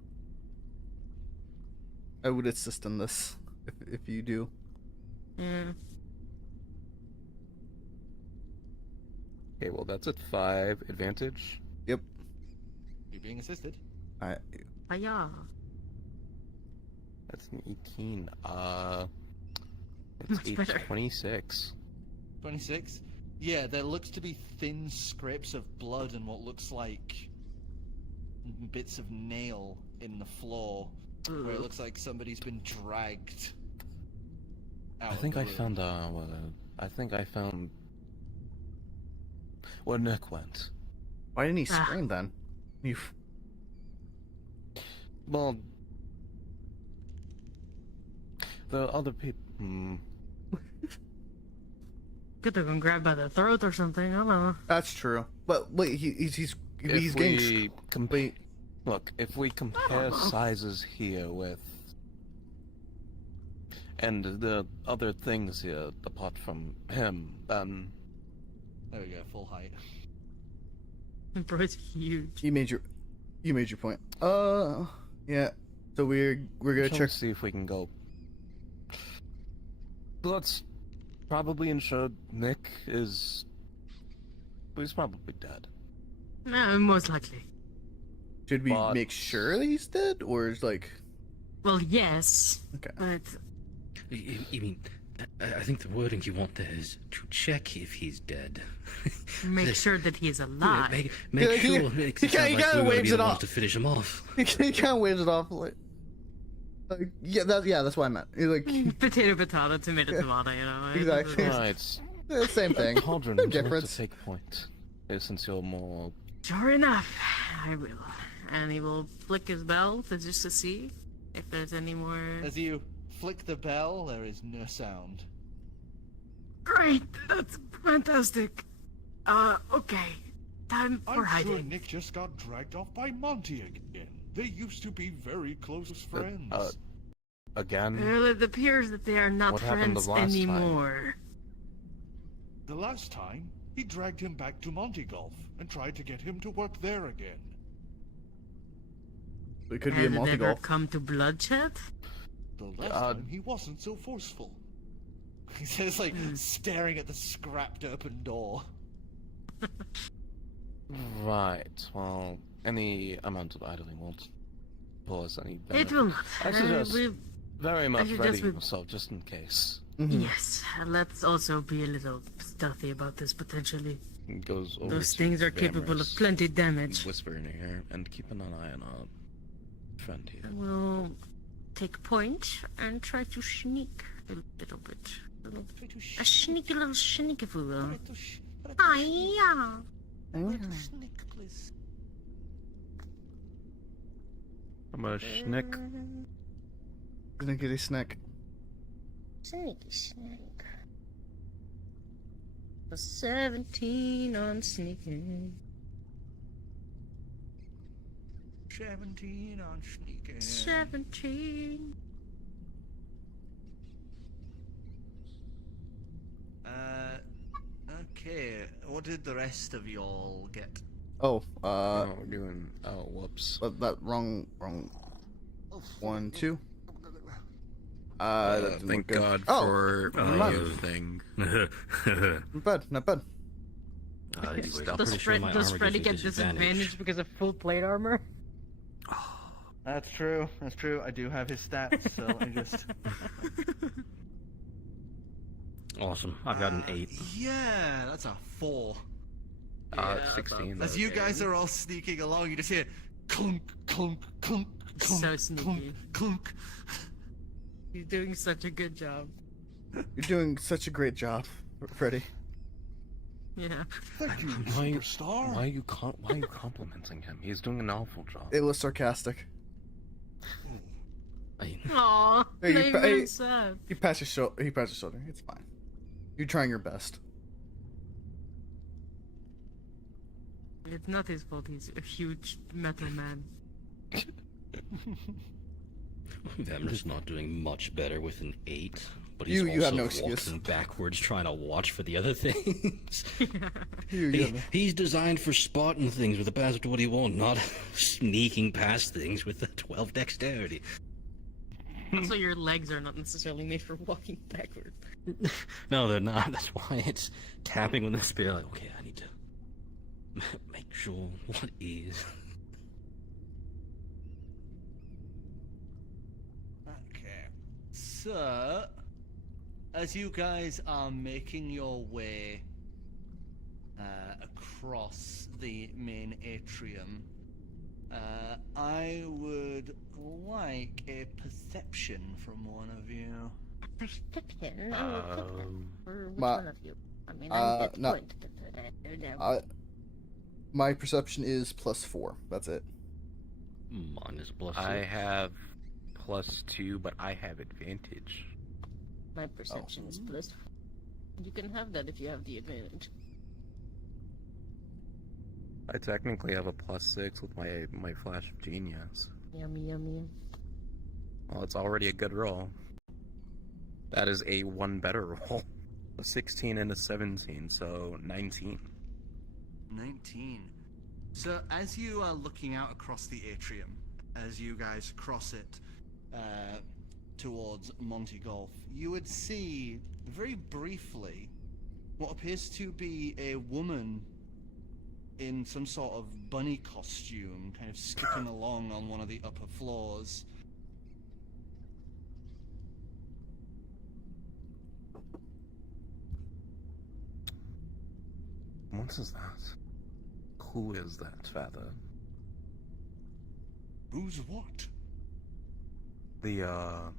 I would assist in this if you do. Yeah. Okay, well that's at 5 advantage. Yep. You're being assisted. Hiya. That's an 18. It's Much better. 26. 26. Yeah, there looks to be thin scrapes of blood and what looks like bits of nail in the floor, where it looks like somebody's been dragged out. I think of I the room. found I think I found where Nick went. Why didn't he scream then? You. Well, the other people. Could have been grabbed by the throat or something. I don't know. That's true. But wait, he's If getting. we compare, look, if we compare sizes here with, and the other things here, apart from him, then There we go, full height. Bro's huge. You made your point. Yeah. So we're gonna shall we check. see if we can go. Let's probably ensure Nick is. He's probably dead. No, most likely. Should we But- make sure that he's dead, or is like? Well, yes. Okay. But You mean, I think the wording you want there is to check if he's dead. make sure that he's alive. Make Yeah, sure. he- Makes he it sound kinda like we're gonna waves be it the ones off. to finish him off. He kind of waves it off like. That's what I meant. He's like Potato, tomato, tomato, you know. Exactly. Right. same thing. Cauldron, No would you like to difference. take point? Since you're more. Sure enough, I will. And he will flick his bell just to see if there's any more. As you flick the bell, there is no sound. Great, that's fantastic. Okay, time for I'm sure hiding. Nick just got dragged off by Monty again. They used to be very close friends. Again? Well, it appears that they are not What happened friends the last time? anymore. The last time, he dragged him back to Monty Golf and tried to get him to work there again. It could be a And it multi never golf. come to bloodshed? The last time, he wasn't so forceful. He says, like, staring at the scrapped open door. Right. Well, any amount of idling won't pull us any It benefit. will not. I suggest very much suggest ready we- yourself just in case. Yes, let's also be a little stealthy about this potentially. It goes over Those to things are capable of Vamra's, plenty damage. whisper in her ear, and keep an eye on our friend here. We'll take point and try to sneak a little bit. A sneaky little sneak, if we will. Hiya! Sneak, please. I'm a schnick. Gonna get a snack. Sneaky sneak. A 17 on sneaking. 17 on sneaking. 17. Okay, what did the rest of y'all get? Oh, we're doing. Oh, whoops. that wrong one, two. That didn't Thank look good. God Oh, for never the mind. thing. Not bad, not bad. Anyways, I'm Does, pretty sure my does armor Freddy gives me get disadvantage because of full plate armor? That's true. That's true. I do have his stats, so I just. Awesome. I've got an 8. Yeah, that's a 4. It's 16. As you guys are all sneaking along, you just hear clunk, clunk, clunk, clunk, So sneaky. clunk, clunk. He's doing such a good job. You're doing such a great job, Freddy. Yeah. Thank you, Why superstar. are you complimenting him? He's doing an awful job. It was sarcastic. Aww. Hey, Not you even hey. sad. He passed his shoulder. He passed his shoulder. It's fine. You're trying your best. It's not his fault. He's a huge metal man. Vamner's not doing much better with an 8, but he's You also have no excuse. walking backwards trying to watch for the other things. You have no- He's designed for spotting things with a pass of 21, not sneaking past things with a 12 dexterity. Also, your legs are not necessarily made for walking backwards. No, they're not. That's why it's tapping with the spear. Like, okay, I need to make sure what is. Okay. So, as you guys are making your way across the main atrium, I would like a perception from one of you. Perception? For which my- one of you? I mean, I get no. point to that. My perception is +4. That's it. Mine is a +2. I have +2, but I have advantage. My perception is +4. You can have that if you have the advantage. I technically have a +6 with my flash of genius. Yummy, yummy. Well, it's already a good roll. That is a 1 better roll. A 16 and a 17, so 19. 19. So, as you are looking out across the atrium, as you guys cross it towards Monty Golf, you would see, very briefly, what appears to be a woman in some sort of bunny costume, kind of skipping along on one of the upper floors. What is that? Who is that, Father? Who's what? The,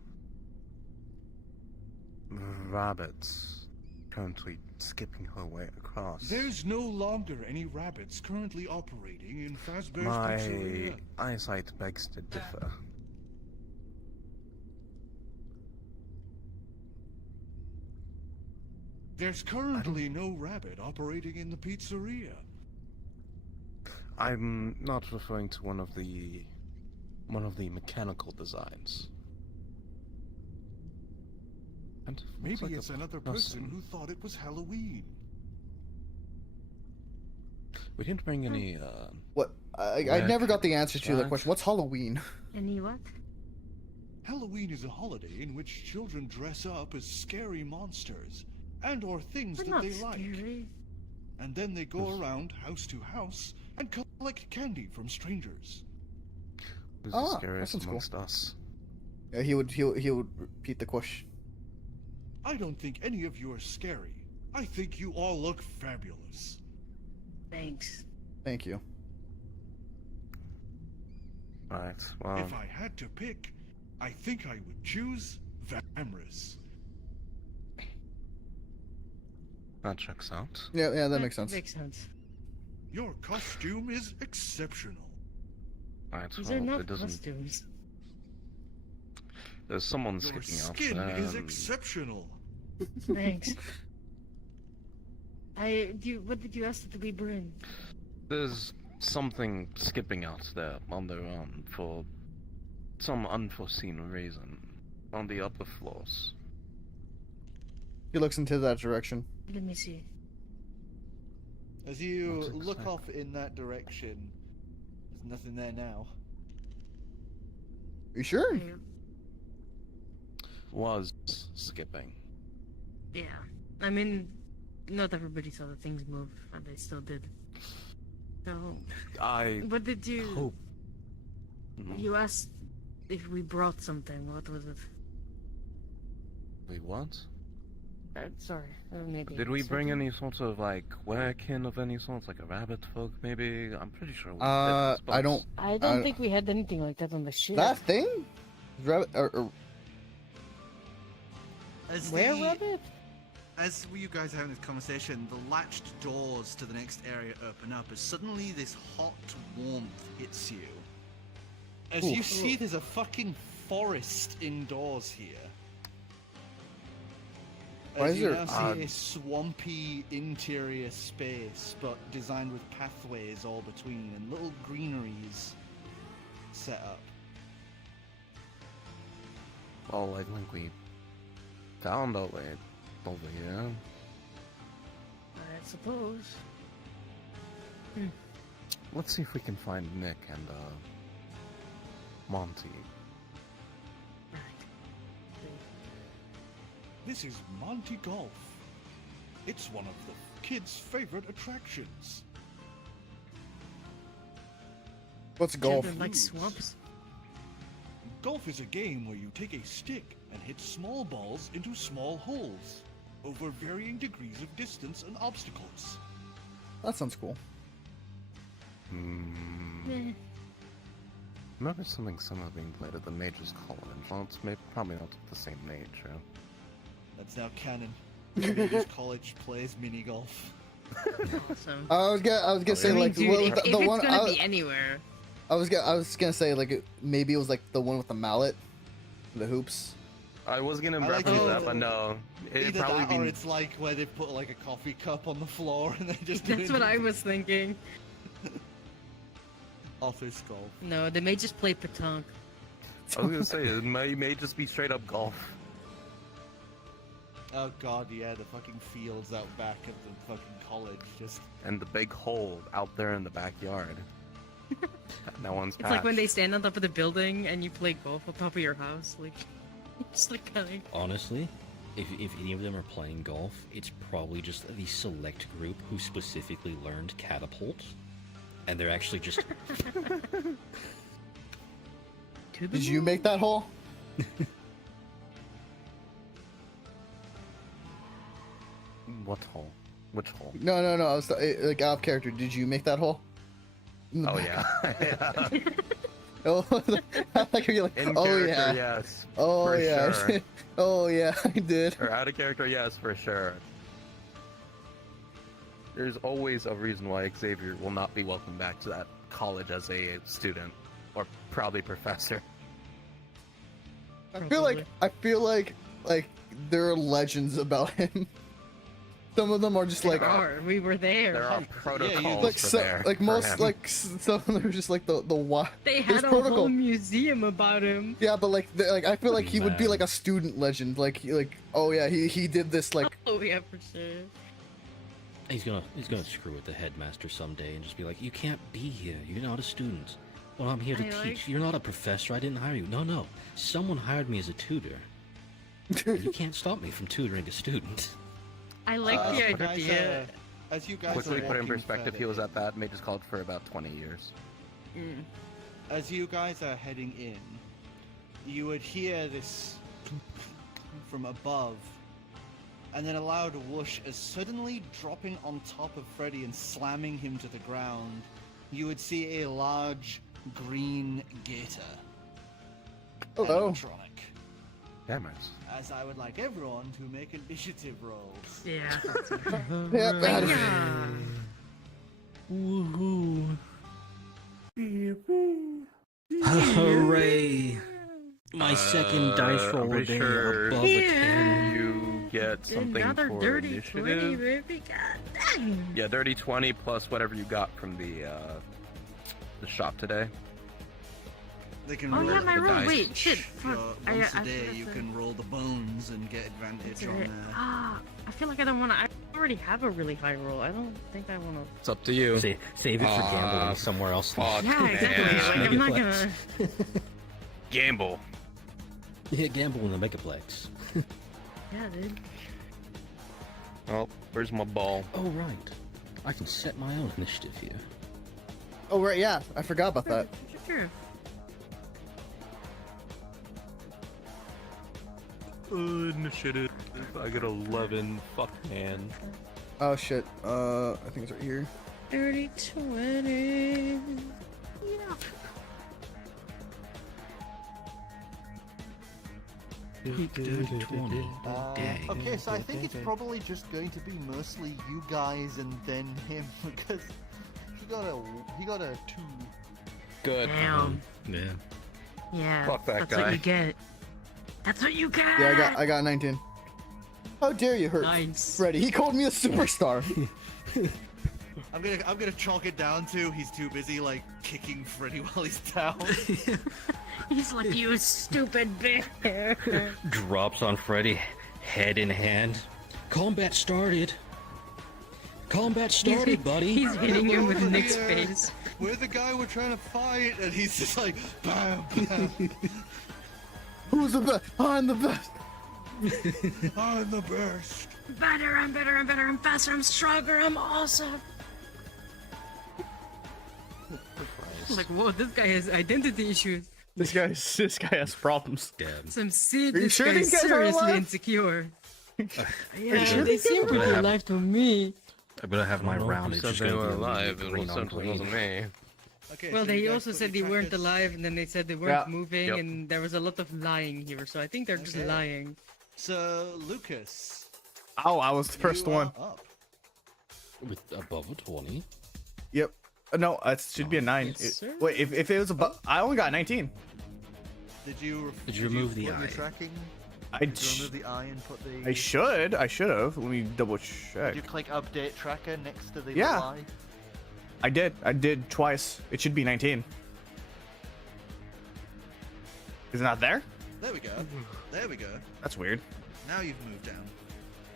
rabbits currently skipping her way across. There's no longer any rabbits currently operating in Fazbear's My Pizzeria. eyesight begs to differ. There's currently no rabbit operating in the pizzeria. I'm not referring to one of the mechanical designs. And it looks Maybe like it's a another person who thought it was Halloween. We didn't bring any, What? I never got the answer to that Jack? question. What's Halloween? Any what? Halloween is a holiday in which children dress up as scary monsters and or things We're that not they like. scary. And then they go around house to house and collect candy from strangers. who's Ah, the that scariest sounds cool. amongst us? Yeah, he would repeat the question. I don't think any of you are scary. I think you all look fabulous. Thanks. Thank you. Alright, well, If I had to pick, I think I would choose Vamris. that checks out. Yeah, that makes sense. Makes sense. Your costume is exceptional. Alright, These well, are not it doesn't... costumes. There's someone Your skipping out. skin is exceptional. Thanks. What did you ask that we bring? There's something skipping out there on their own for some unforeseen reason on the upper floors. He looks into that direction. Let me see. As you That's look exciting. off in that direction, there's nothing there now. You sure? Was skipping. Yeah. I mean, not everybody saw the things move, and they still did. So, I what did you... hope. Mhm. You asked if we brought something. What was it? Wait, what? Sorry. Maybe. Did we bring any sort of like werekin of any sort, like a rabbit folk maybe? I'm pretty sure we did. I don't. I don't think we had anything like that on the ship. That thing? Rabbit, or As Where, the- Rabbit? As you guys are having this conversation, the latched doors to the next area open up as suddenly this hot warmth hits you. As you see there's a fucking forest indoors here. Why As is you there now see a swampy interior space, but designed with pathways all between and little greeneries set up. Well, I think we found our way over here. I suppose. Let's see if we can find Nick and Monty. This is Monty Golf. It's one of the kids' favorite attractions. what's golf? Children like swamps. Golf is a game where you take a stick and hit small balls into small holes over varying degrees of distance and obstacles. That sounds cool. Hmm. Remember something similar being played at the Mage's College. Well, it's probably not the same nature. That's now canon. This college plays mini golf. Awesome. I was gonna say I mean, like dude, well, if the it's one gonna be anywhere. I was gonna say like maybe it was like the one with the mallet, the hoops. I was gonna I like reference it. that, but no. It'd Either probably that be. or it's like where they put like a coffee cup on the floor and they just do That's it what I was thinking. office golf. No, they may just play petanque. I was gonna say it may just be straight up golf. Oh god, yeah, the fucking fields out back of the fucking college just And the big hole out there in the backyard. that no one's It's like when they stand on top of the building and you play golf on top of your house. Like, just like kind of. Honestly, if any of them are playing golf, it's probably just the select group who specifically learned catapult, and they're actually just Did you make that hole? What hole? Which hole? No. I was like out of character. Did you make that hole? Oh yeah. Oh, like you're like, In oh character, yeah. yes. Oh for yeah. Sure. Oh yeah, I did. Or out of character, yes, for sure. There's always a reason why Xavier will not be welcome back to that college as a student, or probably professor. I feel like there are legends about him. Some of them are just like we were there. There are protocols like for so, there. like for most him. like some of them are just like the why. They There's had a protocol. whole museum about him. Yeah, but like I feel like he would be Man. like a student legend. Like oh yeah, he did this like Oh yeah, for sure. he's gonna screw with the headmaster someday and just be like, "You can't be here. You're not a student. Well, I'm here to I teach. like- You're not a professor. I didn't hire you. No. Someone hired me as a tutor. You can't stop me from tutoring a student." I like As the you guys idea. are- as you guys Quickly are put in walking perspective, he further was at that Mage's College for about 20 years. As you guys are heading in, you would hear this from above, and then a loud whoosh as suddenly dropping on top of Freddy and slamming him to the ground, you would see a large green gator. hello. Animatronic. Damn it. As I would like everyone to make initiative rolls. Yeah. Yeah, that is- Yeah. Woohoo! Hooray! My second dice roll I'm a pretty day sure above a 10. You get something Another for dirty 20, initiative. baby. God dang. Yeah, dirty 20 plus whatever you got from the shop today. They can Oh roll yeah, my the roll. dice. Wait, shit. Your, Fuck. once I a day, forgot you to- can roll the bones and get advantage on there. Ah, I feel like I don't want to. I already have a really high roll. I don't think I want to. It's up to you. Save it for gambling somewhere else. Fuck, Yeah, exactly. man. Like I'm not gonna. Gamble. Yeah, gamble in the Megaplex. Yeah, dude. Oh, where's my ball? Oh, right. I can set my own initiative here. Oh right, yeah, I forgot about that. Sure. Initiative. I get 11. Fuck, man. Oh shit. I think it's right here. 30, 20. Yeah. Okay, so I think it's probably just going to be mostly you guys and then him because he got a 2. Good. Damn. Yeah. Yeah. Fuck that that's guy. what you get. That's what you get. Yeah, I got 19. How dare you hurt Nice. Freddy? He called me a superstar. I'm gonna chalk it down to he's too busy like kicking Freddy while he's down. He's like, you stupid bear. Drops on Freddy, head in hand. Combat started. Combat started, buddy. He's hitting him with Over Nick's here. face. We're the guy we're trying to fight, and he's just like, bam, bam. Who's the best? I'm the best. I'm the best. Better, I'm better, I'm better, I'm faster, I'm stronger, I'm awesome. Like, whoa, this guy has identity issues. This guy has problems. Damn. Some serious. Are you This sure guy these is guys are seriously alive? insecure. Yeah, Yeah, they seem pretty have- alive to me. I'm gonna have my round. If It's you said just they gonna were be alive, it green was on simply green. wasn't me. Okay, Well, so you they guys also put said your they weren't trackers- alive, and then they said they weren't Yeah. moving, Yep. and there was a lot of lying here. So I think they're just Okay. lying. So Lucas, Oh, I was the first you are one. up. With above a 20. Yep. No, it should be a 9. Yes, sir. Wait, if it was above, I only got 19. Did you remove the put your eye? tracking? I Did you remove the eye and put the? I should have. Let me double Did check. you click update tracker next to the Yeah. eye? I did twice. It should be 19. Is it not there? There we go. There we go. That's weird. Now you've moved down.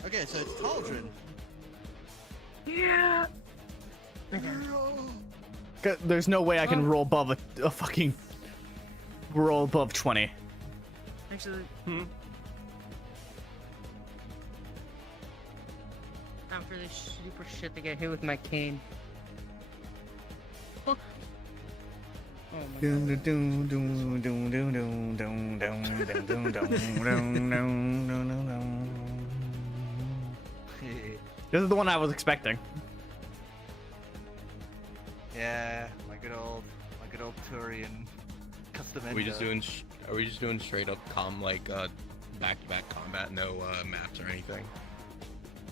Okay, so it's Taldrin. Yeah. There's no way I can roll above a fucking roll above 20. Actually. Time for this super shit to get hit with my cane. Fuck. Oh my god. This is the one I was expecting. Yeah, my good old Turian custom Are we just ender. doing? Are we just doing straight up back-to-back combat, no maps or anything?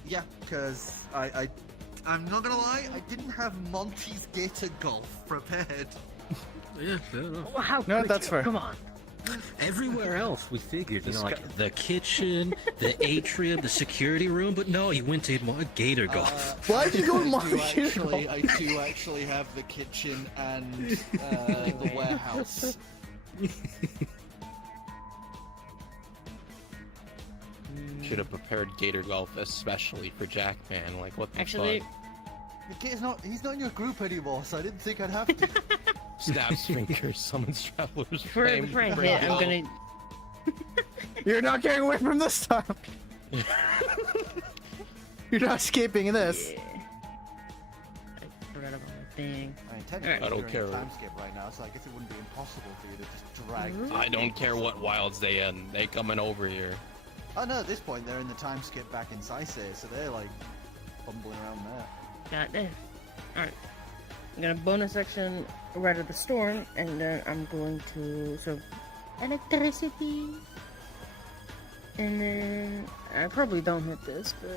Yeah, because I'm not gonna lie, I didn't have Monty's Gator Golf prepared. Yeah, fair enough. Well, how No, could that's you? fair. Come on. Everywhere else, we figured, you know, This like the kitchen, the atrium, the security room, but no, he went to Gator Golf. Why'd you go with I Monty do Gator Golf? I do actually have the kitchen and the warehouse. Should have prepared Gator Golf especially for Jackman. Like, what the Actually, fuck? The kid's he's not in your group anymore, so I didn't think I'd have to. Snaps fingers, summons travelers. for flame, a hit, bring I'm out. gonna. You're not getting away from this time. You're not escaping this. Yeah. I forgot about my thing. I mean, technically I don't you're in care. a time skip right now, so I guess it wouldn't be impossible for you to just drag. I don't care what wilds they in. They coming over here. Oh no, at this point they're in the time skip back in Saisei, so they're like bumbling around there. Got it. Alright. I'm gonna bonus action right at the storm, and then I'm going to. So, electricity. And then. I probably don't hit this, but.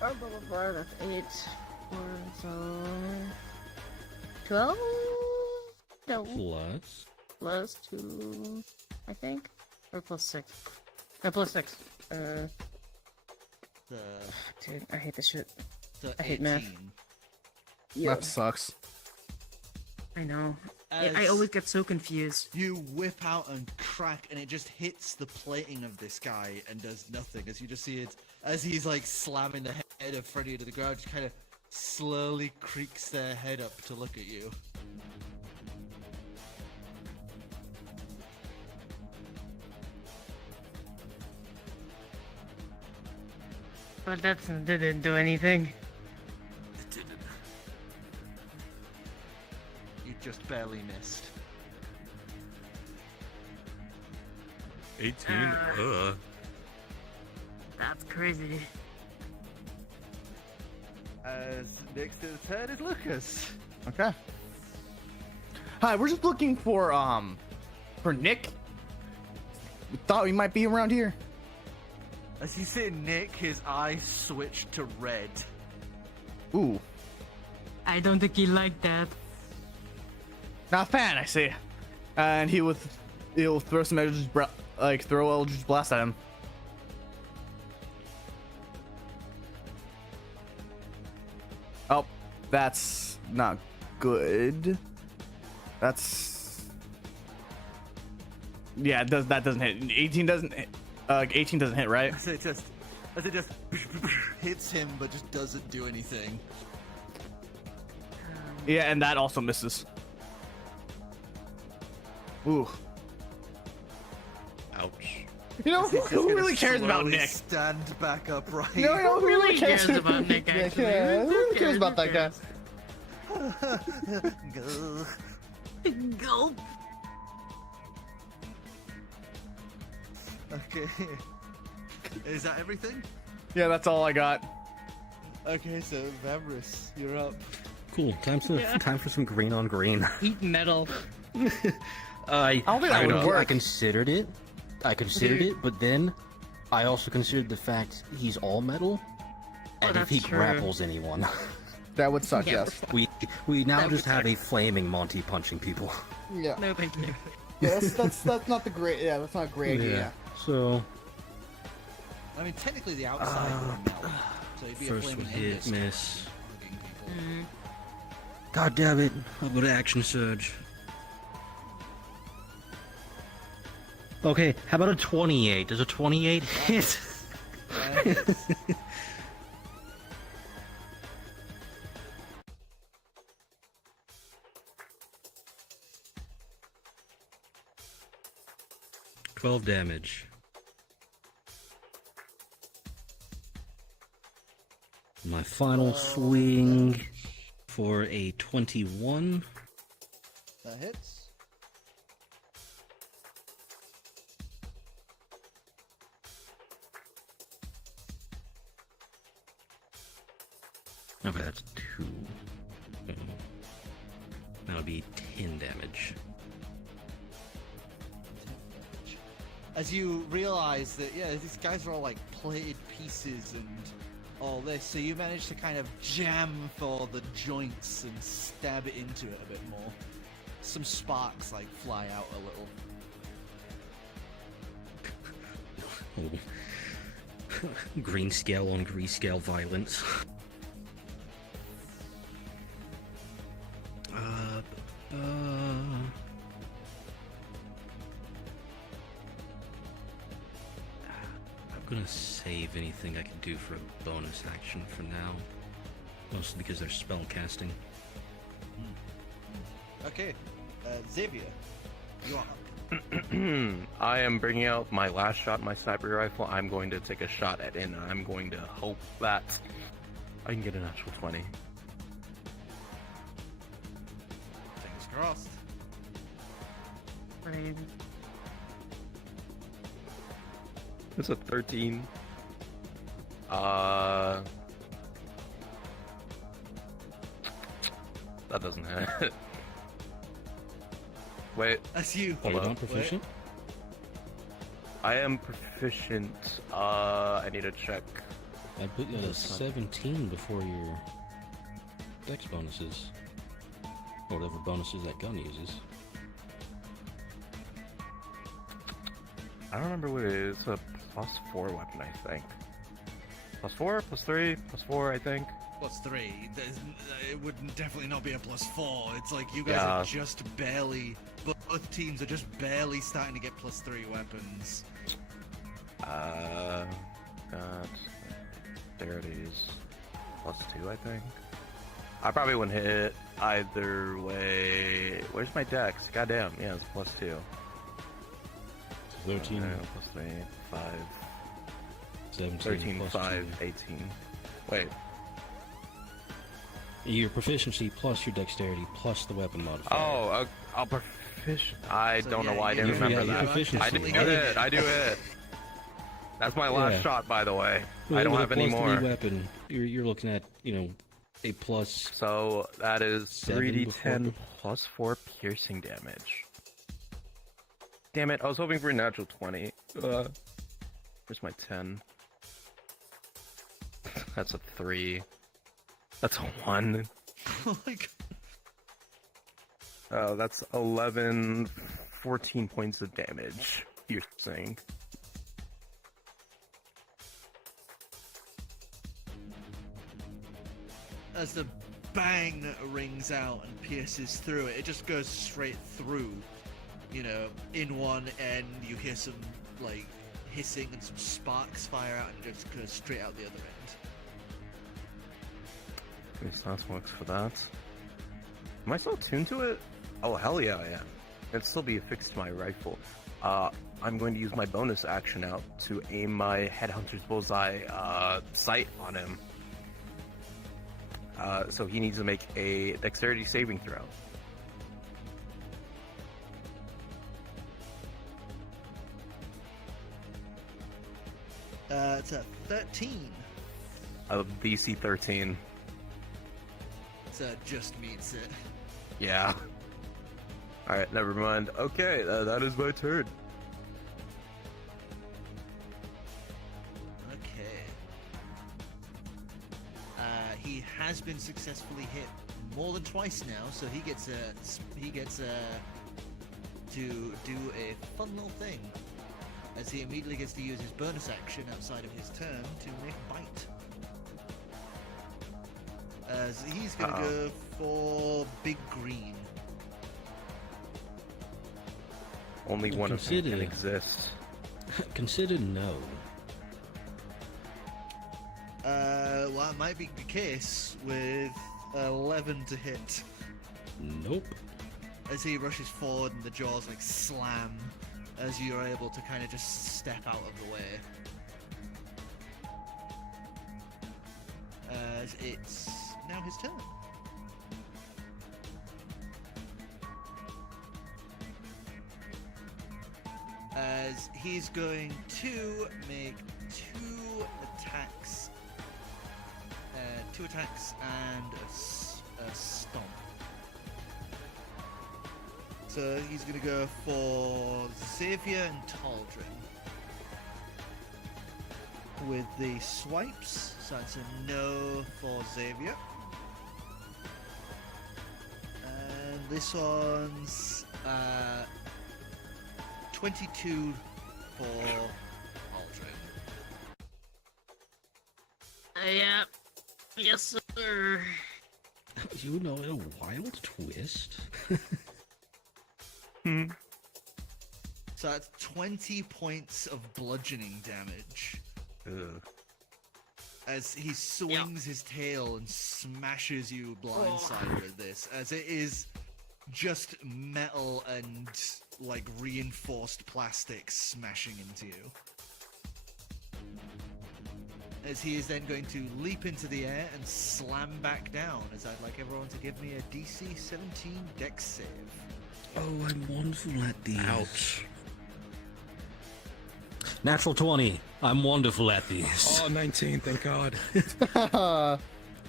Blah, blah, blah, that's 8. 4, so. 12? No. Plus. Plus 2, I think? Or plus 6? No, plus 6. The Dude, I hate this shit. the I hate math. 18. Yeah. That sucks. I know. I always get so confused. You whip out and crack, and it just hits the plating of this guy and does nothing. As you just see it, as he's like slamming the head of Freddy into the ground, just kind of slowly creaks their head up to look at you. But that didn't do anything. It didn't. You just barely missed. 18. That's crazy. As next to the turn is Lucas. Okay. Hi, we're just looking for Nick. We thought we might be around here. As you see Nick, his eyes switch to red. Ooh, I don't think he liked that. not a fan, I see. And he'll throw some throw Eldritch Blast at him. Oh, that's not good. That's yeah, that doesn't hit. 18 doesn't hit. 18 doesn't hit, right? As it just hits him, but just doesn't do anything. Yeah, and that also misses. Ooh. Ouch. You know, who really cares about Slowly Nick? Stand back upright. No, who really cares about Nick, actually? Yeah, who really cares about that guy? Gulp. Okay. Is that everything? Yeah, that's all I got. Okay, so Vamris, you're up. Cool. Time for some green on green. Eat metal. I don't think that would work. I considered it. But then I also considered the fact he's all metal, and if he that's true. grapples anyone, That would suck, Yeah. yes. we now That just would have a flaming Monty punching people. Yeah. No, thank you. Yeah, that's not the great. Yeah, that's not a great idea. So I mean, technically the outside would melt, so it'd be a First flaming would hit, Nimbus miss. hugging people. God damn it! I'll go to action surge. Okay, how about a 28? Does a 28 hit? Yes. 12 damage. My final swing for a 21. That hits. Okay, that's 2. That would be 10 damage. As you realize that, yeah, these guys are all like plated pieces and all this, so you manage to kind of jam for the joints and stab it into it a bit more. Some sparks like fly out a little. Green scale on green scale violence. I'm gonna save anything I can do for a bonus action for now. Mostly because they're spell casting. Okay, Xavier, you are up. I am bringing out my last shot, my sniper rifle. I'm going to take a shot at it, and I'm going to hope that I can get an actual 20. Fingers crossed. Brave. It's a 13. That doesn't hit. Wait, As you Are you Hello? not proficient? I am proficient. I need to check. I put you at a 17 before your dex bonuses. Or whatever bonuses that gun uses. I don't remember what it is. It's a +4 weapon, I think. +4, +3, +4, I think. +3. It would definitely not be a +4. It's like you guys are just barely. Both teams are just barely starting to get +3 weapons. God. There it is. +2, I think. I probably wouldn't hit either way. Where's my dex? Goddamn, yeah, it's +2. 13. +3, 5. 17. 13, plus 5, 2. 18. Wait. Your proficiency plus your dexterity plus the weapon modifier. Oh, I'll proficient. I don't know why I didn't yeah, remember your that. proficiency. I do it. I do it. That's my last Yeah. shot, by the way. Well, I don't with have a any plus more. 3 weapon, you're looking at, a plus. So that is 7 3d10 before. plus 4 piercing damage. Damn it! I was hoping for a natural 20. Where's my 10? That's a 3. That's a 1. Oh my god. Oh, that's 11, 14 points of damage. You're saying? As the bang rings out and pierces through it, it just goes straight through. In one end you hear some like hissing and some sparks fire out, and it just goes straight out the other end. Okay, so that works for that. Am I still tuned to it? Oh, hell yeah, I am. It'd still be affixed to my rifle. I'm going to use my bonus action out to aim my Headhunter's Bullseye sight on him. So he needs to make a dexterity saving throw. It's a 13. Of DC 13. So it just meets it. Yeah. Alright, never mind. Okay, that is my turn. Okay. He has been successfully hit more than twice now, so he gets to do a fun little thing, as he immediately gets to use his bonus action outside of his turn to make a bite. As he's gonna go for Big Green. Only one of them can Consider- exist. Consider no. Well, that might be the case with 11 to hit. Nope. As he rushes forward and the jaws like slam, as you're able to kind of just step out of the way. As it's now his turn. As he's going to make two attacks and a stomp. So he's gonna go for Xavier and Taldrin with the swipes. So it's a no for Xavier. And this one's 22 for Aldrin. Yeah. Yes, sir. You know, a wild twist. So that's 20 points of bludgeoning damage. Ugh. As he swings his tail and smashes you blindsided with this, as it is just metal and like reinforced plastic smashing into you. As he is then going to leap into the air and slam back down, as I'd like everyone to give me a DC 17 Dex save. Oh, I'm wonderful at these. Ouch. Natural 20. I'm wonderful at these. Oh, 19, thank God. Yeah,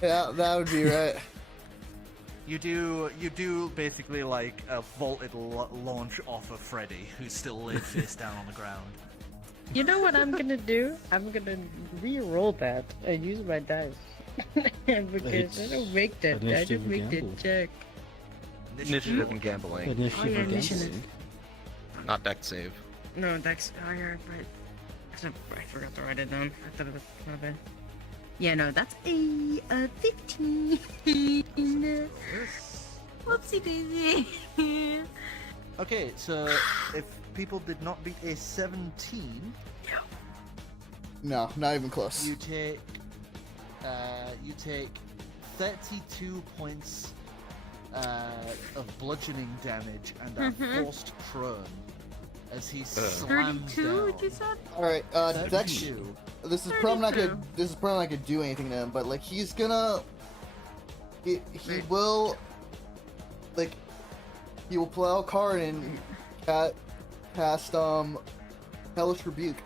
that would be right. You do basically like a vaulted launch off of Freddy, who's still laid face down on the ground. You know what I'm gonna do? I'm gonna re-roll that and use my dice. Because I don't make that. I Initiative just make gamble. that check. Initiative and gambling. Initiative Oh, yeah, or initiative. gambling. Not deck save. No, that's. Oh, you're right. I forgot to write it down. I thought it was my bad. Yeah, no, that's a 15. Whoopsie daisy. Okay, so if people did not beat a 17, No, not even close. you take 32 points of bludgeoning damage and are forced prone as he slams 32, down. what you said? All right, Dex. 32. This is probably not 32. gonna. This is probably not gonna do anything to him, but like he's gonna. He Right. will. Like, he will pull out a card and cast Hellish Rebuke.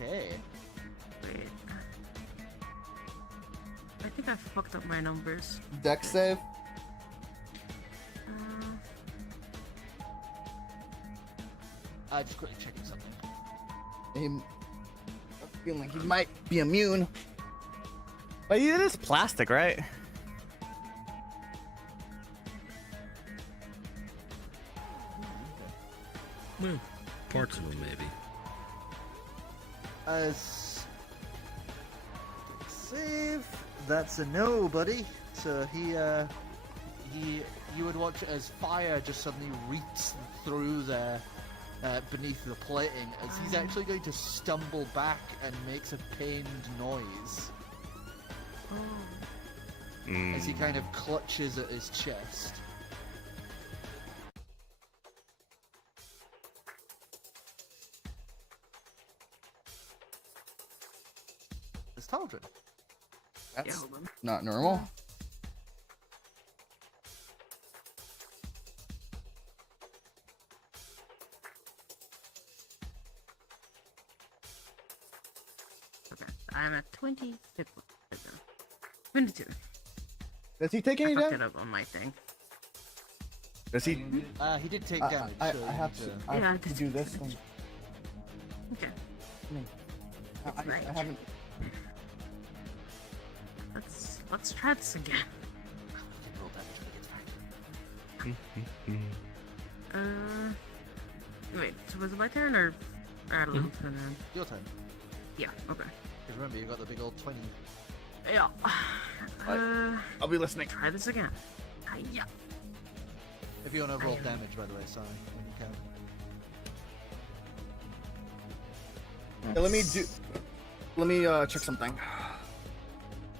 Okay. Wait. I think I fucked up my numbers. Dex save. Just quickly checking something. I'm feeling like he might be immune. But it is plastic, right? Well, parts of them maybe. As save, that's a no, buddy. So you would watch as fire just suddenly reeks through there beneath the plating, as he's actually going to stumble back and makes a pained noise as he kind of clutches at his chest. It's Taldrin. That's hold on. not normal. Okay, I'm at 20. 22. Does he take I any fucked damage? it up on my thing. Does he? He did take I, damage. I, so I you have need to. to- I Yeah, have to just- do this thing. Okay, I haven't. let's try this again. Roll damage when it gets back. Wait, so was it my turn or add a little turn around? Your turn. Yeah, okay. 'Cause remember, you got the big old 20. Yeah. I'll be listening. Try this again. Yeah. If you want to roll am- damage, by the way, sorry, when you can. Yeah, let me check something.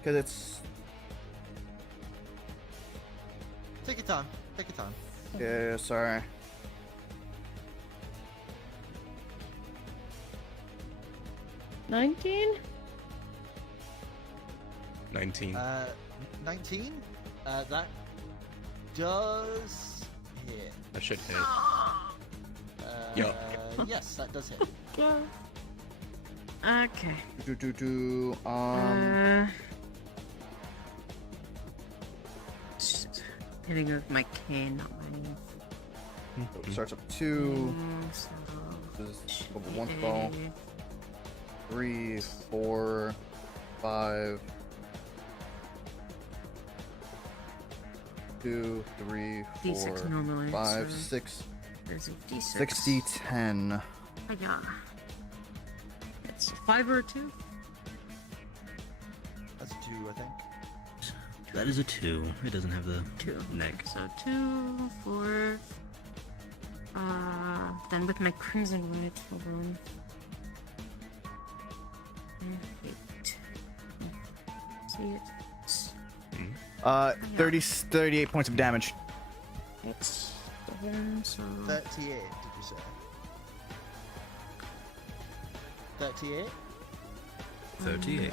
Cause it's Take your time. Take your time. yeah. Sorry. $19? 19. 19. That does hit. That should hit. Uh, yes, that does hit. Yeah. Okay. Shit. Hitting with my cane, not my. Starts up 2. So. This is should level be 1 spell. 3, 4, 5. 2, 3, 4, D6 normally, 5, so- 6, There's a D6. 60, 10. I got. It's a 5 or a 2? That's a 2, I think. That is a 2. It doesn't have the 2. neck. So 2, 4. Then with my crimson right, hold on. 8. See it? 38 points of damage. It's 7, so. 38, did you say? 38? 38.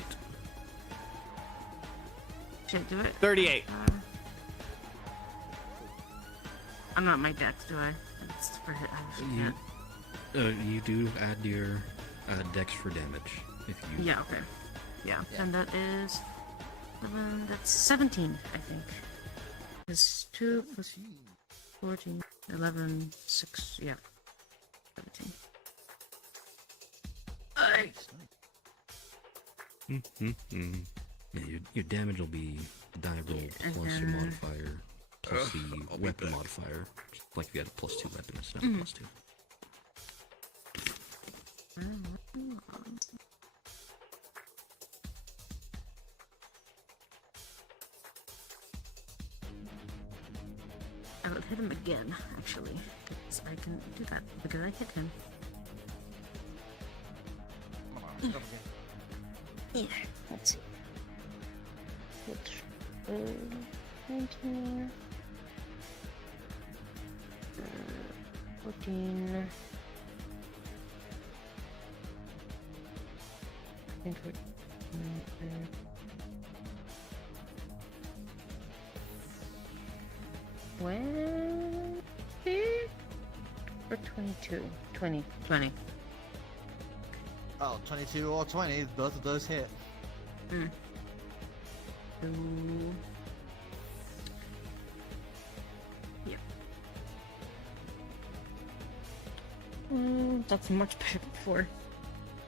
Should I do it? 38. I'm not my dex, do I? It's for hit. I You, can't. you do add your dex for damage. If you Yeah, okay. Yeah, Yeah. and that is 7, that's 17, I think. It's 2 plus 14, 11, 6, yeah. 17. Yeah, your damage will be die roll and plus your then- modifier plus I'll the be weapon back. modifier. Like you got a +2 weapon instead of +2. I will hit him again, actually. Because I can do that, because I hit him. Yeah, let's see. Which, 19, 14. I think we're, when? Or 22? 20. 20. Oh, 22 or 20, both of those hit. Hmm. So... Yeah. That's much better before.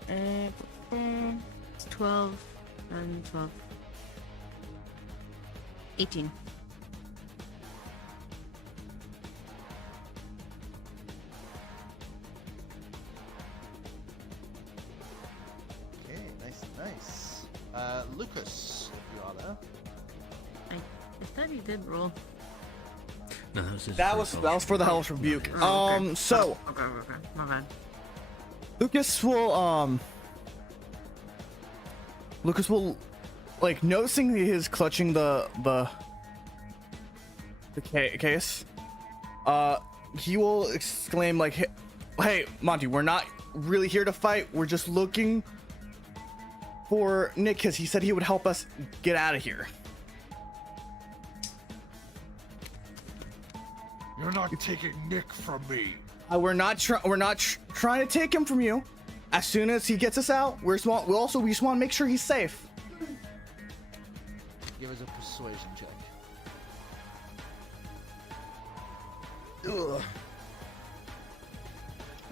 It's 12 and 12. 18. Okay, nice. Lucas, if you are there. I thought he did roll. No, that was his That first was for the Hellish Rebuke. Oh, okay. So Okay, my bad. Lucas will like noticing his clutching the case. He will exclaim like, "Hey, Monty, we're not really here to fight. We're just looking for Nick because he said he would help us get out of here." You're not taking Nick from me. We're not trying to take him from you. As soon as he gets us out, we just want to make sure he's safe. Give us a persuasion check. Ugh.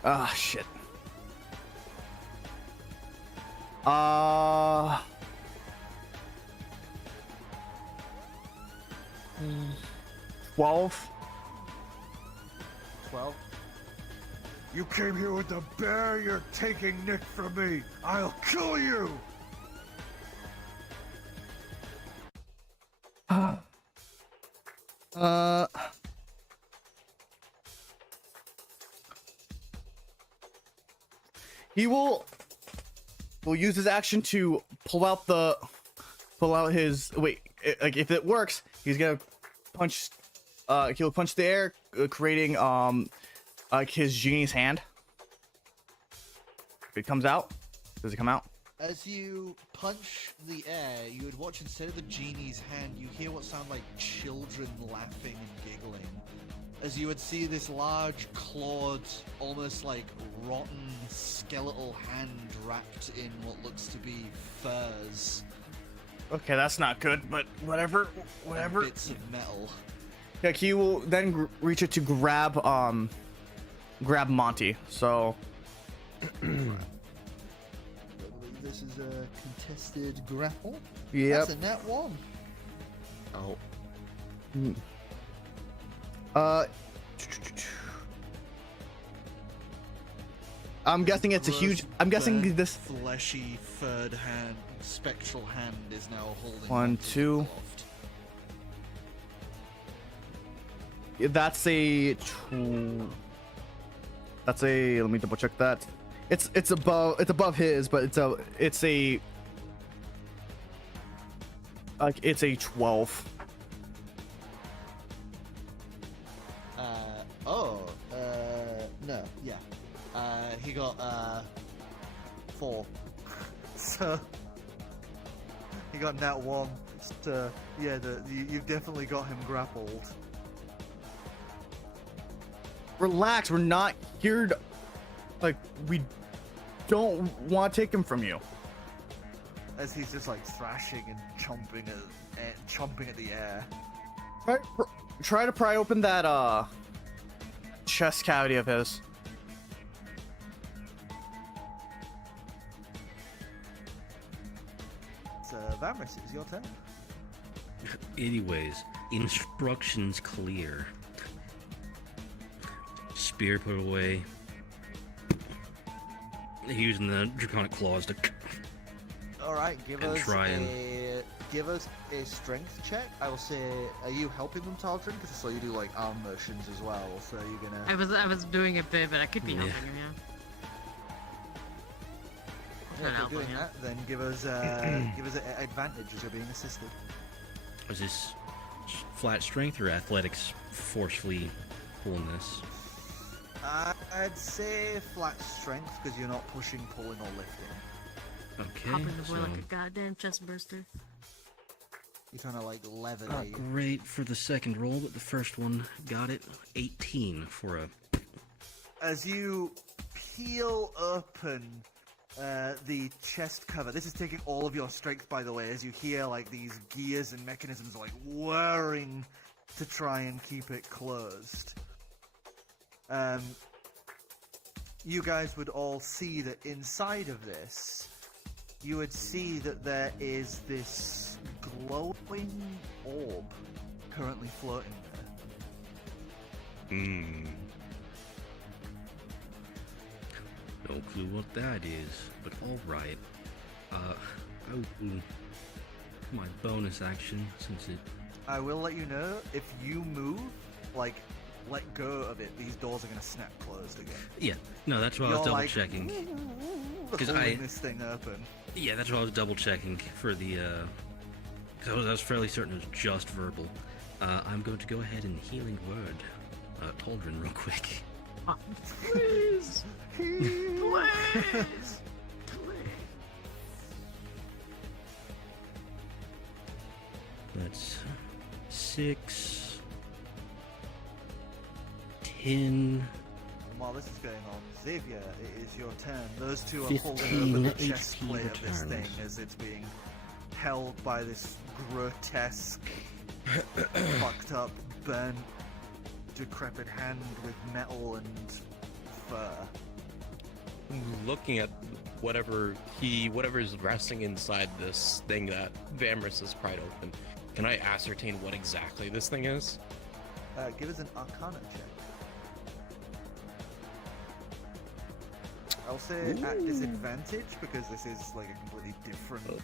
Ah, shit. 12. 12. You came here with a bear, you're taking Nick from me. I'll kill you. He will use his action to pull out his like if it works, he's gonna punch. He'll punch the air, creating like his genie's hand. If it comes out, does it come out? As you punch the air, you would watch instead of the genie's hand, you hear what sound like children laughing and giggling. As you would see this large, clawed, almost like rotten, skeletal hand wrapped in what looks to be furs. Okay, that's not good, but whatever. And bits of metal. Yeah, he will then reach it to grab Monty. So I believe this is a contested grapple. Yep. That's a nat 1. Oh. I'm guessing it's a huge. I'm guessing Burnt, this. fleshy, furred hand, spectral hand is now holding. 1, 2. aloft. That's a. That's a. Let me double check that. It's above his, but it's a. Like it's a 12. No, yeah. He got 4. So he got nat 1. So yeah, you've definitely got him grappled. Relax, we're not here to, like, we don't want to take him from you. As he's just like thrashing and chomping at the air. Try to pry open that chest cavity of his. So Vamris, it's your turn. Anyways, instructions clear. Spear put away. using the draconic claws to. All right, give And us try and- a strength check. I will say, are you helping them, Taldrin? Because I saw you do like arm motions as well. So you're gonna. I was doing a bit, but I could be Yeah. helping him. Yeah. Yeah, if help you're him, doing yeah. that, then give us an advantage as you're being assisted. Is this flat strength or athletics forcefully pulling this? I'd say flat strength because you're not pushing, pulling, or lifting. Okay. Hopping the boy so- like a goddamn chest burster. You're trying to like levitate. Not great for the second roll, but the first one got it. 18 for a. As you peel open the chest cover, this is taking all of your strength, by the way, as you hear like these gears and mechanisms like whirring to try and keep it closed. You guys would all see that inside of this, you would see that there is this glowing orb currently floating there. Hmm. No clue what that is, but alright. I will do my bonus action since it. I will let you know, if you move, like, let go of it, these doors are going to snap closed again. Yeah, no, that's why I was You're double like, checking. Because I- this thing open. Yeah, that's why I was double checking for the. Because I was fairly certain it was just verbal. I'm going to go ahead and healing word Taldrin real quick. Please! Please! That's 6, 10. While this is going on, Xavier, it is your turn. Those two are 15 holding over the chest HP plate of this thing returns. as it's being held by this grotesque, fucked up, burnt, decrepit hand with metal and fur. Looking at whatever is resting inside this thing that Vamris has pried open, can I ascertain what exactly this thing is? Give us an Arcana check. I'll say at disadvantage because this is like a completely different.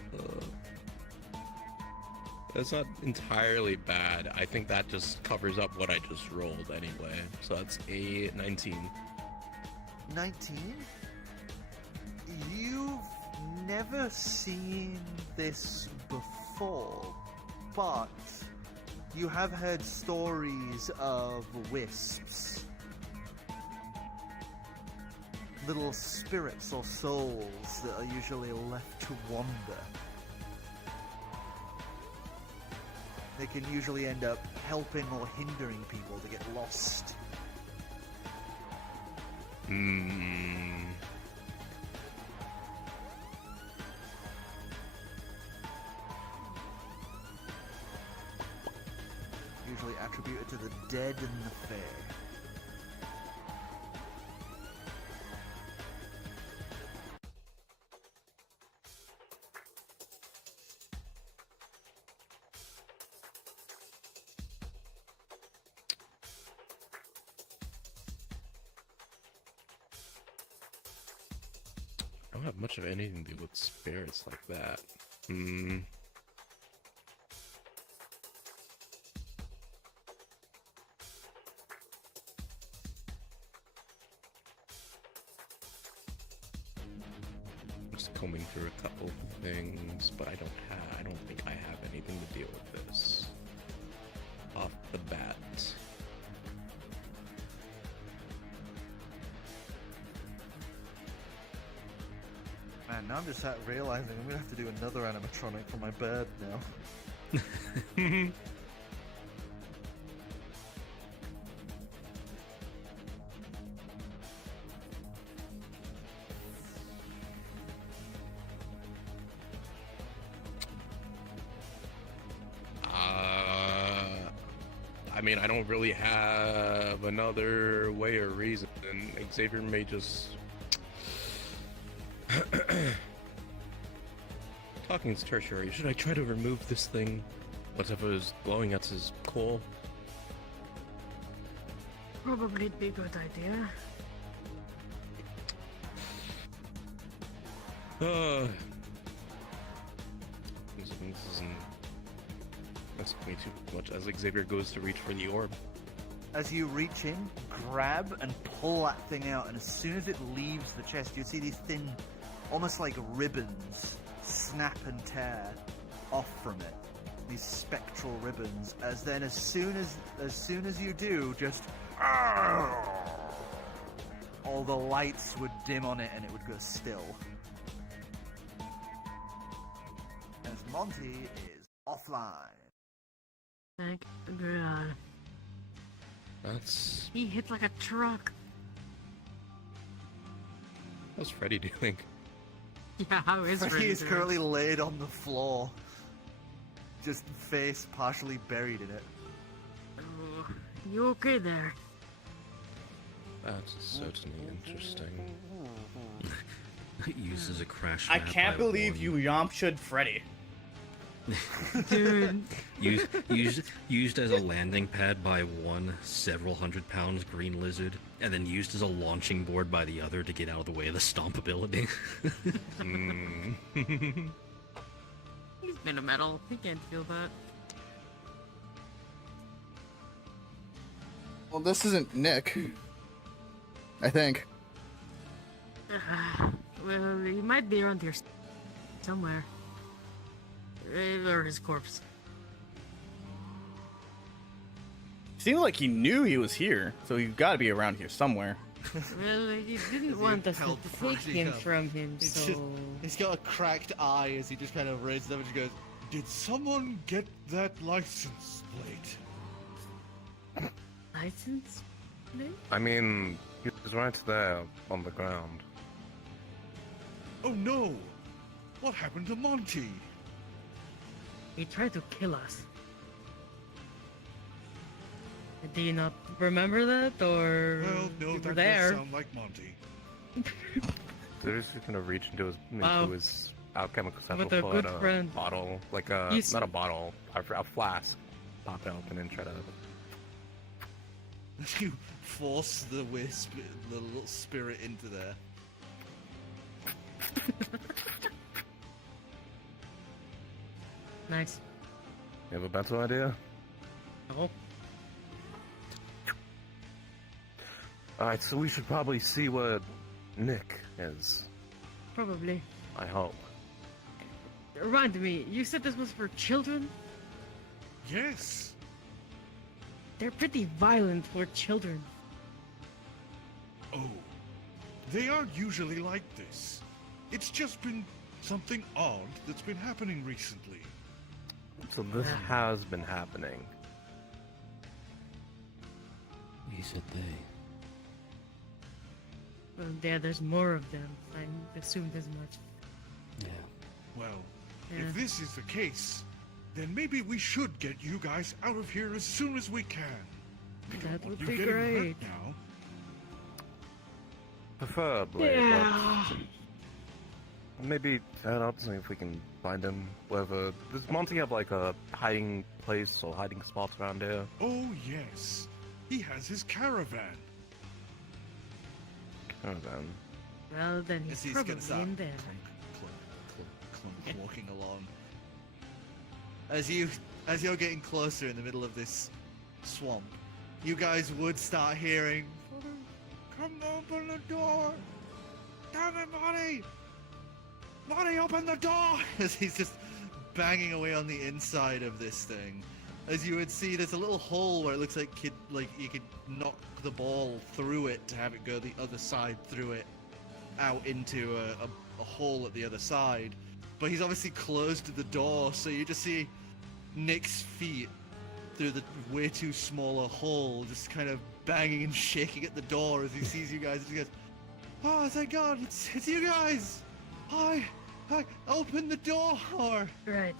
That's not entirely bad. I think that just covers up what I just rolled anyway. So that's a 19. 19? You've never seen this before, but you have heard stories of wisps. Little spirits or souls that are usually left to wander. They can usually end up helping or hindering people to get lost. Hmm. Usually attributed to the dead and the fair. I don't have much of anything to do with spirits like that. Hmm. Just combing through a couple things, but I don't think I have anything to deal with this off the bat. Man, now I'm just realizing I'm gonna have to do another animatronic for my bird now. I mean, I don't really have another way or reason. Xavier may just... Talking's tertiary. Should I try to remove this thing? Whatever is glowing at his core? Probably be a good idea. This isn't asking me too much as Xavier goes to reach for the orb. As you reach in, grab and pull that thing out, and as soon as it leaves the chest, you see these thin, almost like ribbons, snap and tear off from it. These spectral ribbons. As soon as you do, just all the lights would dim on it, and it would go still. As Monty is offline. Thank God. He hit like a truck. How's Freddy doing? Yeah, how is Freddy Freddy is doing? currently laid on the floor, just face partially buried in it. Oh, you okay there? That's certainly interesting. Used as a crash I map can't by believe one- you yomp-should Freddy. Dude. used as a landing pad by one several 100-pound green lizard, and then used as a launching board by the other to get out of the way of the stomp ability. He's made of metal. He can't feel that. Well, this isn't Nick. I think. Well, he might be around here somewhere. Or his corpse. Seems like he knew he was here, so he's got to be around here somewhere. Well, he didn't Want us to Help take him Freddy. from him, It's so... just- He's got a cracked eye as he just kind of raises up and just goes, Did someone get that license plate? License? plate? I mean, he was right there on the ground. Oh no! What happened to Monty? He tried to kill us. Do you not remember that, or Well, no, you were that there? does sound like Monty. They're just gonna reach into Wow. his alchemical With sample, a pull good out a friend. bottle, like a You s- not a bottle, a flask, pop it open and try to. you force the wisp, the little spirit into there. Nice. You have a better idea? Oh, Alright, so we should probably see where Nick is. probably. I hope. Remind me, you said this was for children? Yes! They're pretty violent for children. Oh. They aren't usually like this. It's just been something odd that's been happening recently. So this has been happening. He said they. Well, yeah, there's more of them. I assumed as much. Yeah. Well, Yeah. if this is the case, then maybe we should get you guys out of here as soon as we can. We don't That want would you be getting hurt great. now. Preferably, Yeah. but maybe head out see if we can find him. Whether does Monty have like a hiding place or hiding spots around here? Oh, yes. He has his caravan. Caravan. Well, then As he's he's gonna probably start in there. clunk, walking along. As you're getting closer in the middle of this swamp, you guys would start hearing, "Come open the door! Damn it, Monty! Monty, open the door!" As he's just banging away on the inside of this thing. As you would see, there's a little hole where it looks like you could knock the ball through it to have it go the other side through it, out into a hole at the other side. But he's obviously closed the door, so you just see Nick's feet through the way too small a hole, just kind of banging and shaking at the door as he sees you guys. And he goes, "Oh, thank God, it's you guys! Hi, open the door!" Right.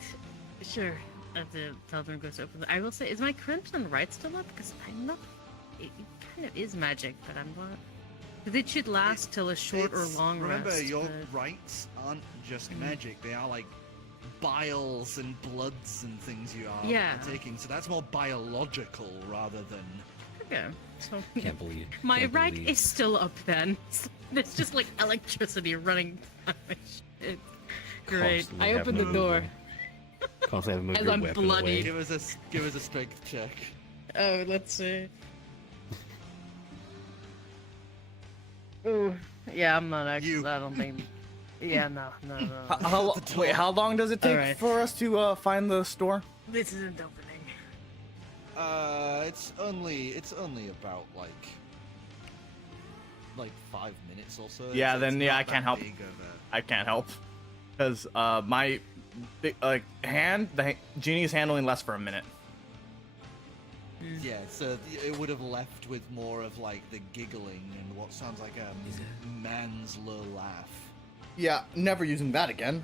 Sure. As the Talbot goes to open I will say, is my Crimson right still up? Because I'm not... It kind of is magic, but I'm not... Because it should last till a short or It's- long remember, rest. your but- rights aren't just magic; they are like biles and bloods and things you are Yeah. taking. So that's more biological rather than. Okay. So, Can't believe. my can't right believe- is still up then. It's just like electricity running down my shit. Great. Constantly I have opened the no door. movement. Constantly have to move As your I'm weapon bloody. away. Give us a strength check. Oh, let's see. Ooh, yeah, I'm not actually. You. I don't think. Yeah, no. Wait, how long does it take Alright. for us to find the store? This isn't opening. It's only about like 5 minutes or so. Yeah, It's then yeah, not I can't that help. big of a- I can't help because my genie's handling less for a minute. Yeah, so it would have left with more of like the giggling and what sounds like a man's low laugh. Yeah, never using that again.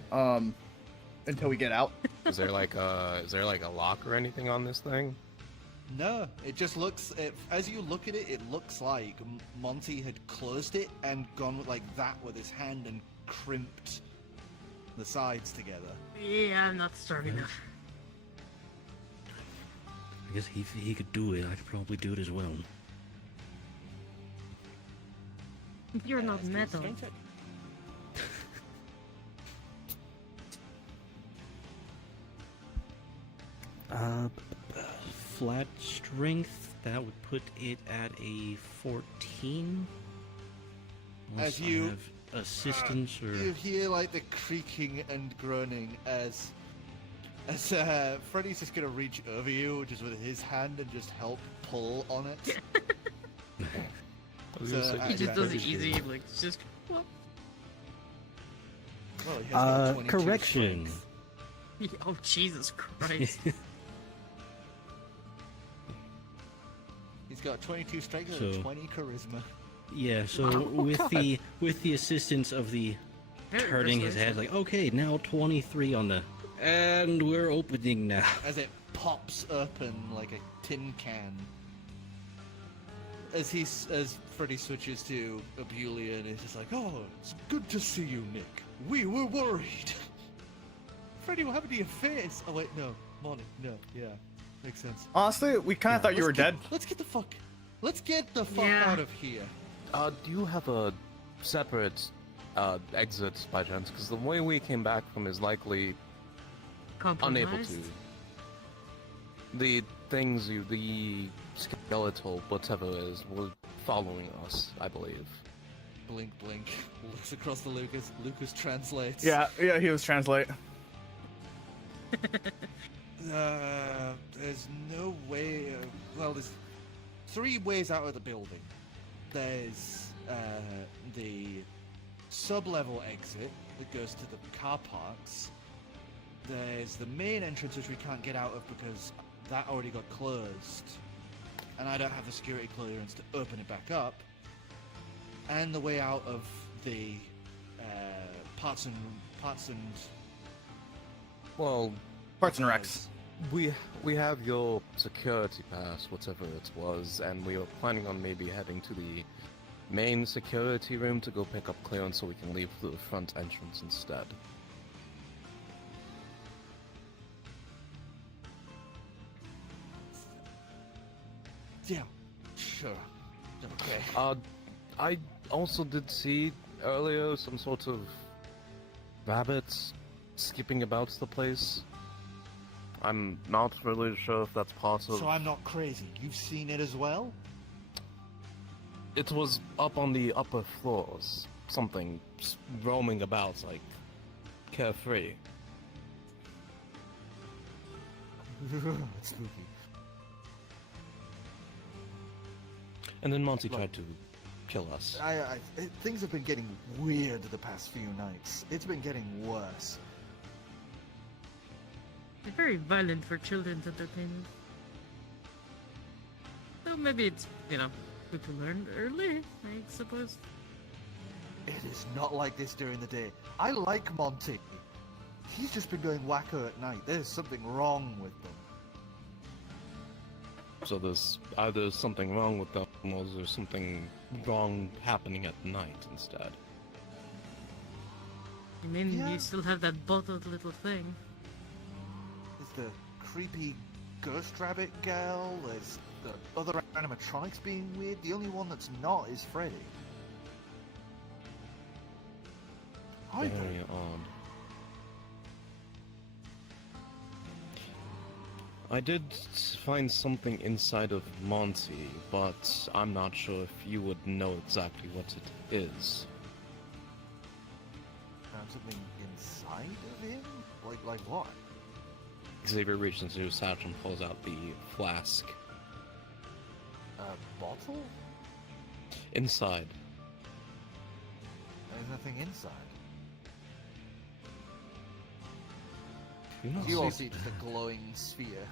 Until we get out. Is there like a lock or anything on this thing? No, it just looks. As you look at it, it looks like Monty had closed it and gone with like that with his hand and crimped the sides together. Yeah, I'm not strong enough. I guess if he could do it, I could probably do it as well. You're not metal. Flat strength, that would put it at a 14. Unless As you- I have assistance or You hear like the creaking and groaning as Freddy's just gonna reach over you just with his hand and just help pull on it. He just does it easy, like just. Well, he has got 22 correction. strength. Oh Jesus Christ! He's got 22 strength So- and 20 charisma. Yeah, so with the assistance of the Very turning his head, like, okay, now 23 on the, and we're opening now. As it pops open like a tin can. As Freddy switches to Oblivion, it's just like, oh, it's good to see you, Nick. We were worried. Freddy, what happened to your face? Oh wait, no, Molly, no, yeah, makes sense. Honestly, we kind of thought you were dead. Let's get the fuck Yeah. out of here. Do you have a separate exit by chance? Because the way we came back from is likely unable to. Compromised? The skeletal, whatever it is, were following us, I believe. Blink, blink. Looks across the Lucas. Lucas translates. Yeah, he was translate. There's no way. Well, there's 3 ways out of the building. There's the sub-level exit that goes to the car parks. There's the main entrance which we can't get out of because that already got closed, and I don't have the security clearance to open it back up. And the way out of the parts and Well, Parts and Recs. we have your security pass, whatever it was, and we were planning on maybe heading to the main security room to go pick up clearance so we can leave through the front entrance instead. Yeah, sure. Okay. I also did see earlier some sort of rabbits skipping about the place. I'm not really sure if that's part of... So I'm not crazy. You've seen it as well? It was up on the upper floors. Something roaming about, like, carefree. Spooky. And then Monty tried to kill us. Things have been getting weird the past few nights. It's been getting worse. It's very violent for children's entertainment. So maybe it's, good to learn early, I suppose. It is not like this during the day. I like Monty. He's just been going wacko at night. There's something wrong with them. So there's either something wrong with them, or there's something wrong happening at night instead. I mean, Yeah. you still have that bottled little thing. There's the creepy ghost rabbit gal. There's the other animatronics being weird. The only one that's not is Freddy. either. Very odd. I did find something inside of Monty, but I'm not sure if you would know exactly what it is. Found something inside of him? Like what? Xavier reaches into his satchel and pulls out the flask. A bottle? Inside. There's nothing inside. You not You all see- see just a glowing sphere.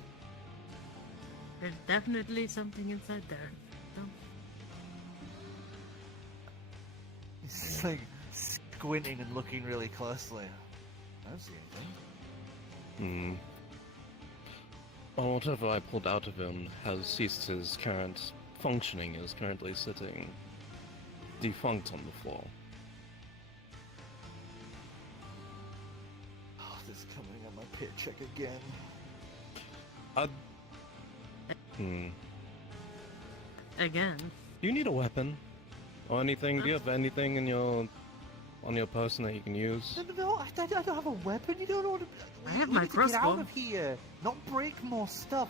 There's definitely something inside there. Don't. He's just like squinting and looking really closely. I don't see anything. Well, whatever I pulled out of him has ceased his current functioning, is currently sitting defunct on the floor. Oh, this is coming on my paycheck again. Again. Do you need a weapon? Or anything? Do you have anything in your... on your person that you can use? No, I don't have a weapon. You don't know what I have we my need to get out crossbow. of here, not break more stuff.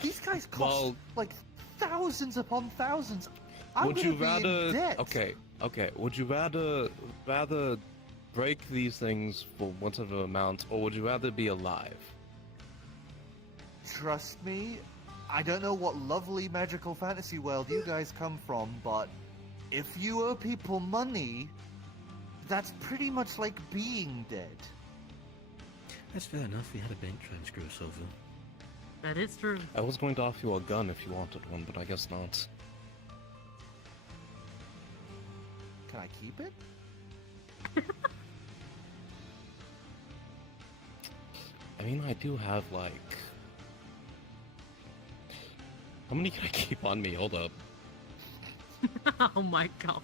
These guys cost Well- like thousands upon thousands. I'm Would gonna you be rather... in debt. Okay. Would you rather break these things for whatever amount, or would you rather be alive? Trust me, I don't know what lovely magical fantasy world you guys come from, but if you owe people money, that's pretty much like being dead. That's fair enough. We had a bank try and screw us over. That is true. I was going to offer you a gun if you wanted one, but I guess not. Can I keep it? I mean, I do have, like... How many can I keep on me? Hold up. Oh my god.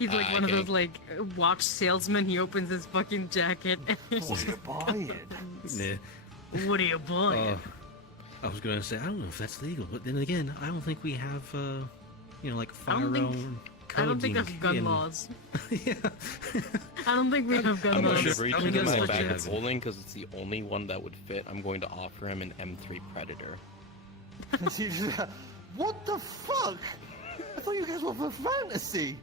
He's like I one of can- those like watch salesmen. He opens his fucking jacket and he's What are you buying? Nah. what are you buying? I was gonna say I don't know if that's legal, but then again, I don't think we have, like I don't think- firearm. I don't think there's coding gun in- laws. Yeah. I don't think we have gun I'm laws. going to reach I into guess my what bag you- of holding because it's the only one that would fit. I'm going to offer him an M3 Predator. What the fuck? I thought you guys were for fantasy.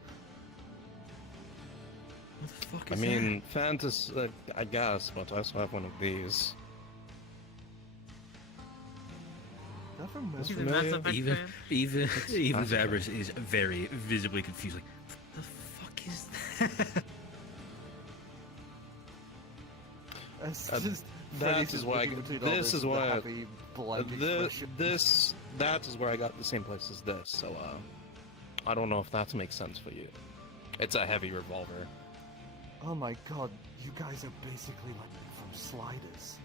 What the fuck I is mean, fantasy, I guess, but I also have one of these. Nothing That's He's a familiar. Mass that? Effect Even fan. even Zabris is very visibly confused. Like, what the fuck is that? It's Uh, just that Freddy's is why I- looking between all this is with a why I- happy, blank expression. That is where I got the same place as this, so, I don't know if that makes sense for you. It's a heavy revolver. Oh my god, you guys are basically like from Sliders.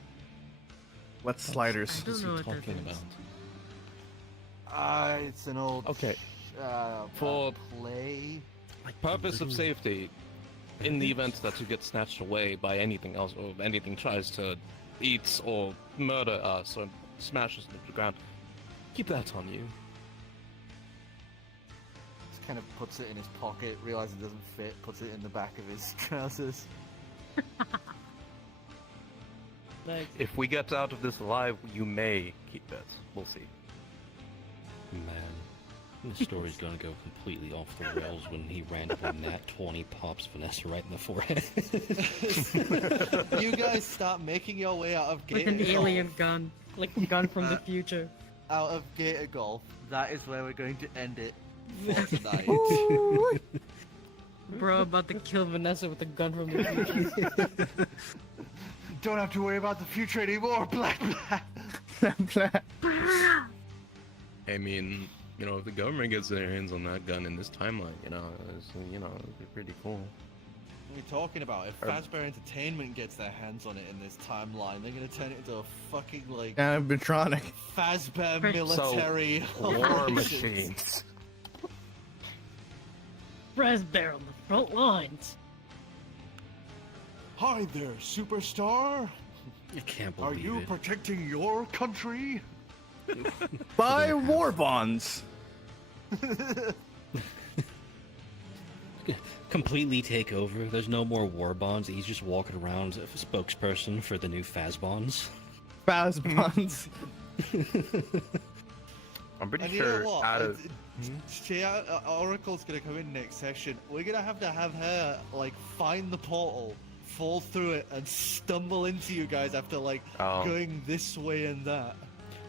What sliders? I don't know what that talking is. about? It's an old Okay. for play. Purpose of safety, in the event that you get snatched away by anything else, or anything tries to eat or murder us or smash us into the ground, keep that on you. Just kind of puts it in his pocket, realizes it doesn't fit, puts it in the back of his trousers. If we get out of this alive, you may keep it. We'll see. Man, this story's gonna go completely off the rails when he randomly nat 20 pops Vanessa right in the forehead. You guys start making your way out of Like Gator an alien Golf. gun. Like a gun from the future. Out of Gator Golf. That is where we're going to end it for tonight. Bro about to kill Vanessa with a gun from the future. Don't have to worry about the future anymore, Black. I mean, if the government gets their hands on that gun in this timeline, it'd be pretty cool. What are we talking about? If Or- Fazbear Entertainment gets their hands on it in this timeline, they're gonna turn it into a fucking like Animatronic. Fazbear Right. military War operations. machines. Fazbear on the front lines. Hi there, superstar. I can't Are believe you it. protecting your country? Buy war bonds. Completely completely take over. There's no more war bonds. He's just walking around a spokesperson for the new Faz bonds. Faz bonds. I'm pretty And you know sure what? out of Oracle's gonna come in next session. We're gonna have to have her like find the portal, fall through it, and stumble into you guys after like going this way and that.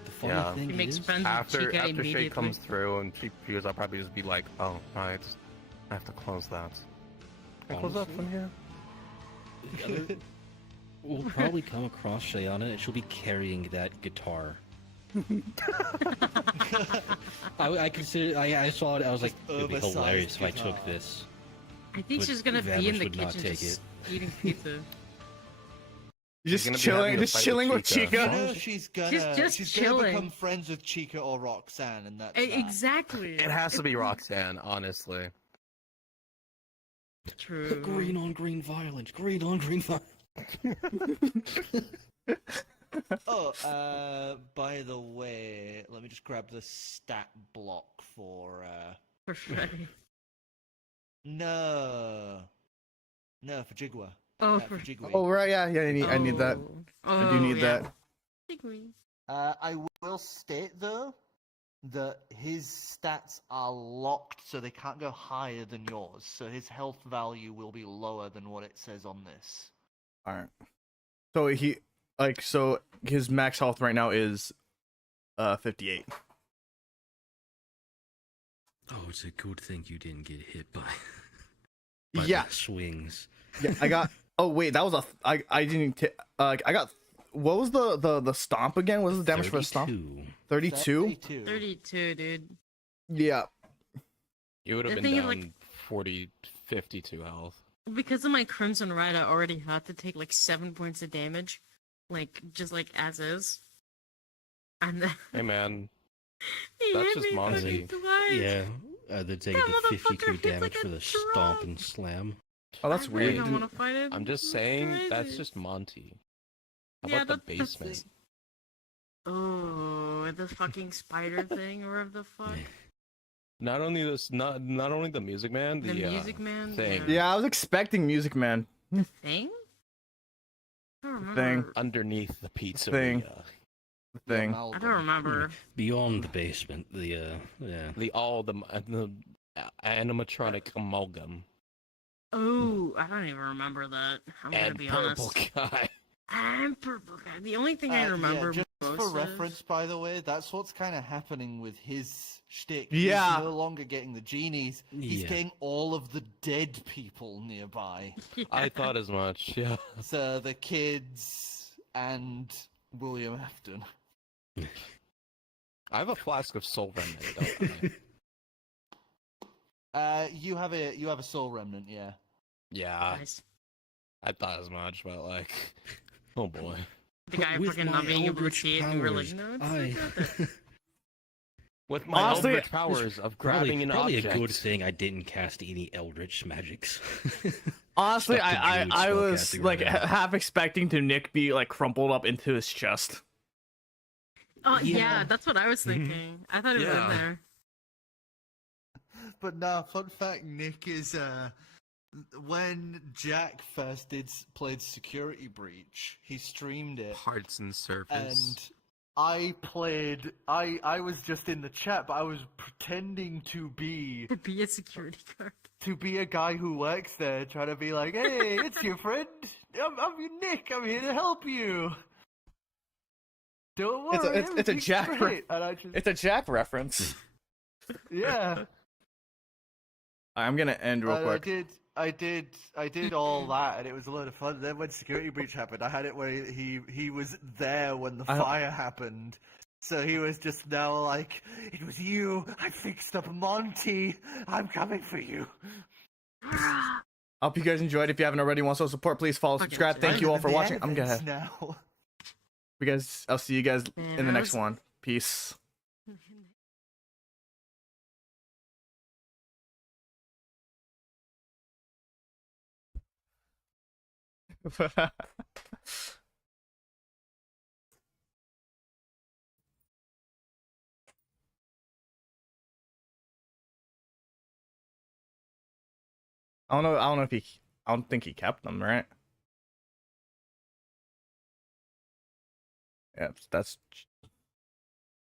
The funny Yeah. thing He makes is, friends after with Chica Shay immediately. comes through and she appears, I'll probably just be like, oh right, I have to close that. Can I close that from here? we'll probably come across Shayana, and she'll be carrying that guitar. I consider. I saw it. I was like, it'd be Oversized hilarious if I guitar. took this. I think But she's gonna be Vanish in the would not kitchen take just eating pizza. Just gonna be chilling, having a just fight chilling with with Chica. Chica. You know she's gonna just gonna chilling. become friends with Chica or Roxanne, and that's that. Exactly. It has to be Roxanne, honestly. True. Green on green violence. Green on green violence. Oh, by the way, let me just grab the stat block for For Freddy. no, for Jigwa. Oh, For Jigwe. Oh right, yeah, I need that. Oh, I do need yeah. that. Agree. I will state though that his stats are locked, so they can't go higher than yours. So his health value will be lower than what it says on this. All right. So his max health right now is 58. Oh, it's a good thing you didn't get hit by. Yeah. the swings. Yeah, I got. Oh wait, that was I didn't. I got. What was the stomp again? What was the damage for the stomp? 32. 32, dude. Yeah. You would have The been thing is, down like- 52 health. Because of my Crimson Ride, I already had to take like 7 points of damage, like just like as is. And then Hey man, he that's hit just me Monty. fucking twice. Yeah, they're taking That the motherfucker 52 hits damage like for a the drum. stomp and slam. Oh, that's I really weird. don't want to fight it. I'm just It's saying that's crazy. just Monty. How Yeah, about the that's- basement? Oh, the fucking spider thing, or whatever the fuck. Not only this, not only the Music Man, The Music Man thing Yeah, I was expecting Music Man. thing. I don't remember. Thing. underneath the pizza. Thing. Thing. I don't remember. Beyond the basement, the yeah. The animatronic amalgam Oh, I don't even remember that. I'm gonna and be purple honest. guy. I'm purple guy. The only thing I remember just most for of- reference, by the way, that's what's kind of happening with his shtick. Yeah. He's no longer getting the genies. He's Yeah. getting all of the dead people nearby. I thought as much. Yeah. So the kids and William Afton. I have a flask of Soul Remnant, don't I? You have a soul remnant, yeah. Yeah, Nice. I thought as much, but like, oh boy. The guy With fucking my not being able to eldritch see it, and we were like, powers, no, it's I- not that. With my Honestly, eldritch powers of grabbing an probably object. a good thing I didn't cast any eldritch magics. Honestly, Stuck to I Jude's was spellcasting like right now. half expecting to Nick be like crumpled up into his chest. Oh yeah. Yeah. That's what I was thinking. I thought it was in Yeah. there. But nah, fun fact, Nick is when Jack first played Security Breach, he streamed it, Parts and surface. and I was just in the chat, but I was pretending to be To be a security guard. a guy who works there, trying to be like, hey, it's your friend, I'm your Nick, I'm here to help you. Don't worry, It's a everything's Jack great. And I just, It's a Jack reference. yeah. I'm gonna end real quick. I did all that, and it was a lot of fun. Then when Security Breach happened, I had it where he was there when the I don't- fire happened. So he was just now like, it was you. I fixed up Monty. I'm coming for you. I hope you guys enjoyed. If you haven't already, want to support, please follow, Fucking subscribe. Thank right. you all for The watching. I'm events gonna. now. I'll see you guys Man, in the I next was- one. Peace. I don't know. I don't know if he. I don't think he kept them, right? Yeah, that's